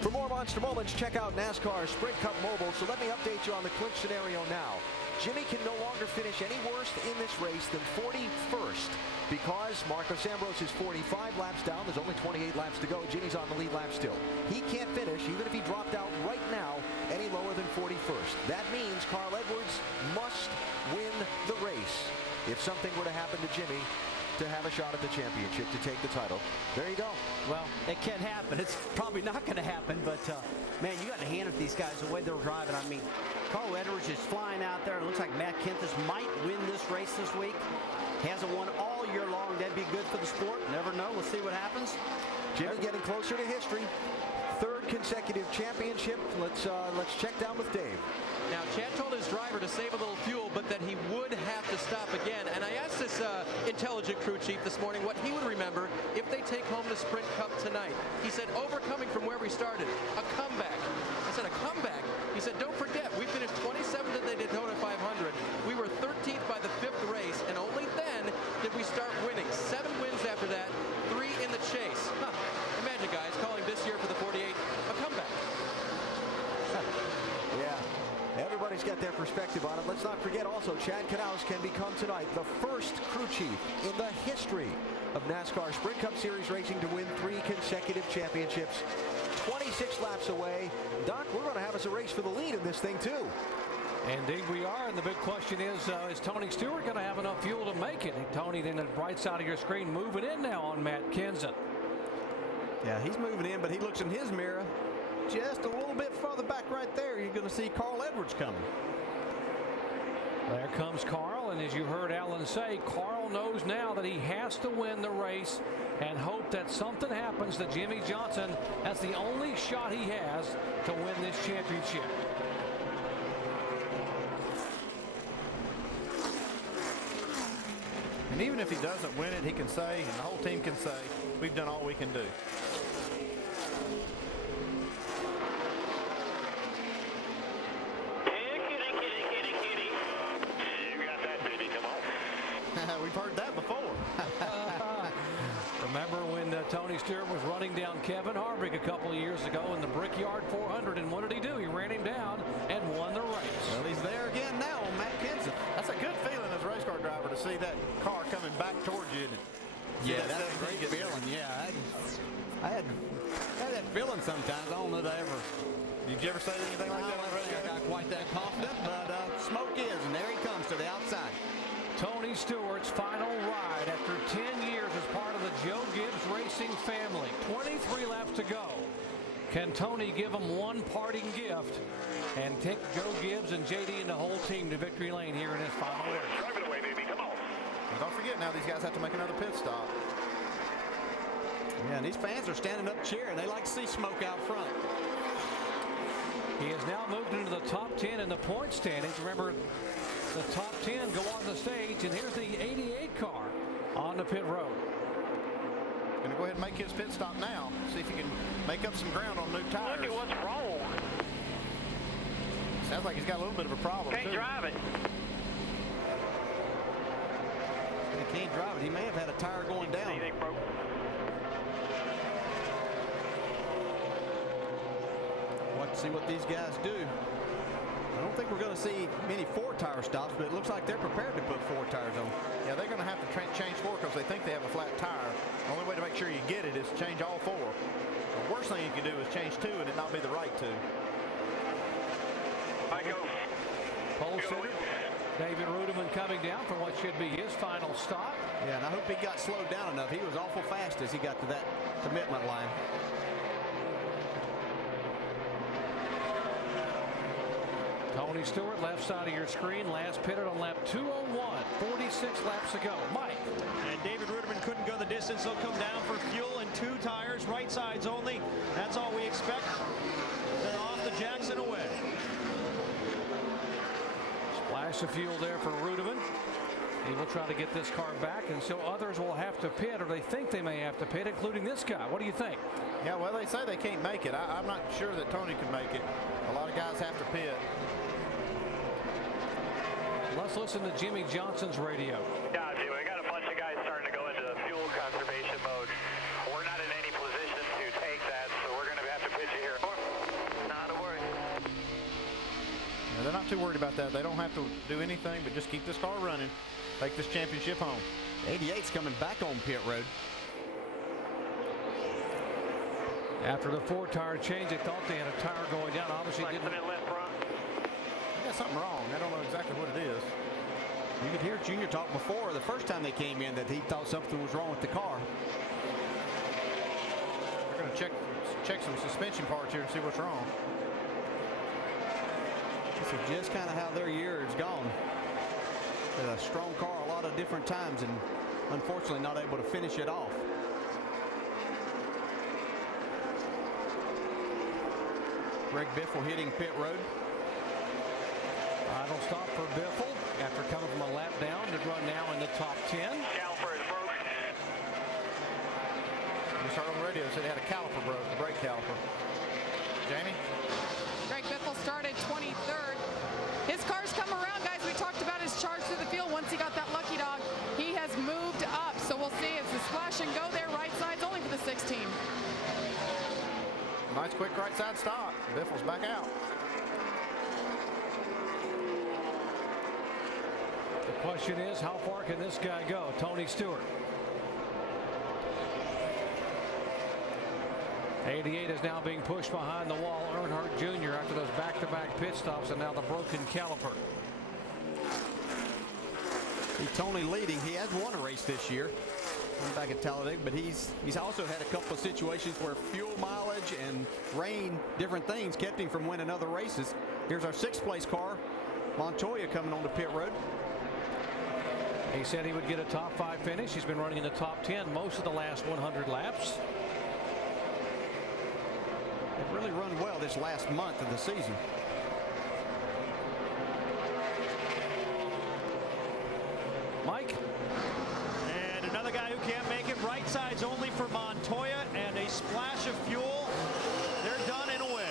For more monster moments, check out NASCAR Sprint Cup Mobile. So let me update you on the clinch scenario now. Jimmy can no longer finish any worse in this race than 41st, because Marcos Ambrose is 45 laps down. There's only 28 laps to go. Jimmy's on the lead lap still. He can't finish, even if he dropped out right now, any lower than 41st. That means Carl Edwards must win the race if something were to happen to Jimmy to have a shot at the championship, to take the title. There you go. Well, it can happen. It's probably not going to happen, but man, you got to hand it to these guys the way they're driving. I mean, Carl Edwards is flying out there. It looks like Matt Kenseth might win this race this week. Hasn't won all year long. That'd be good for the sport. Never know. Let's see what happens. Jimmy getting closer to history. 3rd consecutive championship. Let's check down with Dave. Now, Chad told his driver to save a little fuel, but that he would have to stop again. And I asked this intelligent crew chief this morning what he would remember if they take home the Sprint Cup tonight. He said, overcoming from where we started, a comeback. I said, a comeback? He said, don't forget, we finished 27th at the Daytona 500. We were 13th by the 5th race, and only then did we start winning. 7 wins after that, 3 in the chase. Huh. Imagine, guys, calling this year for the 48 a comeback. Yeah. Everybody's got their perspective on it. Let's not forget also, Chad Knaus can become tonight the first crew chief in the history of NASCAR Sprint Cup Series racing to win 3 consecutive championships. 26 laps away. Doc, we're going to have us a race for the lead in this thing too. Indeed we are, and the big question is Tony Stewart going to have enough fuel to make it? And Tony, then the right side of your screen, moving in now on Matt Kenseth. Yeah, he's moving in, but he looks in his mirror just a little bit further back right there. You're going to see Carl Edwards coming. There comes Carl, and as you heard Alan say, Carl knows now that he has to win the race and hope that something happens to Jimmy Johnson. That's the only shot he has to win this championship. And even if he doesn't win it, he can say, and the whole team can say, we've done all we can do. We've heard that before. Remember when Tony Stewart was running down Kevin Harvick a couple of years ago in the Brickyard 400, and what did he do? He ran him down and won the race. Well, he's there again now on Matt Kenseth. That's a good feeling as a race car driver to see that car coming back towards you. Yeah, that's a great feeling. Yeah, I had that feeling sometimes. I don't know that I ever. Did you ever say anything like that? I don't think I got quite that confident, but smoke is, and there he comes to the outside. Tony Stewart's final ride after 10 years as part of the Joe Gibbs Racing family. 23 laps to go. Can Tony give him one parting gift and take Joe Gibbs and JD and the whole team to victory lane here in his final race? Drive it away, baby. Come on. Don't forget now these guys have to make another pit stop. Yeah, and these fans are standing up cheering. They like to see smoke out front. He has now moved into the top 10 in the point standings. Remember, the top 10 go on the stage, and here's the 88 car on the pit road. Going to go ahead and make his pit stop now. See if he can make up some ground on new tires. Look at what's wrong. Sounds like he's got a little bit of a problem. Can't drive it. He can't drive it. He may have had a tire going down. Anything broke? Let's see what these guys do. I don't think we're going to see many 4-tire stops, but it looks like they're prepared to put 4 tires on. Yeah, they're going to have to change 4 because they think they have a flat tire. The only way to make sure you get it is to change all 4. The worst thing you can do is change 2 and it not be the right 2. I go. Pole sitter David Rudiman coming down for what should be his final stop. Yeah, and I hope he got slowed down enough. He was awful fast as he got to that commitment line. Tony Stewart, left side of your screen, last pitted on lap 201, 46 laps ago. Mike. And David Rudiman couldn't go the distance. He'll come down for fuel and 2 tires, right sides only. That's all we expect. Then off to Jackson away. Splash of fuel there for Rudiman. He will try to get this car back, and so others will have to pit, or they think they may have to pit, including this guy. What do you think? Yeah, well, they say they can't make it. I'm not sure that Tony can make it. A lot of guys have to pit. Let's listen to Jimmy Johnson's radio. Yeah, we got a bunch of guys starting to go into fuel conservation mode. We're not in any position to take that, so we're going to have to pitch it here. Not a worry. Yeah, they're not too worried about that. They don't have to do anything but just keep this car running. Take this championship home. 88's coming back on pit road. After the 4-tire change, they thought they had a tire going down. Obviously didn't. Left front. They got something wrong. I don't know exactly what it is. You could hear Junior talk before the first time they came in that he thought something was wrong with the car. They're going to check some suspension parts here and see what's wrong. This is just kind of how their year has gone. A strong car a lot of different times and unfortunately not able to finish it off. Greg Biffle hitting pit road. Final stop for Biffle after coming from a lap down to run now in the top 10. Caliper is broke. Just heard on the radio said he had a caliper broke, the brake caliper. Jamie? Greg Biffle started 23rd. His car's come around, guys. We talked about his charge through the field. Once he got that lucky dog, he has moved up. So we'll see if the splash and go there. Right side's only for the 16. Nice quick right side stop. Biffle's back out. The question is, how far can this guy go? Tony Stewart. 88 is now being pushed behind the wall. Earnhardt Jr. after those back-to-back pit stops and now the broken caliper. See Tony leading. He has won a race this year back at Talladega, but he's also had a couple of situations where fuel mileage and rain, different things, kept him from winning other races. Here's our 6th place car, Montoya, coming on the pit road. He said he would get a top 5 finish. He's been running in the top 10 most of the last 100 laps. They've really run well this last month of the season. Mike? And another guy who can't make it. Right side's only for Montoya, and a splash of fuel. They're done and away.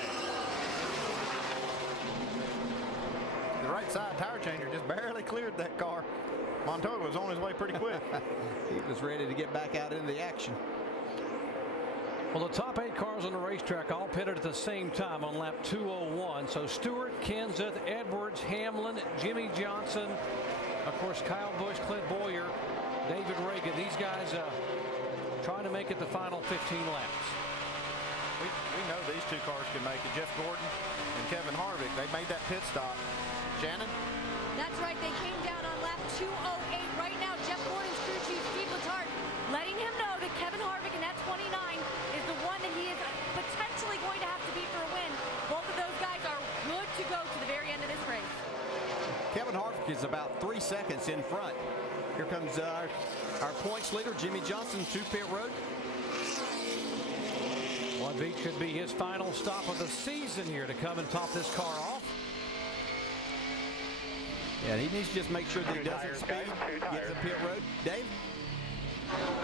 The right side tire changer just barely cleared that car. Montoya was on his way pretty quick. He was ready to get back out into the action. Well, the top 8 cars on the racetrack all pitted at the same time on lap 201. So Stewart, Kenseth, Edwards, Hamlin, Jimmy Johnson, of course, Kyle Busch, Clint Bowyer, David Reagan. These guys trying to make it the final 15 laps. We know these 2 cars can make it. Jeff Gordon and Kevin Harvick, they made that pit stop. Shannon? That's right. They came down on lap 208. Right now, Jeff Gordon's crew chief, Steve Letarte, letting him know that Kevin Harvick in that 29 is the one that he is potentially going to have to beat for a win. Both of those guys are good to go to the very end of this race. Kevin Harvick is about 3 seconds in front. Here comes our points leader, Jimmy Johnson, to pit road. One beat could be his final stop of the season here to come and top this car off. Yeah, he needs to just make sure that he doesn't speed, gets to pit road. Dave?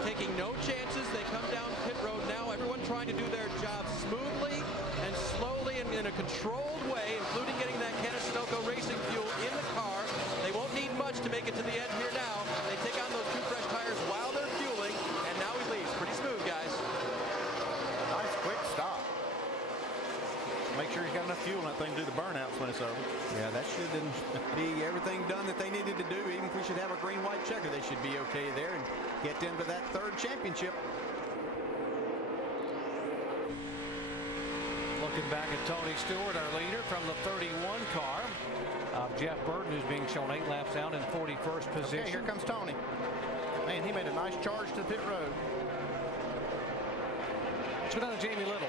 Taking no chances. They come down pit road now. Everyone trying to do their job smoothly and slowly and in a controlled way, including getting that Sunoco racing fuel in the car. They won't need much to make it to the end here now. They take on those 2 fresh tires while they're fueling, and now he leaves. Pretty smooth, guys. Nice quick stop. Make sure he's got enough fuel in that thing to do the burnouts when it's over. Yeah, that should be everything done that they needed to do. Even if we should have a green-white checker, they should be okay there and get into that 3rd championship. Looking back at Tony Stewart, our leader from the 31 car of Jeff Burton, who's being shown 8 laps down in 41st position. Okay, here comes Tony. Man, he made a nice charge to the pit road. Let's go down to Jamie Little.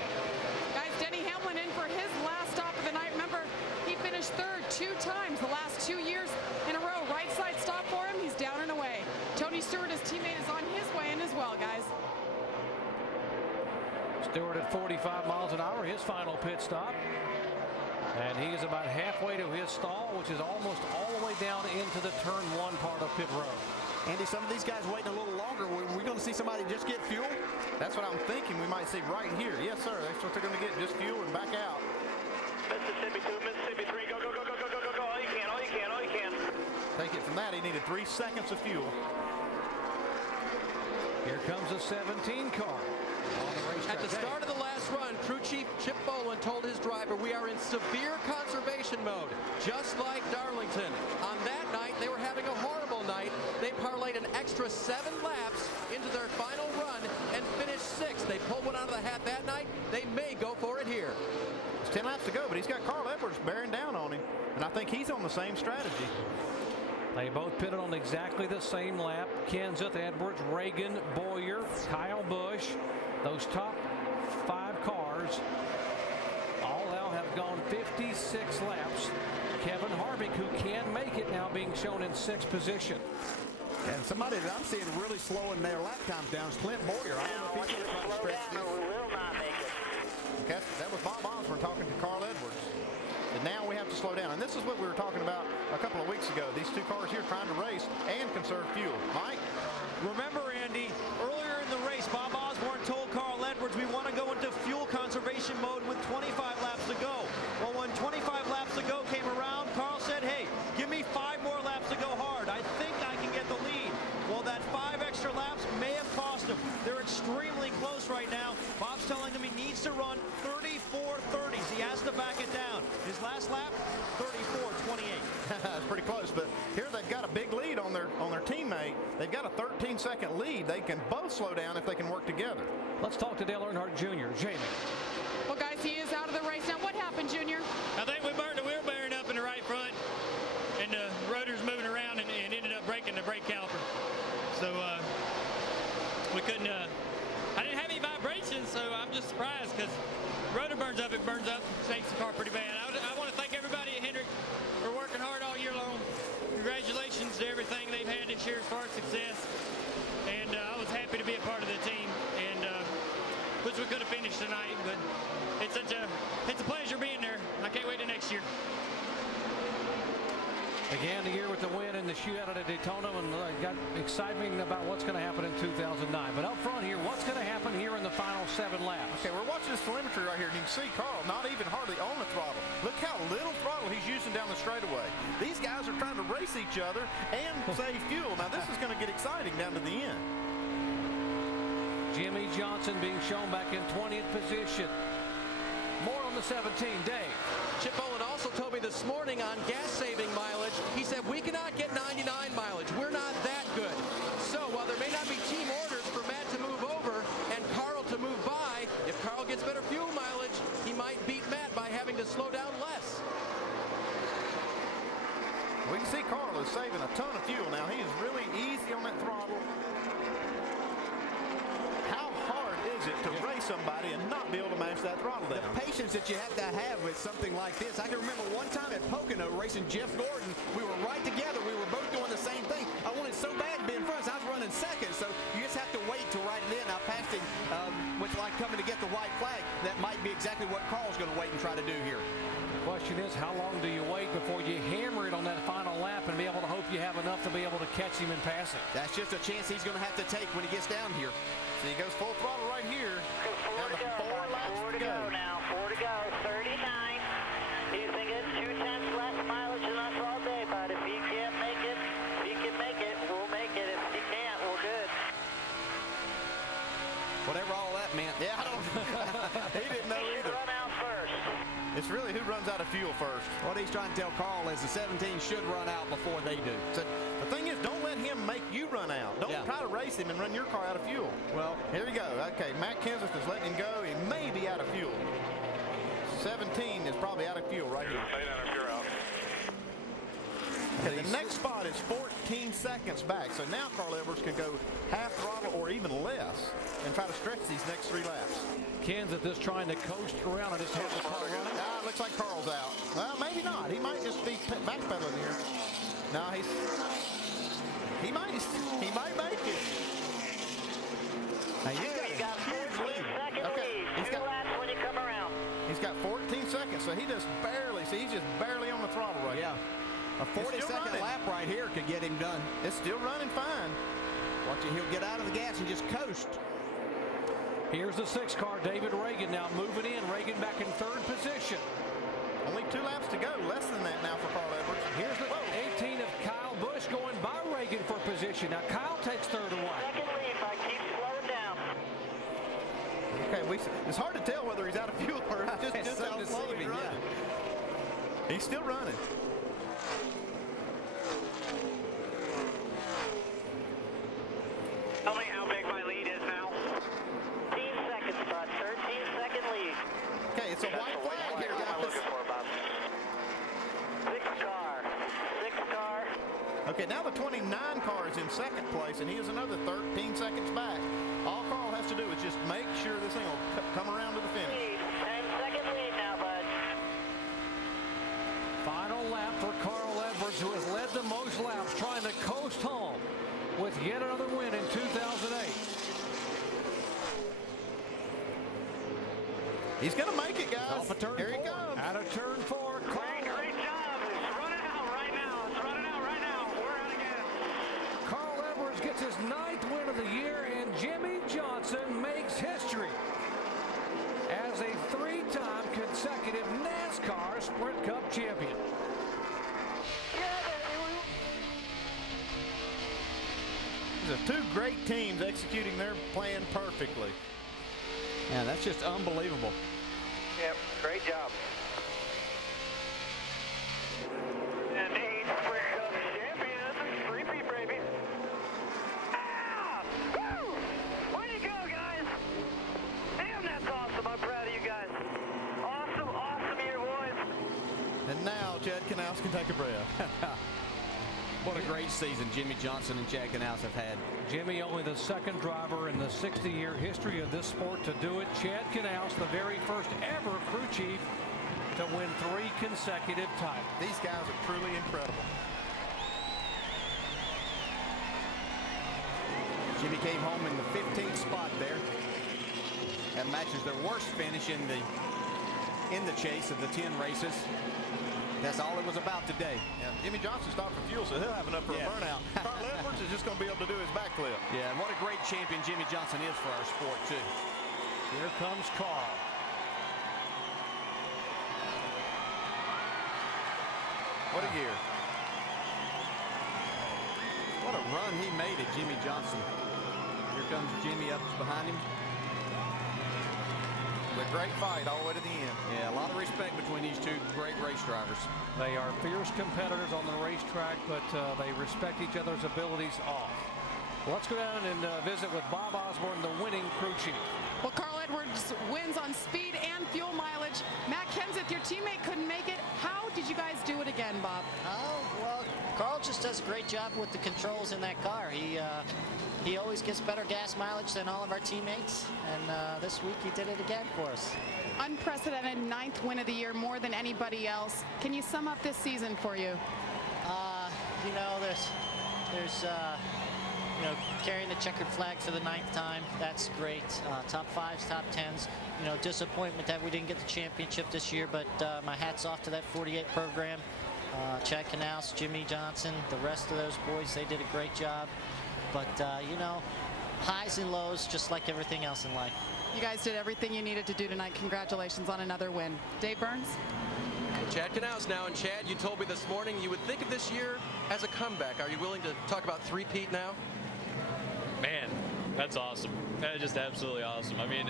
Guys, Denny Hamlin in for his last stop of the night. Remember, he finished 3rd 2 times the last 2 years in a row. Right side stop for him. He's down and away. Tony Stewart, his teammate, is on his way in as well, guys. Stewart at 45 miles an hour, his final pit stop. And he is about halfway to his stall, which is almost all the way down into the turn 1 part of pit road. Andy, some of these guys waiting a little longer. We're going to see somebody just get fuel? That's what I'm thinking we might see right here. Yes, sir. That's what they're going to get, just fuel and back out. Mississippi 2, Mississippi 3, go, go, go, go, go, go, go, go. All you can, all you can, all you can. Take it from that, he needed 3 seconds of fuel. Here comes a 17 car. At the start of the last run, crew chief Chip Boland told his driver, we are in severe conservation mode, just like Darlington. On that night, they were having a horrible night. They parlayed an extra 7 laps into their final run and finished 6th. They pulled one out of the hat that night. They may go for it here. It's 10 laps to go, but he's got Carl Edwards bearing down on him, and I think he's on the same strategy. They both pitted on exactly the same lap. Kenseth, Edwards, Reagan, Boyer, Kyle Busch. Those top 5 cars all now have gone 56 laps. Kevin Harvick, who can make it, now being shown in 6th position. And somebody that I'm seeing really slowing their lap times down is Clint Boyer. I don't know if he's going to try to stretch this. We will not make it. Okay, that was Bob Osborne talking to Carl Edwards. And now we have to slow down. And this is what we were talking about a couple of weeks ago. These 2 cars here trying to race and conserve fuel. Mike? Remember, Andy, earlier in the race, Bob Osborne told Carl Edwards we want to go into fuel conservation mode with 25 laps to go. Well, when 25 laps to go came around, Carl said, hey, give me 5 more laps to go hard. I think I can get the lead. Well, that 5 extra laps may have cost him. They're extremely close right now. Bob's telling him he needs to run 34.30s. He has to back it down. His last lap, 34.28. That's pretty close, but here they've got a big lead on their teammate. They've got a 13-second lead. They can both slow down if they can work together. Let's talk to Dale Earnhardt Jr. Jamie. Well, guys, he is out of the race. Now, what happened, Junior? I think we burned the wheel bearing up in the right front, and the rotor's moving around and ended up breaking the brake caliper. So we couldn't, I didn't have any vibrations, so I'm just surprised because rotor burns up, it burns up, shakes the car pretty bad. I want to thank everybody at Hendrick for working hard all year long. Congratulations to everything they've had this year as far as success. And I was happy to be a part of the team, and wish we could have finished tonight, but it's a pleasure being there. I can't wait to next year. Began the year with the win in the shootout at Daytona and got excitement about what's going to happen in 2009. But up front here, what's going to happen here in the final 7 laps? Okay, we're watching this telemetry right here, and you can see Carl not even hardly on the throttle. Look how little throttle he's using down the straightaway. These guys are trying to race each other and save fuel. Now, this is going to get exciting down to the end. Jimmy Johnson being shown back in 20th position. More on the 17, Dave. Chip Boland also told me this morning on gas-saving mileage, he said, we cannot get 99 mileage. We're not that good. So while there may not be team orders for Matt to move over and Carl to move by, if Carl gets better fuel mileage, he might beat Matt by having to slow down less. We can see Carl is saving a ton of fuel now. He is really easy on that throttle. How hard is it to race somebody and not be able to match that throttle down? The patience that you have to have with something like this. I can remember one time at Pocono racing Jeff Gordon. We were right together. We were both doing the same thing. I wanted so bad being question is, how long do you wait before you hammer it on that final lap and be able to hope you have enough to be able to catch him and pass it? That's just a chance he's going to have to take when he gets down here. So he goes full throttle right here. Four to go now. 4 to go. 39. He's been getting 2/10 less mileage than us all day, but if he can't make it, if he can make it, we'll make it. If he can't, we're good. Whatever all that meant. Yeah, I don't. He didn't know either. Run out first. It's really who runs out of fuel first. What he's trying to tell Carl is the 17 should run out before they do. So the thing is, don't let him make you run out. Don't try to race him and run your car out of fuel. Well, here we go. Okay, Matt Kenseth is letting him go. He may be out of fuel. 17 is probably out of fuel right here. Okay, the next spot is 14 seconds back. So now Carl Edwards can go half throttle or even less and try to stretch these next 3 laps. Kenseth is trying to coast around and just have the car running. Looks like Carl's out. Well, maybe not. He might just be backpedaling here. No, he might make it. Now you got 14 second lead. He's got laps when you come around. He's got 14 seconds, so he just barely. See, he's just barely on the throttle right now. A 40-second lap right here could get him done. It's still running fine. Watch it. He'll get out of the gas and just coast. Here's the 6 car, David Reagan, now moving in. Reagan back in 3rd position. Only 2 laps to go. Less than that now for Carl Edwards. Here's the 18 of Kyle Busch going by Reagan for position. Now Kyle takes 3rd and 1. Second lead by keep slowing down. Okay, it's hard to tell whether he's out of fuel or just how slow he's running. He's still running. Tell me how big my lead is now. 13 seconds, bud. 13-second lead. Okay, it's a white flag here, guys. 6 car. Okay, now the 29 car is in 2nd place, and he is another 13 seconds back. All Carl has to do is just make sure this thing will come around to the finish. 10-second lead now, bud. Final lap for Carl Edwards, who has led the most laps, trying to coast home with yet another win in 2008. He's going to make it, guys. Off of turn Here 4. he comes. Out of turn 4. Great job. It's running out right now. It's running out right now. We're out again. Carl Edwards gets his 9th win of the year, and Jimmy Johnson makes history as a 3-time consecutive NASCAR Sprint Cup champion. These are 2 great teams executing their plan perfectly. Yeah, that's just unbelievable. Yep, great job. And 8 Sprint Cup champions, repeat, baby. Ah! Woo! Way to go, guys! Damn, that's awesome. I'm proud of you guys. Awesome year, boys. And now Chad Knaus can take a breath. What a great season Jimmy Johnson and Chad Knaus have had. Jimmy, only the 2nd driver in the 60-year history of this sport to do it. Chad Knaus, the very first ever crew chief to win 3 consecutive titles. These guys are truly incredible. Jimmy came home in the 15th spot there. That matches their worst finish in the chase of the 10 races. That's all it was about today. Yeah, Jimmy Johnson stopped for fuel, so he'll have enough for a burnout. Carl Edwards is just going to be able to do his backflip. Yeah, and what a great champion Jimmy Johnson is for our sport, too. Here comes Carl. What a year. What a run he made at Jimmy Johnson. Here comes Jimmy up behind him. A great fight all the way to the end. Yeah, a lot of respect between these 2 great race drivers. They are fierce competitors on the racetrack, but they respect each other's abilities off. Well, let's go down and visit with Bob Osborne, the winning crew chief. Well, Carl Edwards wins on speed and fuel mileage. Matt Kenseth, your teammate, couldn't make it. How did you guys do it again, Bob? Oh, well, Carl just does a great job with the controls in that car. He always gets better gas mileage than all of our teammates, and this week he did it again for us. Unprecedented 9th win of the year, more than anybody else. Can you sum up this season for you? You know, there's You know, carrying the checkered flag for the 9th time, that's great. Top 5s, top 10s. You know, disappointment that we didn't get the championship this year, but my hat's off to that 48 program. Chad Knaus, Jimmy Johnson, the rest of those boys, they did a great job. But, you know, highs and lows, just like everything else in life. You guys did everything you needed to do tonight. Congratulations on another win. Dave Burns? Chad Knaus now. And Chad, you told me this morning you would think of this year as a comeback. Are you willing to talk about three-peat now? Man, that's awesome. That's just absolutely awesome. I mean,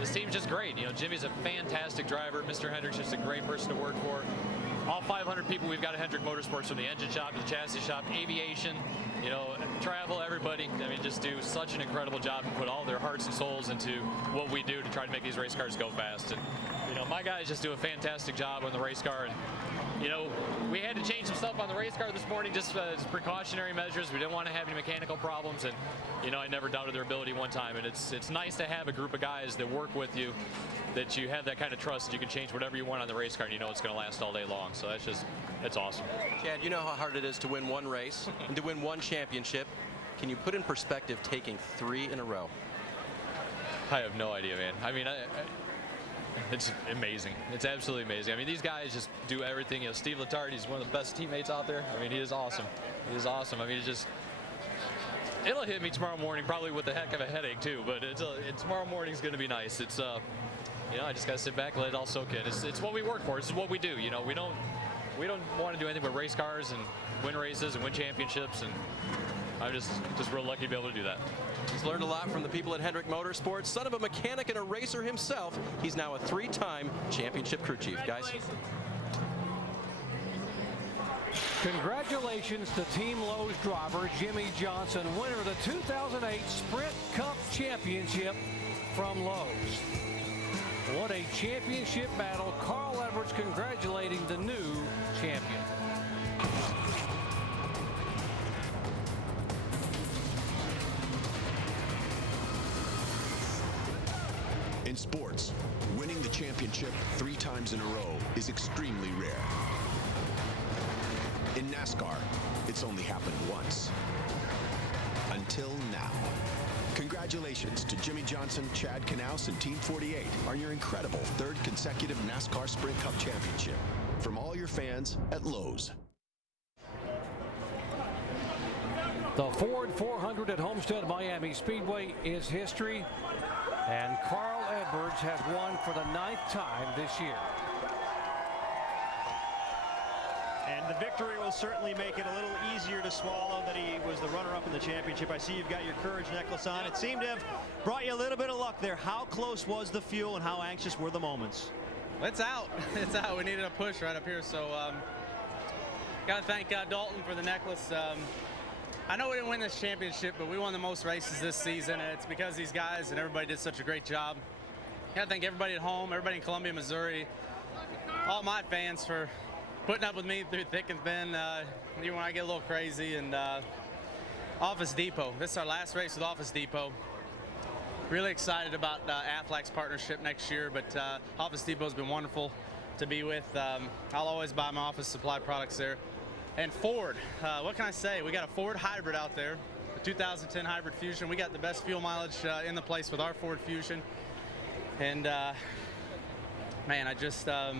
this team's just great. You know, Jimmy's a fantastic driver. Mr. Hendrick's just a great person to work for. All 500 people we've got at Hendrick Motorsports, from the engine shop to the chassis shop, aviation, you know, travel, everybody. I mean, just do such an incredible job and put all their hearts and souls into what we do to try to make these race cars go fast. And, you know, my guys just do a fantastic job on the race car. And, you know, we had to change some stuff on the race car this morning, just as precautionary measures. We didn't want to have any mechanical problems. And, you know, I never doubted their ability one time. And it's nice to have a group of guys that work with you, that you have that kind of trust that you can change whatever you want on the race car and you know it's going to last all day long. So that's awesome. Chad, you know how hard it is to win one race and to win one championship. Can you put in perspective taking 3 in a row? I have no idea, man. I mean, it's amazing. It's absolutely amazing. I mean, these guys just do everything. You know, Steve Letarte, he's one of the best teammates out there. I mean, he is awesome. He is awesome. I mean, it'll hit me tomorrow morning, probably with a heck of a headache too, but tomorrow morning's going to be nice. It's you know, I just got to sit back and let it all soak in. It's what we work for. This is what we do. You know, we don't want to do anything but race cars and win races and win championships, and I'm just real lucky to be able to do that. He's learned a lot from the people at Hendrick Motorsports. Son of a mechanic and a racer himself, he's now a 3-time championship crew chief. Guys, congratulations to Team Lowe's driver Jimmy Johnson, winner of the 2008 Sprint Cup Championship from Lowe's. What a championship battle. Carl Edwards congratulating the new champion. In sports, winning the championship 3 times in a row is extremely rare. In NASCAR, it's only happened once. Until now. Congratulations to Jimmy Johnson, Chad Knaus, and Team 48 on your incredible 3rd consecutive NASCAR Sprint Cup Championship. From all your fans at Lowe's. The Ford 400 at Homestead-Miami Speedway is history, and Carl Edwards has won for the 9th time this year. And the victory will certainly make it a little easier to swallow that he was the runner-up in the championship. I see you've got your courage necklace on. It seemed to have brought you a little bit of luck there. How close was the fuel and how anxious were the moments? It's out. It's out. We needed a push right up here. So got to thank Dalton for the necklace. I know we didn't win this championship, but we won the most races this season, and it's because these guys and everybody did such a great job. Got to thank everybody at home, everybody in Columbia, Missouri, all my fans for putting up with me through thick and thin, even when I get a little crazy. And Office Depot, this is our last race with Office Depot. Really excited about Aflac's partnership next year, but Office Depot's been wonderful to be with. I'll always buy my office supply products there. And Ford, what can I say? We got a Ford hybrid out there, the 2010 Hybrid Fusion. We got the best fuel mileage in the place with our Ford Fusion. And man, I just, I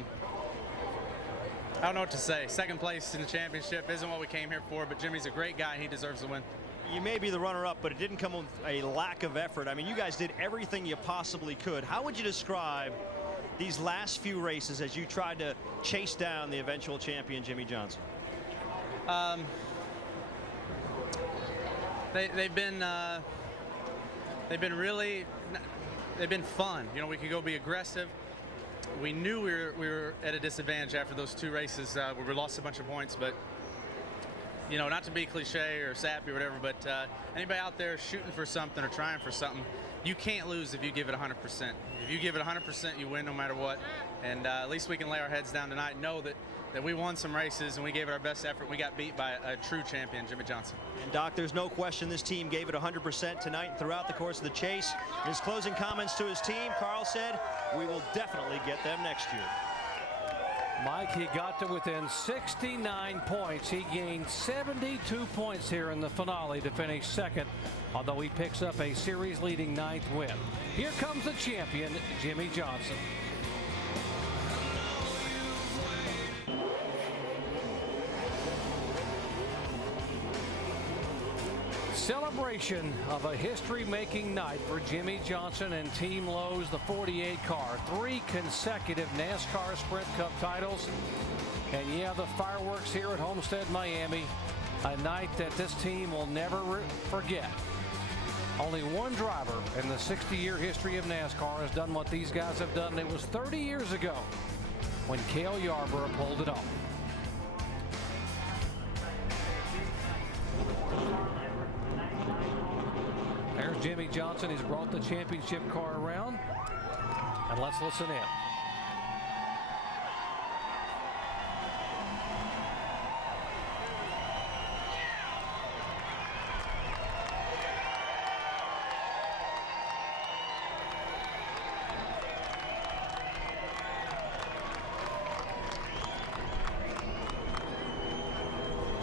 don't know what to say. 2nd place in the championship isn't what we came here for, but Jimmy's a great guy and he deserves the win. You may be the runner-up, but it didn't come with a lack of effort. I mean, you guys did everything you possibly could. How would you describe these last few races as you tried to chase down the eventual champion, Jimmy Johnson? They've been fun. You know, we could go be aggressive. We knew we were at a disadvantage after those 2 races where we lost a bunch of points, but you know, not to be cliche or sappy or whatever, but anybody out there shooting for something or trying for something, you can't lose if you give it 100%. If you give it 100%, you win no matter what. And at least we can lay our heads down tonight and know that we won some races and we gave it our best effort. We got beat by a true champion, Jimmy Johnson. And Doc, there's no question this team gave it 100% tonight and throughout the course of the chase. In his closing comments to his team, Carl said, "We will definitely get them next year." Mike, he got to within 69 points. He gained 72 points here in the finale to finish second, although he picks up a series-leading 9th win. Here comes the champion, Jimmie Johnson. Celebration of a history-making night for Jimmie Johnson and Team Lowe's, the 48 car. 3 consecutive NASCAR Sprint Cup titles. And yeah, the fireworks here at Homestead-Miami, a night that this team will never forget. Only one driver in the 60-year history of NASCAR has done what these guys have done. It was 30 years ago when Cale Yarborough pulled it off. There's Jimmie Johnson. He's brought the championship car around. And let's listen in.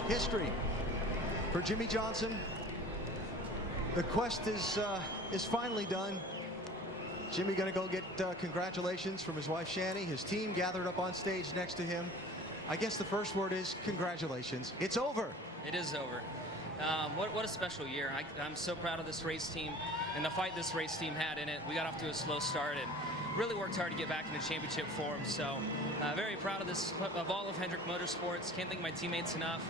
History for Jimmie Johnson. The quest is finally done. Jimmy going to go get congratulations from his wife Shani. His team gathered up on stage next to him. I guess the first word is congratulations. It's over. It is over. What a special year. I'm so proud of this race team and the fight this race team had in it. We got off to a slow start and really worked hard to get back into championship form. So very proud of all of Hendrick Motorsports. Can't thank my teammates enough.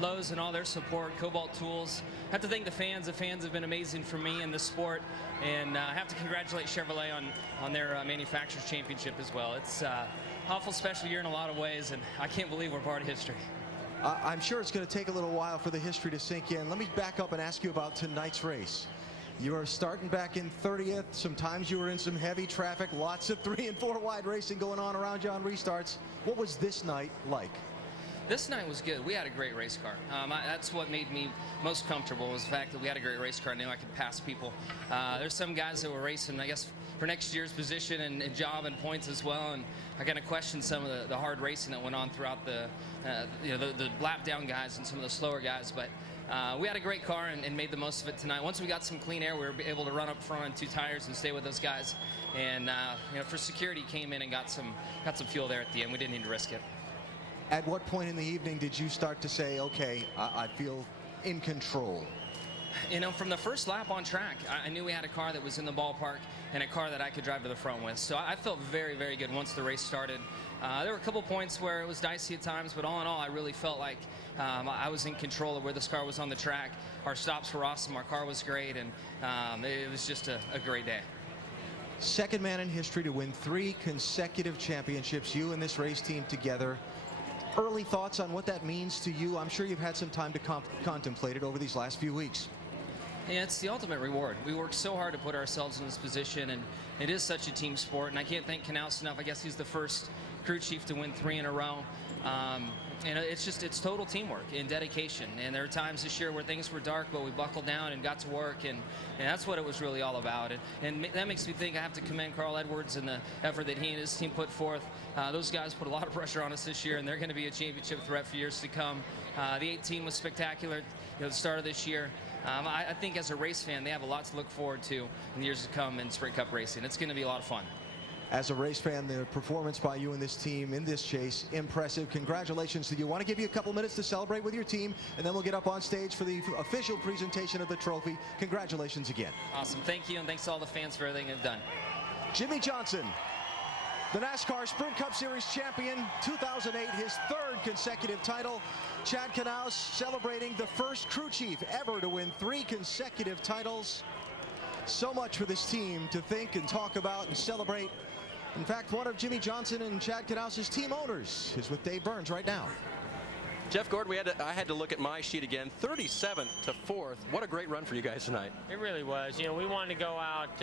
Lowe's and all their support, Cobalt Tools. I have to thank the fans. The fans have been amazing for me in the sport, and I have to congratulate Chevrolet on their manufacturers championship as well. It's an awful special year in a lot of ways, and I can't believe we're part of history. I'm sure it's going to take a little while for the history to sink in. Let me back up and ask you about tonight's race. You are starting back in 30th. Sometimes you were in some heavy traffic, lots of 3 and 4 wide racing going on around you on restarts. What was this night like? This night was good. We had a great race car. That's what made me most comfortable, was the fact that we had a great race car. I knew I could pass people. There's some guys that were racing, I guess, for next year's position and job and points as well. And I kind of questioned some of the hard racing that went on throughout the lap down guys and some of the slower guys. But we had a great car and made the most of it tonight. Once we got some clean air, we were able to run up front on 2 tires and stay with those guys. And for security, came in and got some fuel there at the end. We didn't need to risk it. At what point in the evening did you start to say, okay, I feel in control? From the first lap on track, I knew we had a car that was in the ballpark and a car that I could drive to the front with. So I felt very, very good once the race started. There were a couple points where it was dicey at times, but all in all, I really felt like I was in control of where this car was on the track. Our stops were awesome. Our car was great, and it was just a great day. Second man in history to win 3 consecutive championships, you and this race team together. Early thoughts on what that means to you? I'm sure you've had some time to contemplate it over these last few weeks. Yeah, it's the ultimate reward. We worked so hard to put ourselves in this position, and it is such a team sport. And I can't thank Knaus enough. I guess he's the first crew chief to win 3 in a row. It's total teamwork and dedication. And there are times this year where things were dark, but we buckled down and got to work, and that's what it was really all about. And that makes me think I have to commend Carl Edwards and the effort that he and his team put forth. Those guys put a lot of pressure on us this year, and they're going to be a championship threat for years to come. The 18 was spectacular, the start of this year. I think as a race fan, they have a lot to look forward to in the years to come in Sprint Cup racing. It's going to be a lot of fun. As a race fan, the performance by you and this team in this chase, impressive. Congratulations to you. I want to give you a couple minutes to celebrate with your team, and then we'll get up on stage for the official presentation of the trophy. Congratulations again. Awesome. Thank you, and thanks to all the fans for everything they've done. Jimmie Johnson, the NASCAR Sprint Cup Series champion, 2008, his 3rd consecutive title. Chad Knaus celebrating the first crew chief ever to win 3 consecutive titles. So much for this team to think and talk about and celebrate. In fact, one of Jimmie Johnson and Chad Knaus's team owners is with Dave Burns right now. Jeff Gordon, I had to look at my sheet again. 37th to 4th. What a great run for you guys tonight. It really was. We wanted to go out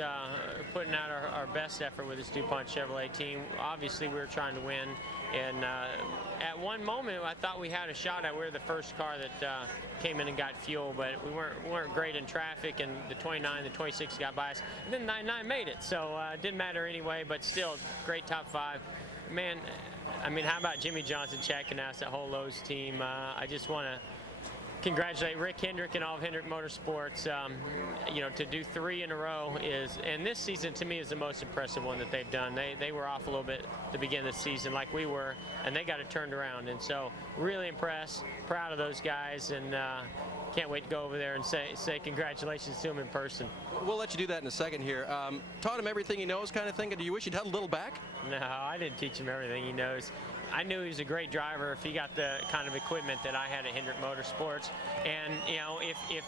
putting out our best effort with this DuPont Chevrolet team. Obviously, we were trying to win. And at one moment, I thought we had a shot at. We were the first car that came in and got fuel, but we weren't great in traffic, and the 29, the 26 got by us. And then 99 made it, so it didn't matter anyway, but still, great top 5. Man, I mean, how about Jimmy Johnson, Chad Knaus, that whole Lowe's team? I just want to congratulate Rick Hendrick and all of Hendrick Motorsports. You know, to do 3 in a row is, and this season to me is the most impressive one that they've done. They were off a little bit at the beginning of the season like we were, and they got it turned around. And so really impressed, proud of those guys, and can't wait to go over there and say congratulations to them in person. We'll let you do that in a second here. Taught him everything he knows kind of thing. Do you wish you'd had a little back? No, I didn't teach him everything he knows. I knew he was a great driver if he got the kind of equipment that I had at Hendrick Motorsports. And, you know, if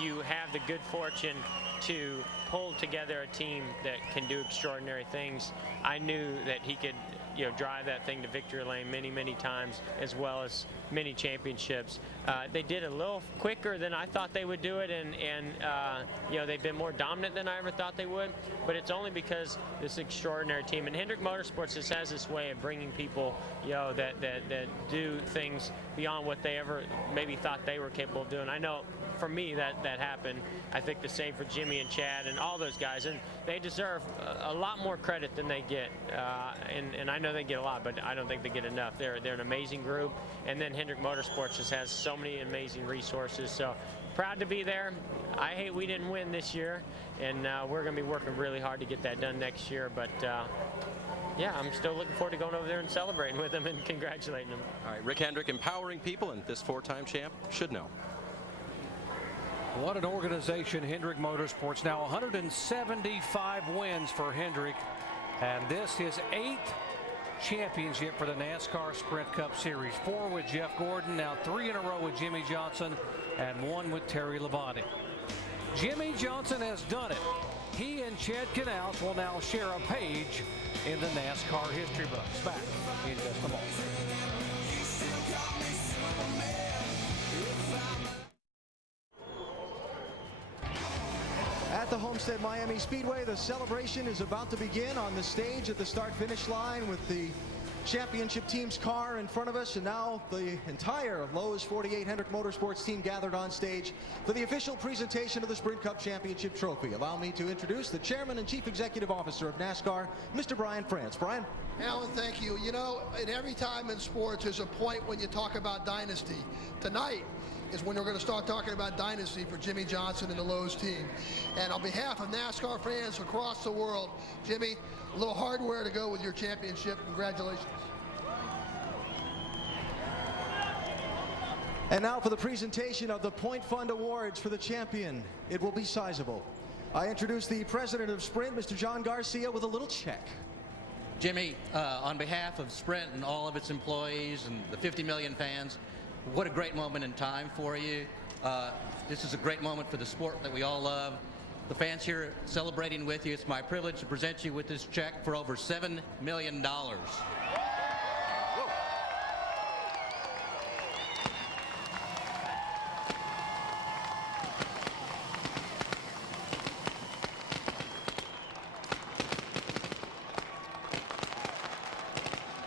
you have the good fortune to pull together a team that can do extraordinary things, I knew that he could, you know, drive that thing to victory lane many, many times, as well as many championships. They did it a little quicker than I thought they would do it, and you know, they've been more dominant than I ever thought they would, but it's only because this extraordinary team. And Hendrick Motorsports just has this way of bringing people, you know, that do things beyond what they ever maybe thought they were capable of doing. I know for me that happened. I think the same for Jimmy and Chad and all those guys, and they deserve a lot more credit than they get, and I know they get a lot, but I don't think they get enough. They're an amazing group, and then Hendrick Motorsports just has so many amazing resources. So proud to be there. I hate we didn't win this year, and we're going to be working really hard to get that done next year, but yeah, I'm still looking forward to going over there and celebrating with them and congratulating them. All right, Rick Hendrick empowering people, and this 4-time champ should know. What an organization, Hendrick Motorsports. Now 175 wins for Hendrick, and this his 8th championship for the NASCAR Sprint Cup Series. 4 with Jeff Gordon, now 3 in a row with Jimmy Johnson, and 1 with Terry Labonte. Jimmy Johnson has done it. He and Chad Knaus will now share a page in the NASCAR history books. Back in just a moment. At the Homestead-Miami Speedway, the celebration is about to begin on the stage at the start-finish line with the championship team's car in front of us, and now the entire Lowe's 48 Hendrick Motorsports team gathered on stage for the official presentation of the Sprint Cup Championship Trophy. Allow me to introduce the Chairman and Chief Executive Officer of NASCAR, Mr. Brian France. Brian? Alan, thank you. You know, in every time in sports, there's a point when you talk about dynasty. Tonight is when we're going to start talking about dynasty for Jimmy Johnson and the Lowe's team. And on behalf of NASCAR fans across the world, Jimmy, a little hardware to go with your championship. Congratulations. And now for the presentation of the Point Fund Awards for the champion. It will be sizable. I introduce the president of Sprint, Mr. John Garcia, with a little check. Jimmy, on behalf of Sprint and all of its employees and the 50 million fans, what a great moment in time for you. This is a great moment for the sport that we all love. The fans here celebrating with you. It's my privilege to present you with this check for over $7 million.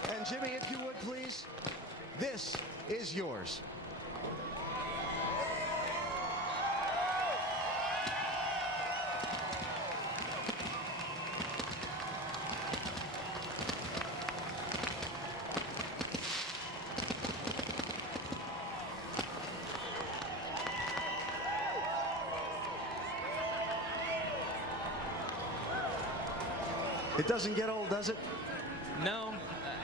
And Jimmy, if you would please, this is yours. It doesn't get old, does it? No,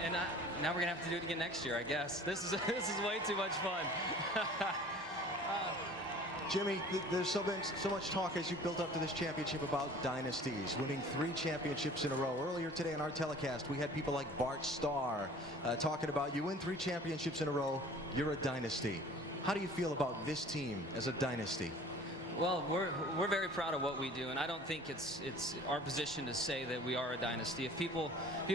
and now we're gonna have to do it again next year, I guess. This is way too much fun. Jimmy, there's so much talk as you built up to this championship about dynasties, winning 3 championships in a row. Earlier today in our telecast, we had people like Bart Starr talking about you win 3 championships in a row, you're a dynasty. How do you feel about this team as a dynasty? Well, we're very proud of what we do, and I don't think it's our position to say that we are a dynasty. If people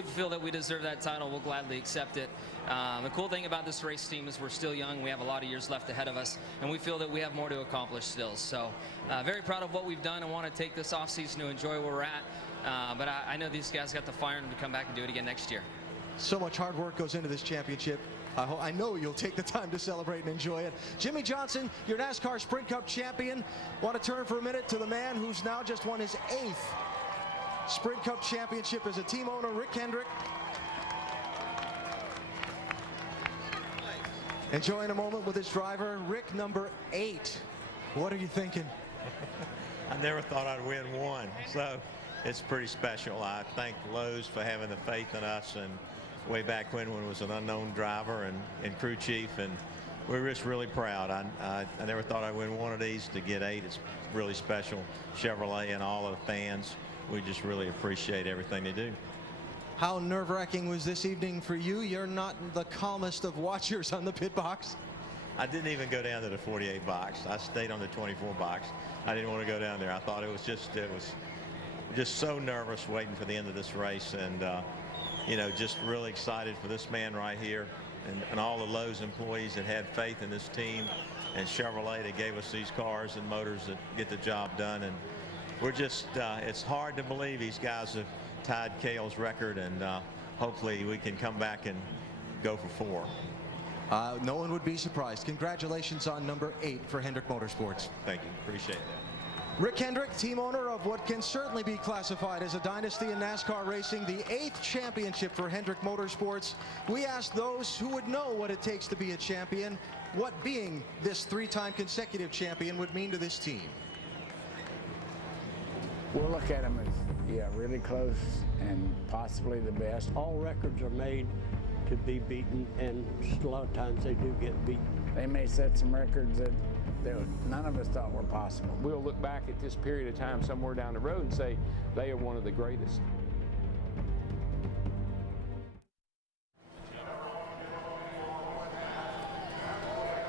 feel that we deserve that title, we'll gladly accept it. The cool thing about this race team is we're still young. We have a lot of years left ahead of us, and we feel that we have more to accomplish still. So very proud of what we've done and want to take this offseason to enjoy where we're at. But I know these guys got the fire in them to come back and do it again next year. So much hard work goes into this championship. I know you'll take the time to celebrate and enjoy it. Jimmy Johnson, your NASCAR Sprint Cup champion. Want to turn for a minute to the man who's now just won his 8th Sprint Cup championship as a team owner, Rick Hendrick. Enjoying a moment with his driver, Rick, number 8. What are you thinking? I never thought I'd win one, so it's pretty special. I thank Lowe's for having the faith in us, and way back when it was an unknown driver and crew chief, and we're just really proud. I never thought I'd win one of these. To get 8, it's really special. Chevrolet and all of the fans, we just really appreciate everything they do. How nerve-wracking was this evening for you? You're not the calmest of watchers on the pit box. I didn't even go down to the 48 box. I stayed on the 24 box. I didn't want to go down there. I thought it was just so nervous waiting for the end of this race, and you know, just really excited for this man right here, and all the Lowe's employees that had faith in this team, and Chevrolet that gave us these cars and motors that get the job done. And we're just it's hard to believe these guys have tied Cale's record, and hopefully we can come back and go for 4. No one would be surprised. Congratulations on number 8 for Hendrick Motorsports. Thank you. Appreciate that. Rick Hendrick, team owner of what can certainly be classified as a dynasty in NASCAR racing, the 8th championship for Hendrick Motorsports. We asked those who would know what it takes to be a champion, what being this 3-time consecutive champion would mean to this team. We'll look at them as, yeah, really close and possibly the best. All records are made to be beaten, and a lot of times they do get beaten. They may set some records that none of us thought were possible. We'll look back at this period of time somewhere down the road and say they are one of the greatest.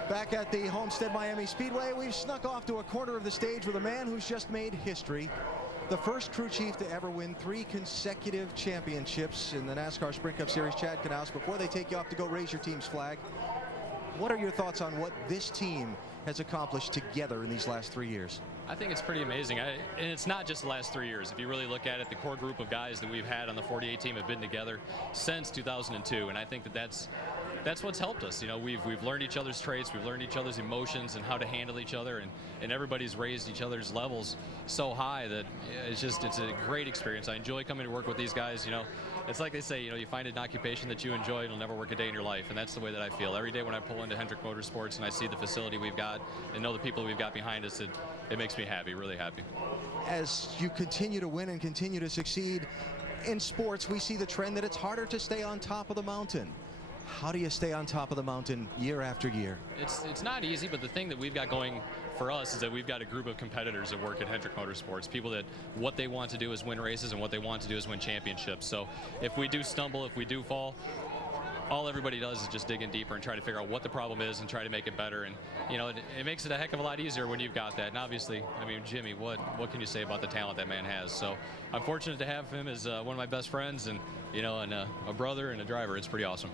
Back at the Homestead-Miami Speedway, we've snuck off to a corner of the stage with a man who's just made history. The first crew chief to ever win 3 consecutive championships in the NASCAR Sprint Cup Series, Chad Knaus. Before they take you off to go raise your team's flag, what are your thoughts on what this team has accomplished together in these last 3 years? I think it's pretty amazing. And it's not just the last 3 years. If you really look at it, the core group of guys that we've had on the 48 team have been together since 2002. And I think that's what's helped us. You know, we've learned each other's traits, we've learned each other's emotions and how to handle each other, and everybody's raised each other's levels so high that it's a great experience. I enjoy coming to work with these guys. You know, it's like they say, you know, you find an occupation that you enjoy, it'll never work a day in your life, and that's the way that I feel. Every day when I pull into Hendrick Motorsports and I see the facility we've got and know the people we've got behind us, it makes me happy, really happy. As you continue to win and continue to succeed in sports, we see the trend that it's harder to stay on top of the mountain. How do you stay on top of the mountain year after year? It's not easy, but the thing that we've got going for us is that we've got a group of competitors that work at Hendrick Motorsports, people that what they want to do is win races and what they want to do is win championships. So if we do stumble, if we do fall, all everybody does is just dig in deeper and try to figure out what the problem is and try to make it better. And you know, it makes it a heck of a lot easier when you've got that. And obviously, I mean, Jimmy, what can you say about the talent that man has? So I'm fortunate to have him as one of my best friends, and you know, and a brother and a driver. It's pretty awesome.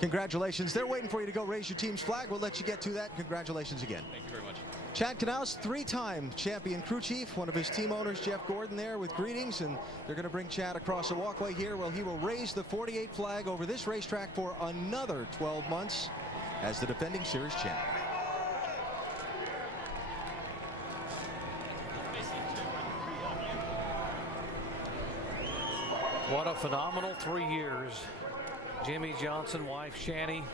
Congratulations. They're waiting for you to go raise your team's flag. We'll let you get to that. Congratulations again. Thank you very much. Chad Knaus, 3-time champion crew chief, one of his team owners, Jeff Gordon, there with greetings, and they're going to bring Chad across the walkway here. Well, he will raise the 48 flag over this racetrack for another 12 months as the defending series champ. What a phenomenal 3 years. Jimmy Johnson, wife Shanny.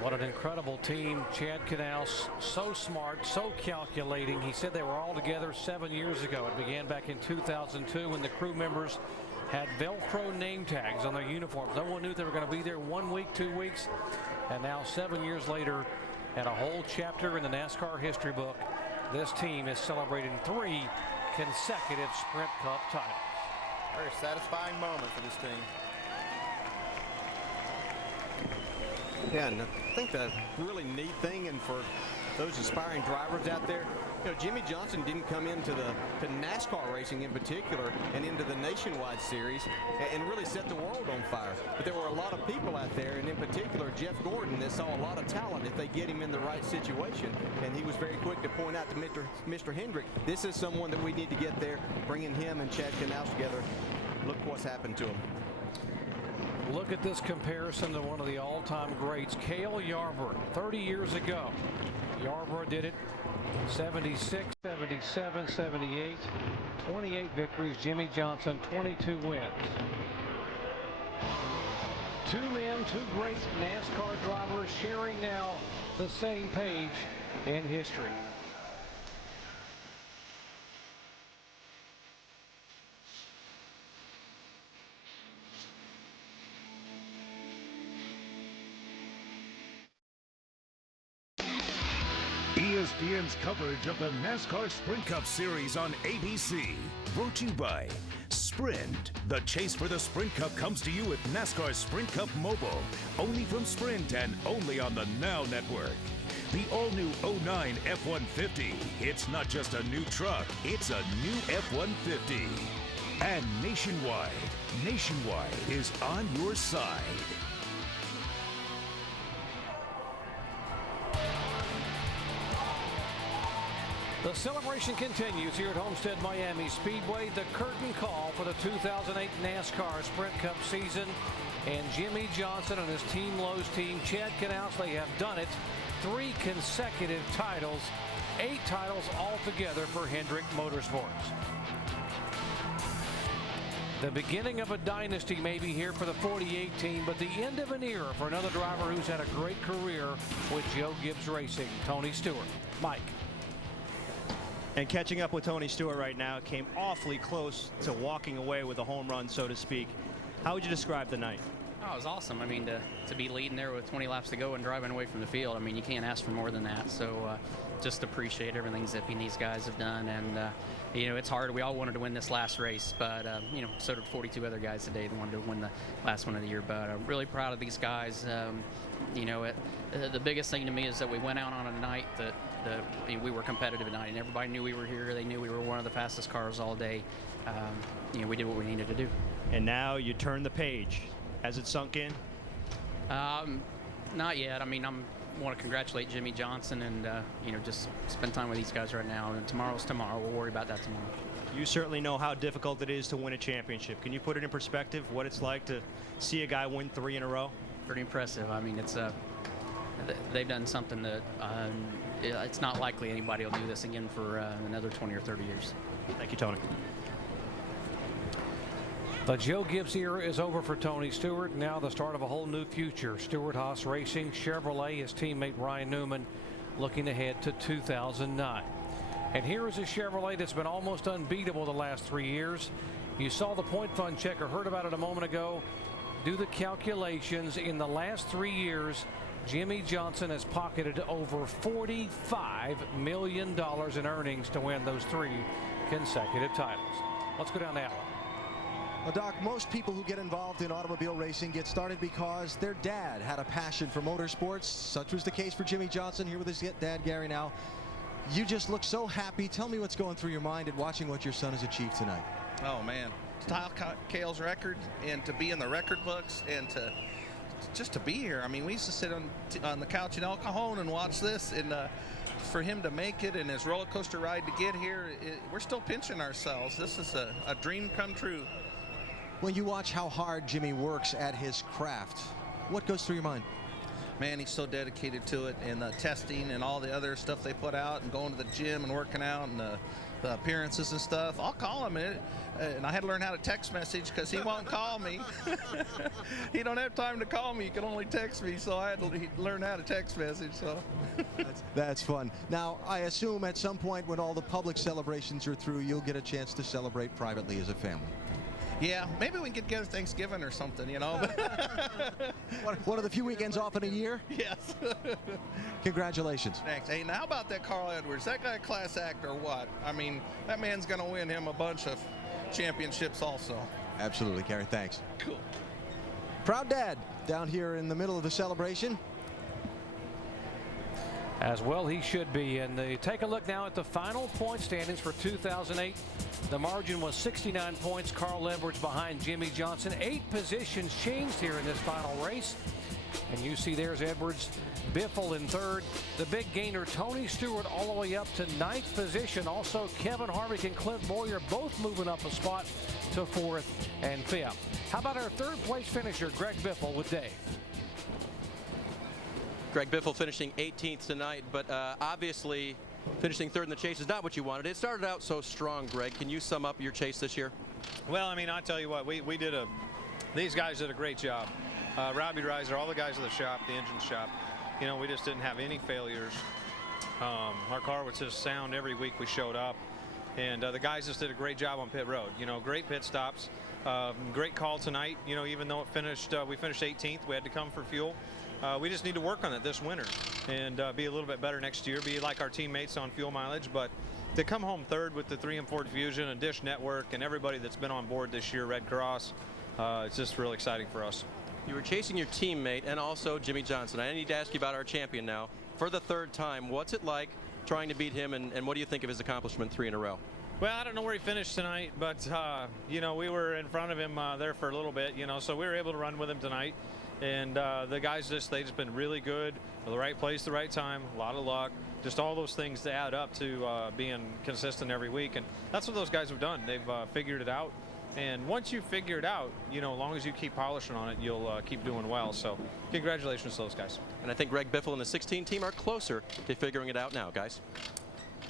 What an incredible team. Chad Knaus, so smart, so calculating. He said they were all together 7 years ago. It began back in 2002 when the crew members had Velcro name tags on their uniforms. No one knew they were going to be there 1 week, 2 weeks. And now 7 years later, and a whole chapter in the NASCAR history book, this team is celebrating 3 consecutive Sprint Cup titles. Very satisfying moment for this team. Yeah, and I think the really neat thing, and for those aspiring drivers out there, you know, Jimmy Johnson didn't come into to NASCAR racing in particular and into the nationwide series and really set the world on fire. But there were a lot of people out there, and in particular Jeff Gordon, that saw a lot of talent if they get him in the right situation. And he was very quick to point out to Mr. Hendrick, this is someone that we need to get there, bringing him and Chad Knaus together. Look what's happened to him. Look at this comparison to one of the all-time greats, Cale Yarborough. 30 years ago, Yarborough did it 76, 77, 78, 28 victories. Jimmy Johnson, 22 wins. 2 men and two great NASCAR drivers sharing now the same page in history. ESPN's coverage of the NASCAR Sprint Cup Series on ABC. Brought to you by Sprint. The chase for the Sprint Cup comes to you with NASCAR Sprint Cup Mobile. Only from Sprint and only on the Now Network. The all-new 09 F-150. It's not just a new truck, it's a new F-150. And Nationwide. Nationwide is on your side. The celebration continues here at Homestead-Miami Speedway. The curtain call for the 2008 NASCAR Sprint Cup season. And Jimmy Johnson and his Team Lowe's team, Chad Knaus, they have done it. 3 consecutive titles, 8 titles altogether for Hendrick Motorsports. The beginning of a dynasty may be here for the 48 team, but the end of an era for another driver who's had a great career with Joe Gibbs Racing, Tony Stewart. Mike. And catching up with Tony Stewart right now, came awfully close to walking away with a home run, so to speak. How would you describe the night? Oh, it was awesome. I mean, to be leading there with 20 laps to go and driving away from the field, I mean, you can't ask for more than that. So just appreciate everything Zippy and these guys have done. And, you know, it's hard. We all wanted to win this last race, but, you know, so did 42 other guys today that wanted to win the last one of the year. But I'm really proud of these guys. You know, the biggest thing to me is that we went out on a night that I mean, we were competitive tonight, and everybody knew we were here. They knew we were one of the fastest cars all day. You know, we did what we needed to do. And now you turn the page. Has it sunk in? Not yet. I mean, I want to congratulate Jimmy Johnson and, you know, just spend time with these guys right now. And tomorrow's tomorrow. We'll worry about that tomorrow. You certainly know how difficult it is to win a championship. Can you put it in perspective, what it's like to see a guy win 3 in a row? Pretty impressive. I mean, it's they've done something that it's not likely anybody will do this again for another 20 or 30 years. Thank you, Tony. The Joe Gibbs era is over for Tony Stewart. Now the start of a whole new future. Stewart-Haas Racing, Chevrolet, his teammate Ryan Newman looking ahead to 2009. And here is a Chevrolet that's been almost unbeatable the last 3 years. You saw the point fund checker, heard about it a moment ago. Do the calculations. In the last 3 years, Jimmy Johnson has pocketed over $45 million in earnings to win those 3 consecutive titles. Let's go down to Alan. Well, Doc, most people who get involved in automobile racing get started because their dad had a passion for motorsports. Such was the case for Jimmy Johnson here with his dad, Gary. Now, you just look so happy. Tell me what's going through your mind at watching what your son has achieved tonight. Oh, man. To tie Cale's record and to be in the record books and to just to be here. I mean, we used to sit on the couch in El Cajon and watch this, and for him to make it and his roller coaster ride to get here, we're still pinching ourselves. This is a dream come true. When you watch how hard Jimmy works at his craft, what goes through your mind? Man, he's so dedicated to it, and the testing and all the other stuff they put out and going to the gym and working out and the appearances and stuff. I'll call him, and I had to learn how to text message because he won't call me. He don't have time to call me. He can only text me, so I had to learn how to text message. So that's fun. Now, I assume at some point when all the public celebrations are through, you'll get a chance to celebrate privately as a family. Yeah, maybe we can get together Thanksgiving or something, you know. One of the few weekends off in a year? Yes. Congratulations. Thanks. Hey, now how about that Carl Edwards? That guy a class act or what? I mean, that man's going to win him a bunch of championships also. Absolutely, Gary. Thanks. Cool. Proud dad down here in the middle of the celebration. As well he should be. And take a look now at the final point standings for 2008. The margin was 69 points. Carl Edwards behind Jimmy Johnson. 8 positions changed here in this final race. And you see there's Edwards, Biffle in 3rd. The big gainer, Tony Stewart, all the way up to 9th position. Also, Kevin Harvick and Clint Boyer both moving up a spot to 4th and 5th. How about our 3rd place finisher, Greg Biffle, with Dave? Greg Biffle finishing 18th tonight, but obviously finishing 3rd in the chase is not what you wanted. It started out so strong, Greg. Can you sum up your chase this year? Well, I mean, I tell you what, these guys did a great job. Robbie Reiser, all the guys at the shop, the engine shop, you know, we just didn't have any failures. Our car was just sound every week we showed up. And the guys just did a great job on pit road. You know, great pit stops. Great call tonight. You know, even though it finished, we finished 18th, we had to come for fuel. We just need to work on it this winter and be a little bit better next year, be like our teammates on fuel mileage. But to come home third with the 3 and Ford Fusion and Dish Network and everybody that's been on board this year, Red Cross, it's just really exciting for us. You were chasing your teammate and also Jimmy Johnson. I need to ask you about our champion now. For the 3rd time, what's it like trying to beat him, and what do you think of his accomplishment 3 in a row? Well, I don't know where he finished tonight, but, you know, we were in front of him there for a little bit, you know, so we were able to run with him tonight. And the guys they've just been really good, the right place, the right time, a lot of luck, just all those things to add up to being consistent every week. And that's what those guys have done. They've figured it out. And once you figure it out, you know, as long as you keep polishing on it, you'll keep doing well. So congratulations to those guys. And I think Greg Biffle and the 16 team are closer to figuring it out now, guys.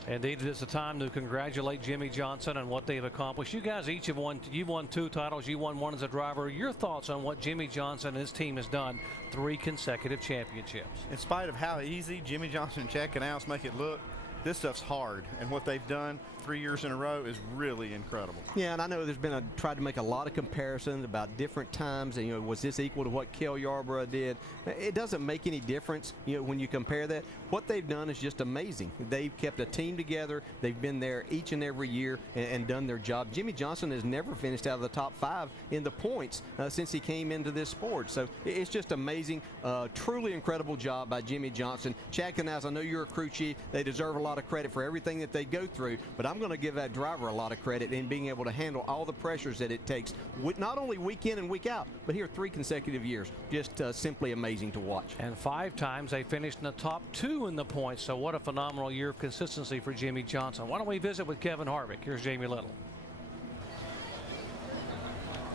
Indeed, it is a time to congratulate Jimmy Johnson on what they've accomplished. You guys each have won. You've won 2 titles. You won 1 as a driver. Your thoughts on what Jimmy Johnson and his team has done? 3 consecutive championships. In spite of how easy Jimmy Johnson and Chad Canals make it look, this stuff's hard, and what they've done 3 years in a row is really incredible. Yeah, and I know there's been tried to make a lot of comparisons about different times, and, you know, was this equal to what Cale Yarborough did? It doesn't make any difference, you know, when you compare that. What they've done is just amazing. They've kept a team together. They've been there each and every year and done their job. Jimmy Johnson has never finished out of the top 5 in the points since he came into this sport. So it's just amazing. Truly incredible job by Jimmy Johnson. Chad Canals, I know you're a crew chief. They deserve a lot of credit for everything that they go through, but I'm going to give that driver a lot of credit in being able to handle all the pressures that it takes, not only week in and week out, but here 3 consecutive years. Just simply amazing to watch. And 5 times they finished in the top 2 in the points. So what a phenomenal year of consistency for Jimmy Johnson. Why don't we visit with Kevin Harvick? Here's Jamie Little.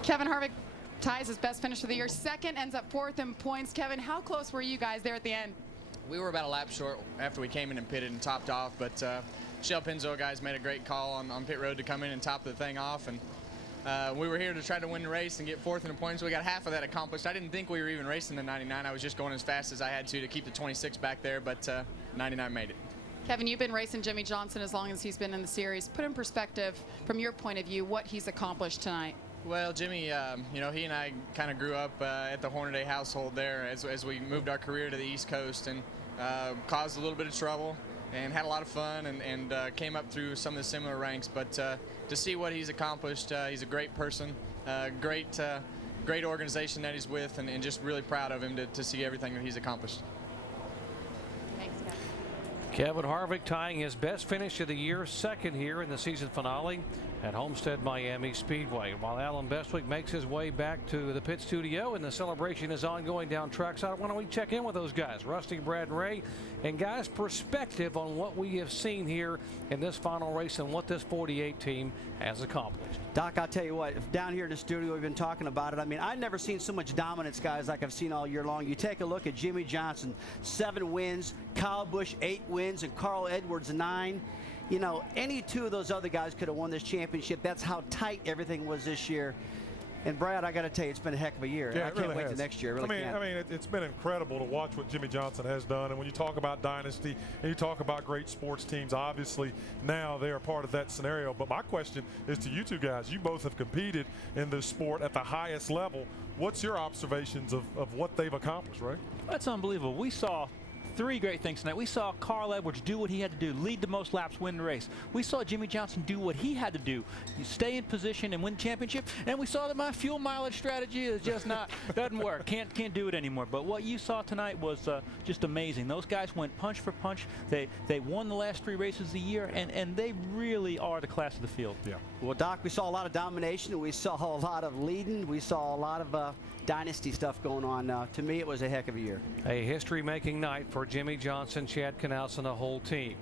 Kevin Harvick ties his best finish of the year. 2nd, ends up 4th in points. Kevin, how close were you guys there at the end? We were about a lap short after we came in and pitted and topped off, but Shell Pennzoil guys made a great call on pit road to come in and top the thing off, and we were here to try to win the race and get 4th in the points. We got half of that accomplished. I didn't think we were even racing the 99. I was just going as fast as I had to keep the 26 back there, but 99 made it. Kevin, you've been racing Jimmy Johnson as long as he's been in the series. Put in perspective, from your point of view, what he's accomplished tonight. Well, Jimmy, you know, he and I kind of grew up at the Hornaday household there as we moved our career to the East Coast, and caused a little bit of trouble and had a lot of fun, and came up through some of the similar ranks. But to see what he's accomplished, he's a great person, great organization that he's with, and just really proud of him to see everything that he's accomplished. Thanks, Kevin Harvick tying his best finish of the year, 2nd here in the season finale at Homestead-Miami Speedway. While Alan Bestwick makes his way back to the pit studio and the celebration is ongoing down trackside, why don't we check in with those guys, Rusty, Brad, and Ray, and guys' perspective on what we have seen here in this final race and what this 48 team has accomplished. Doc, I'll tell you what, down here in the studio, we've been talking about it. I mean, I've never seen so much dominance, guys, like I've seen all year long. You take a look at Jimmy Johnson, 7 wins, Kyle Busch 8 wins, and Carl Edwards 9. You know, any 2 of those other guys could have won this championship. That's how tight everything was this year. And Brad, I got to tell you, it's been a heck of a year. Yeah, I can't wait to next year. I mean, it's been incredible to watch what Jimmy Johnson has done. And when you talk about dynasty and you talk about great sports teams, obviously now they are part of that scenario. But my question is to you 2 guys. You both have competed in this sport at the highest level. What's your observations of what they've accomplished, Ray? That's unbelievable. We saw 3 great things tonight. We saw Carl Edwards do what he had to do, lead the most laps, win the race. We saw Jimmy Johnson do what he had to do, stay in position and win the championship. And we saw that my fuel mileage strategy is just not, doesn't work. Can't do it anymore. But what you saw tonight was just amazing. Those guys went punch for punch. They won the last 3 races of the year, and they really are the class of the field. Yeah. Well, Doc, we saw a lot of domination. We saw a lot of leading. We saw a lot of dynasty stuff going on. To me, it was a heck of a year. A history-making night for Jimmy Johnson, Chad Canals, and the whole team.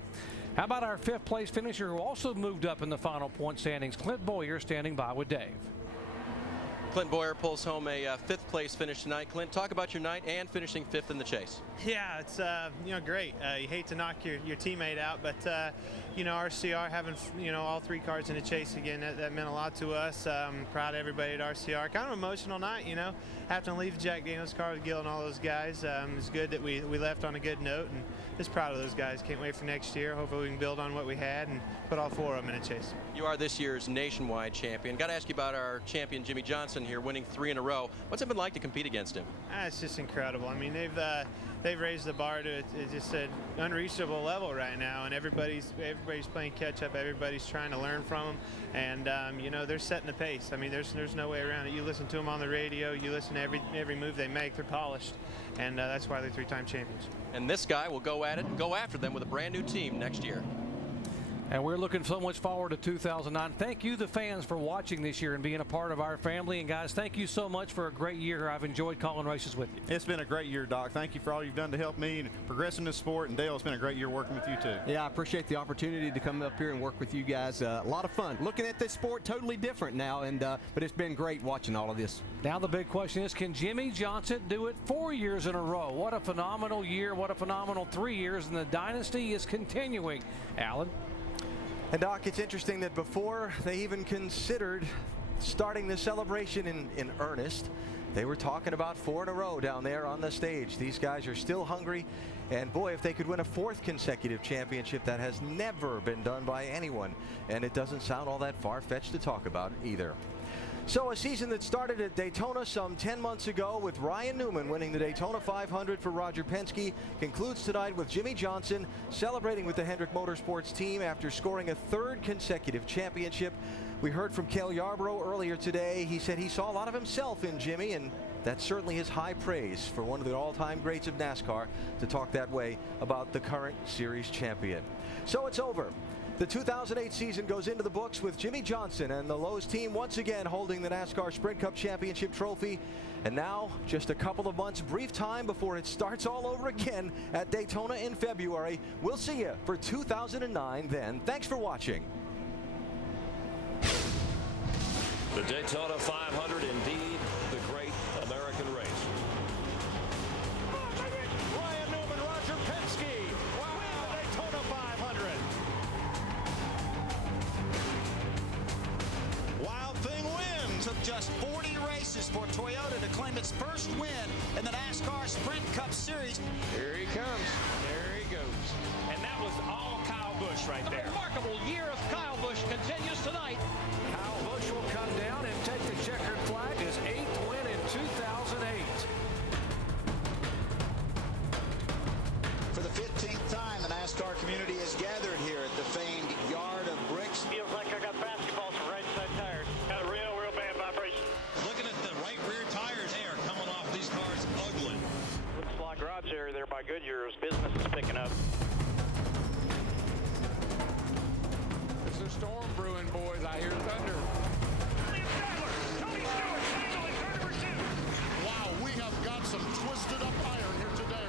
How about our 5th place finisher who also moved up in the final point standings? Clint Boyer standing by with Dave. Clint Boyer pulls home a 5th place finish tonight. Clint, talk about your night and finishing 5th in the chase. Yeah, it's great. You hate to knock your teammate out, but RCR having all 3 cars in the chase again, that meant a lot to us. Proud of everybody at RCR. Kind of emotional night, having to leave Jack Daniels' car with Gil and all those guys. It's good that we left on a good note, and just proud of those guys. Can't wait for next year. Hopefully we can build on what we had and put all 4 of them in a chase. You are this year's nationwide champion. Got to ask you about our champion Jimmie Johnson here, winning 3 in a row. What's it been like to compete against him? It's just incredible. I mean, they've raised the bar to just an unreachable level right now, and everybody's playing catch up. Everybody's trying to learn from them, and they're setting the pace. I mean, there's no way around it. You listen to them on the radio, you listen to every move they make. They're polished, and that's why they're 3-time champions. And this guy will go at it and go after them with a brand new team next year. And we're looking so much forward to 2009. Thank you, the fans, for watching this year and being a part of our family. And, guys, thank you so much for a great year. I've enjoyed calling races with you. It's been a great year, Doc. Thank you for all you've done to help me and progress in this sport. And, Dale, it's been a great year working with you, too. Yeah, I appreciate the opportunity to come up here and work with you guys. A lot of fun. Looking at this sport totally different now, but it's been great watching all of this. Now the big question is, can Jimmie Johnson do it 4 years in a row? What a phenomenal year. What a phenomenal 3 years. And the dynasty is continuing. Alan? And Doc, it's interesting that before they even considered starting the celebration in earnest, they were talking about 4 in a row down there on the stage. These guys are still hungry, and boy, if they could win a 4th consecutive championship, that has never been done by anyone, and it doesn't sound all that far-fetched to talk about either. So a season that started at Daytona some 10 months ago with Ryan Newman winning the Daytona 500 for Roger Penske concludes tonight with Jimmie Johnson celebrating with the Hendrick Motorsports team after scoring a 3rd consecutive championship. We heard from Cale Yarborough earlier today. He said he saw a lot of himself in Jimmie, and that's certainly his high praise for one of the all-time greats of NASCAR to talk that way about the current series champion. So it's over. The 2008 season goes into the books with Jimmie Johnson and the Lowe's team once again holding the NASCAR Sprint Cup Championship trophy. And now, just a couple of months, brief time before it starts all over again at Daytona in February. We'll see you for 2009 then. Thanks for watching. The Daytona 500, indeed, the great American race. Ryan Newman, Roger Penske win the Daytona 500. Wild Thing wins. Took just 40 races for Toyota to claim its first win in the NASCAR Sprint Cup Series. Here he comes. There he goes. And that was all Kyle Busch right there. A remarkable year of Kyle Busch continues tonight. Kyle Busch will come down and take the checkered flag, his 8th win in 2008. For the 15th time, the NASCAR community is gathered here at the famed Yard of Bricks. Feels like I got basketballs for right side tires. Got a real bad vibration. Looking at the right rear tires, they are coming off these cars ugly. Looks like garage area there by Goodyear's business is picking up. It's a storm brewing, boys. I hear thunder. Wow, we have got some twisted up iron here today.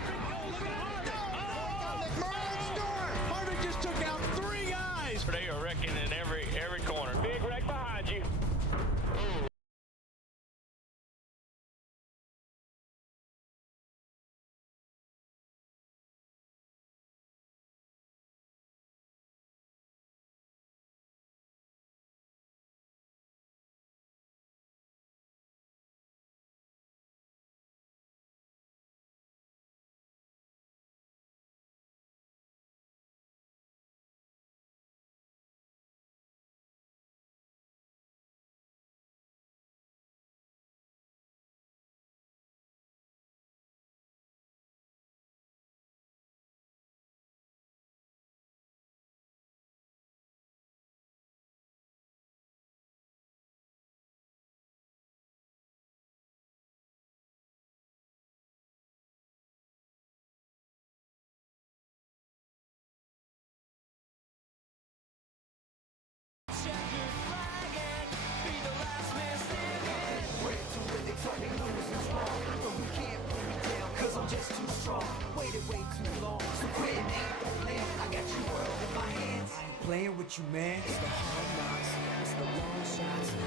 Harvick just took out 3 guys. They are wrecking in every corner. Big wreck behind you. Just too strong, waited way too long. So quit and ain't the plan. I got your world in my hands. I ain't playing with you, man. It's the hard knocks, it's the long shots.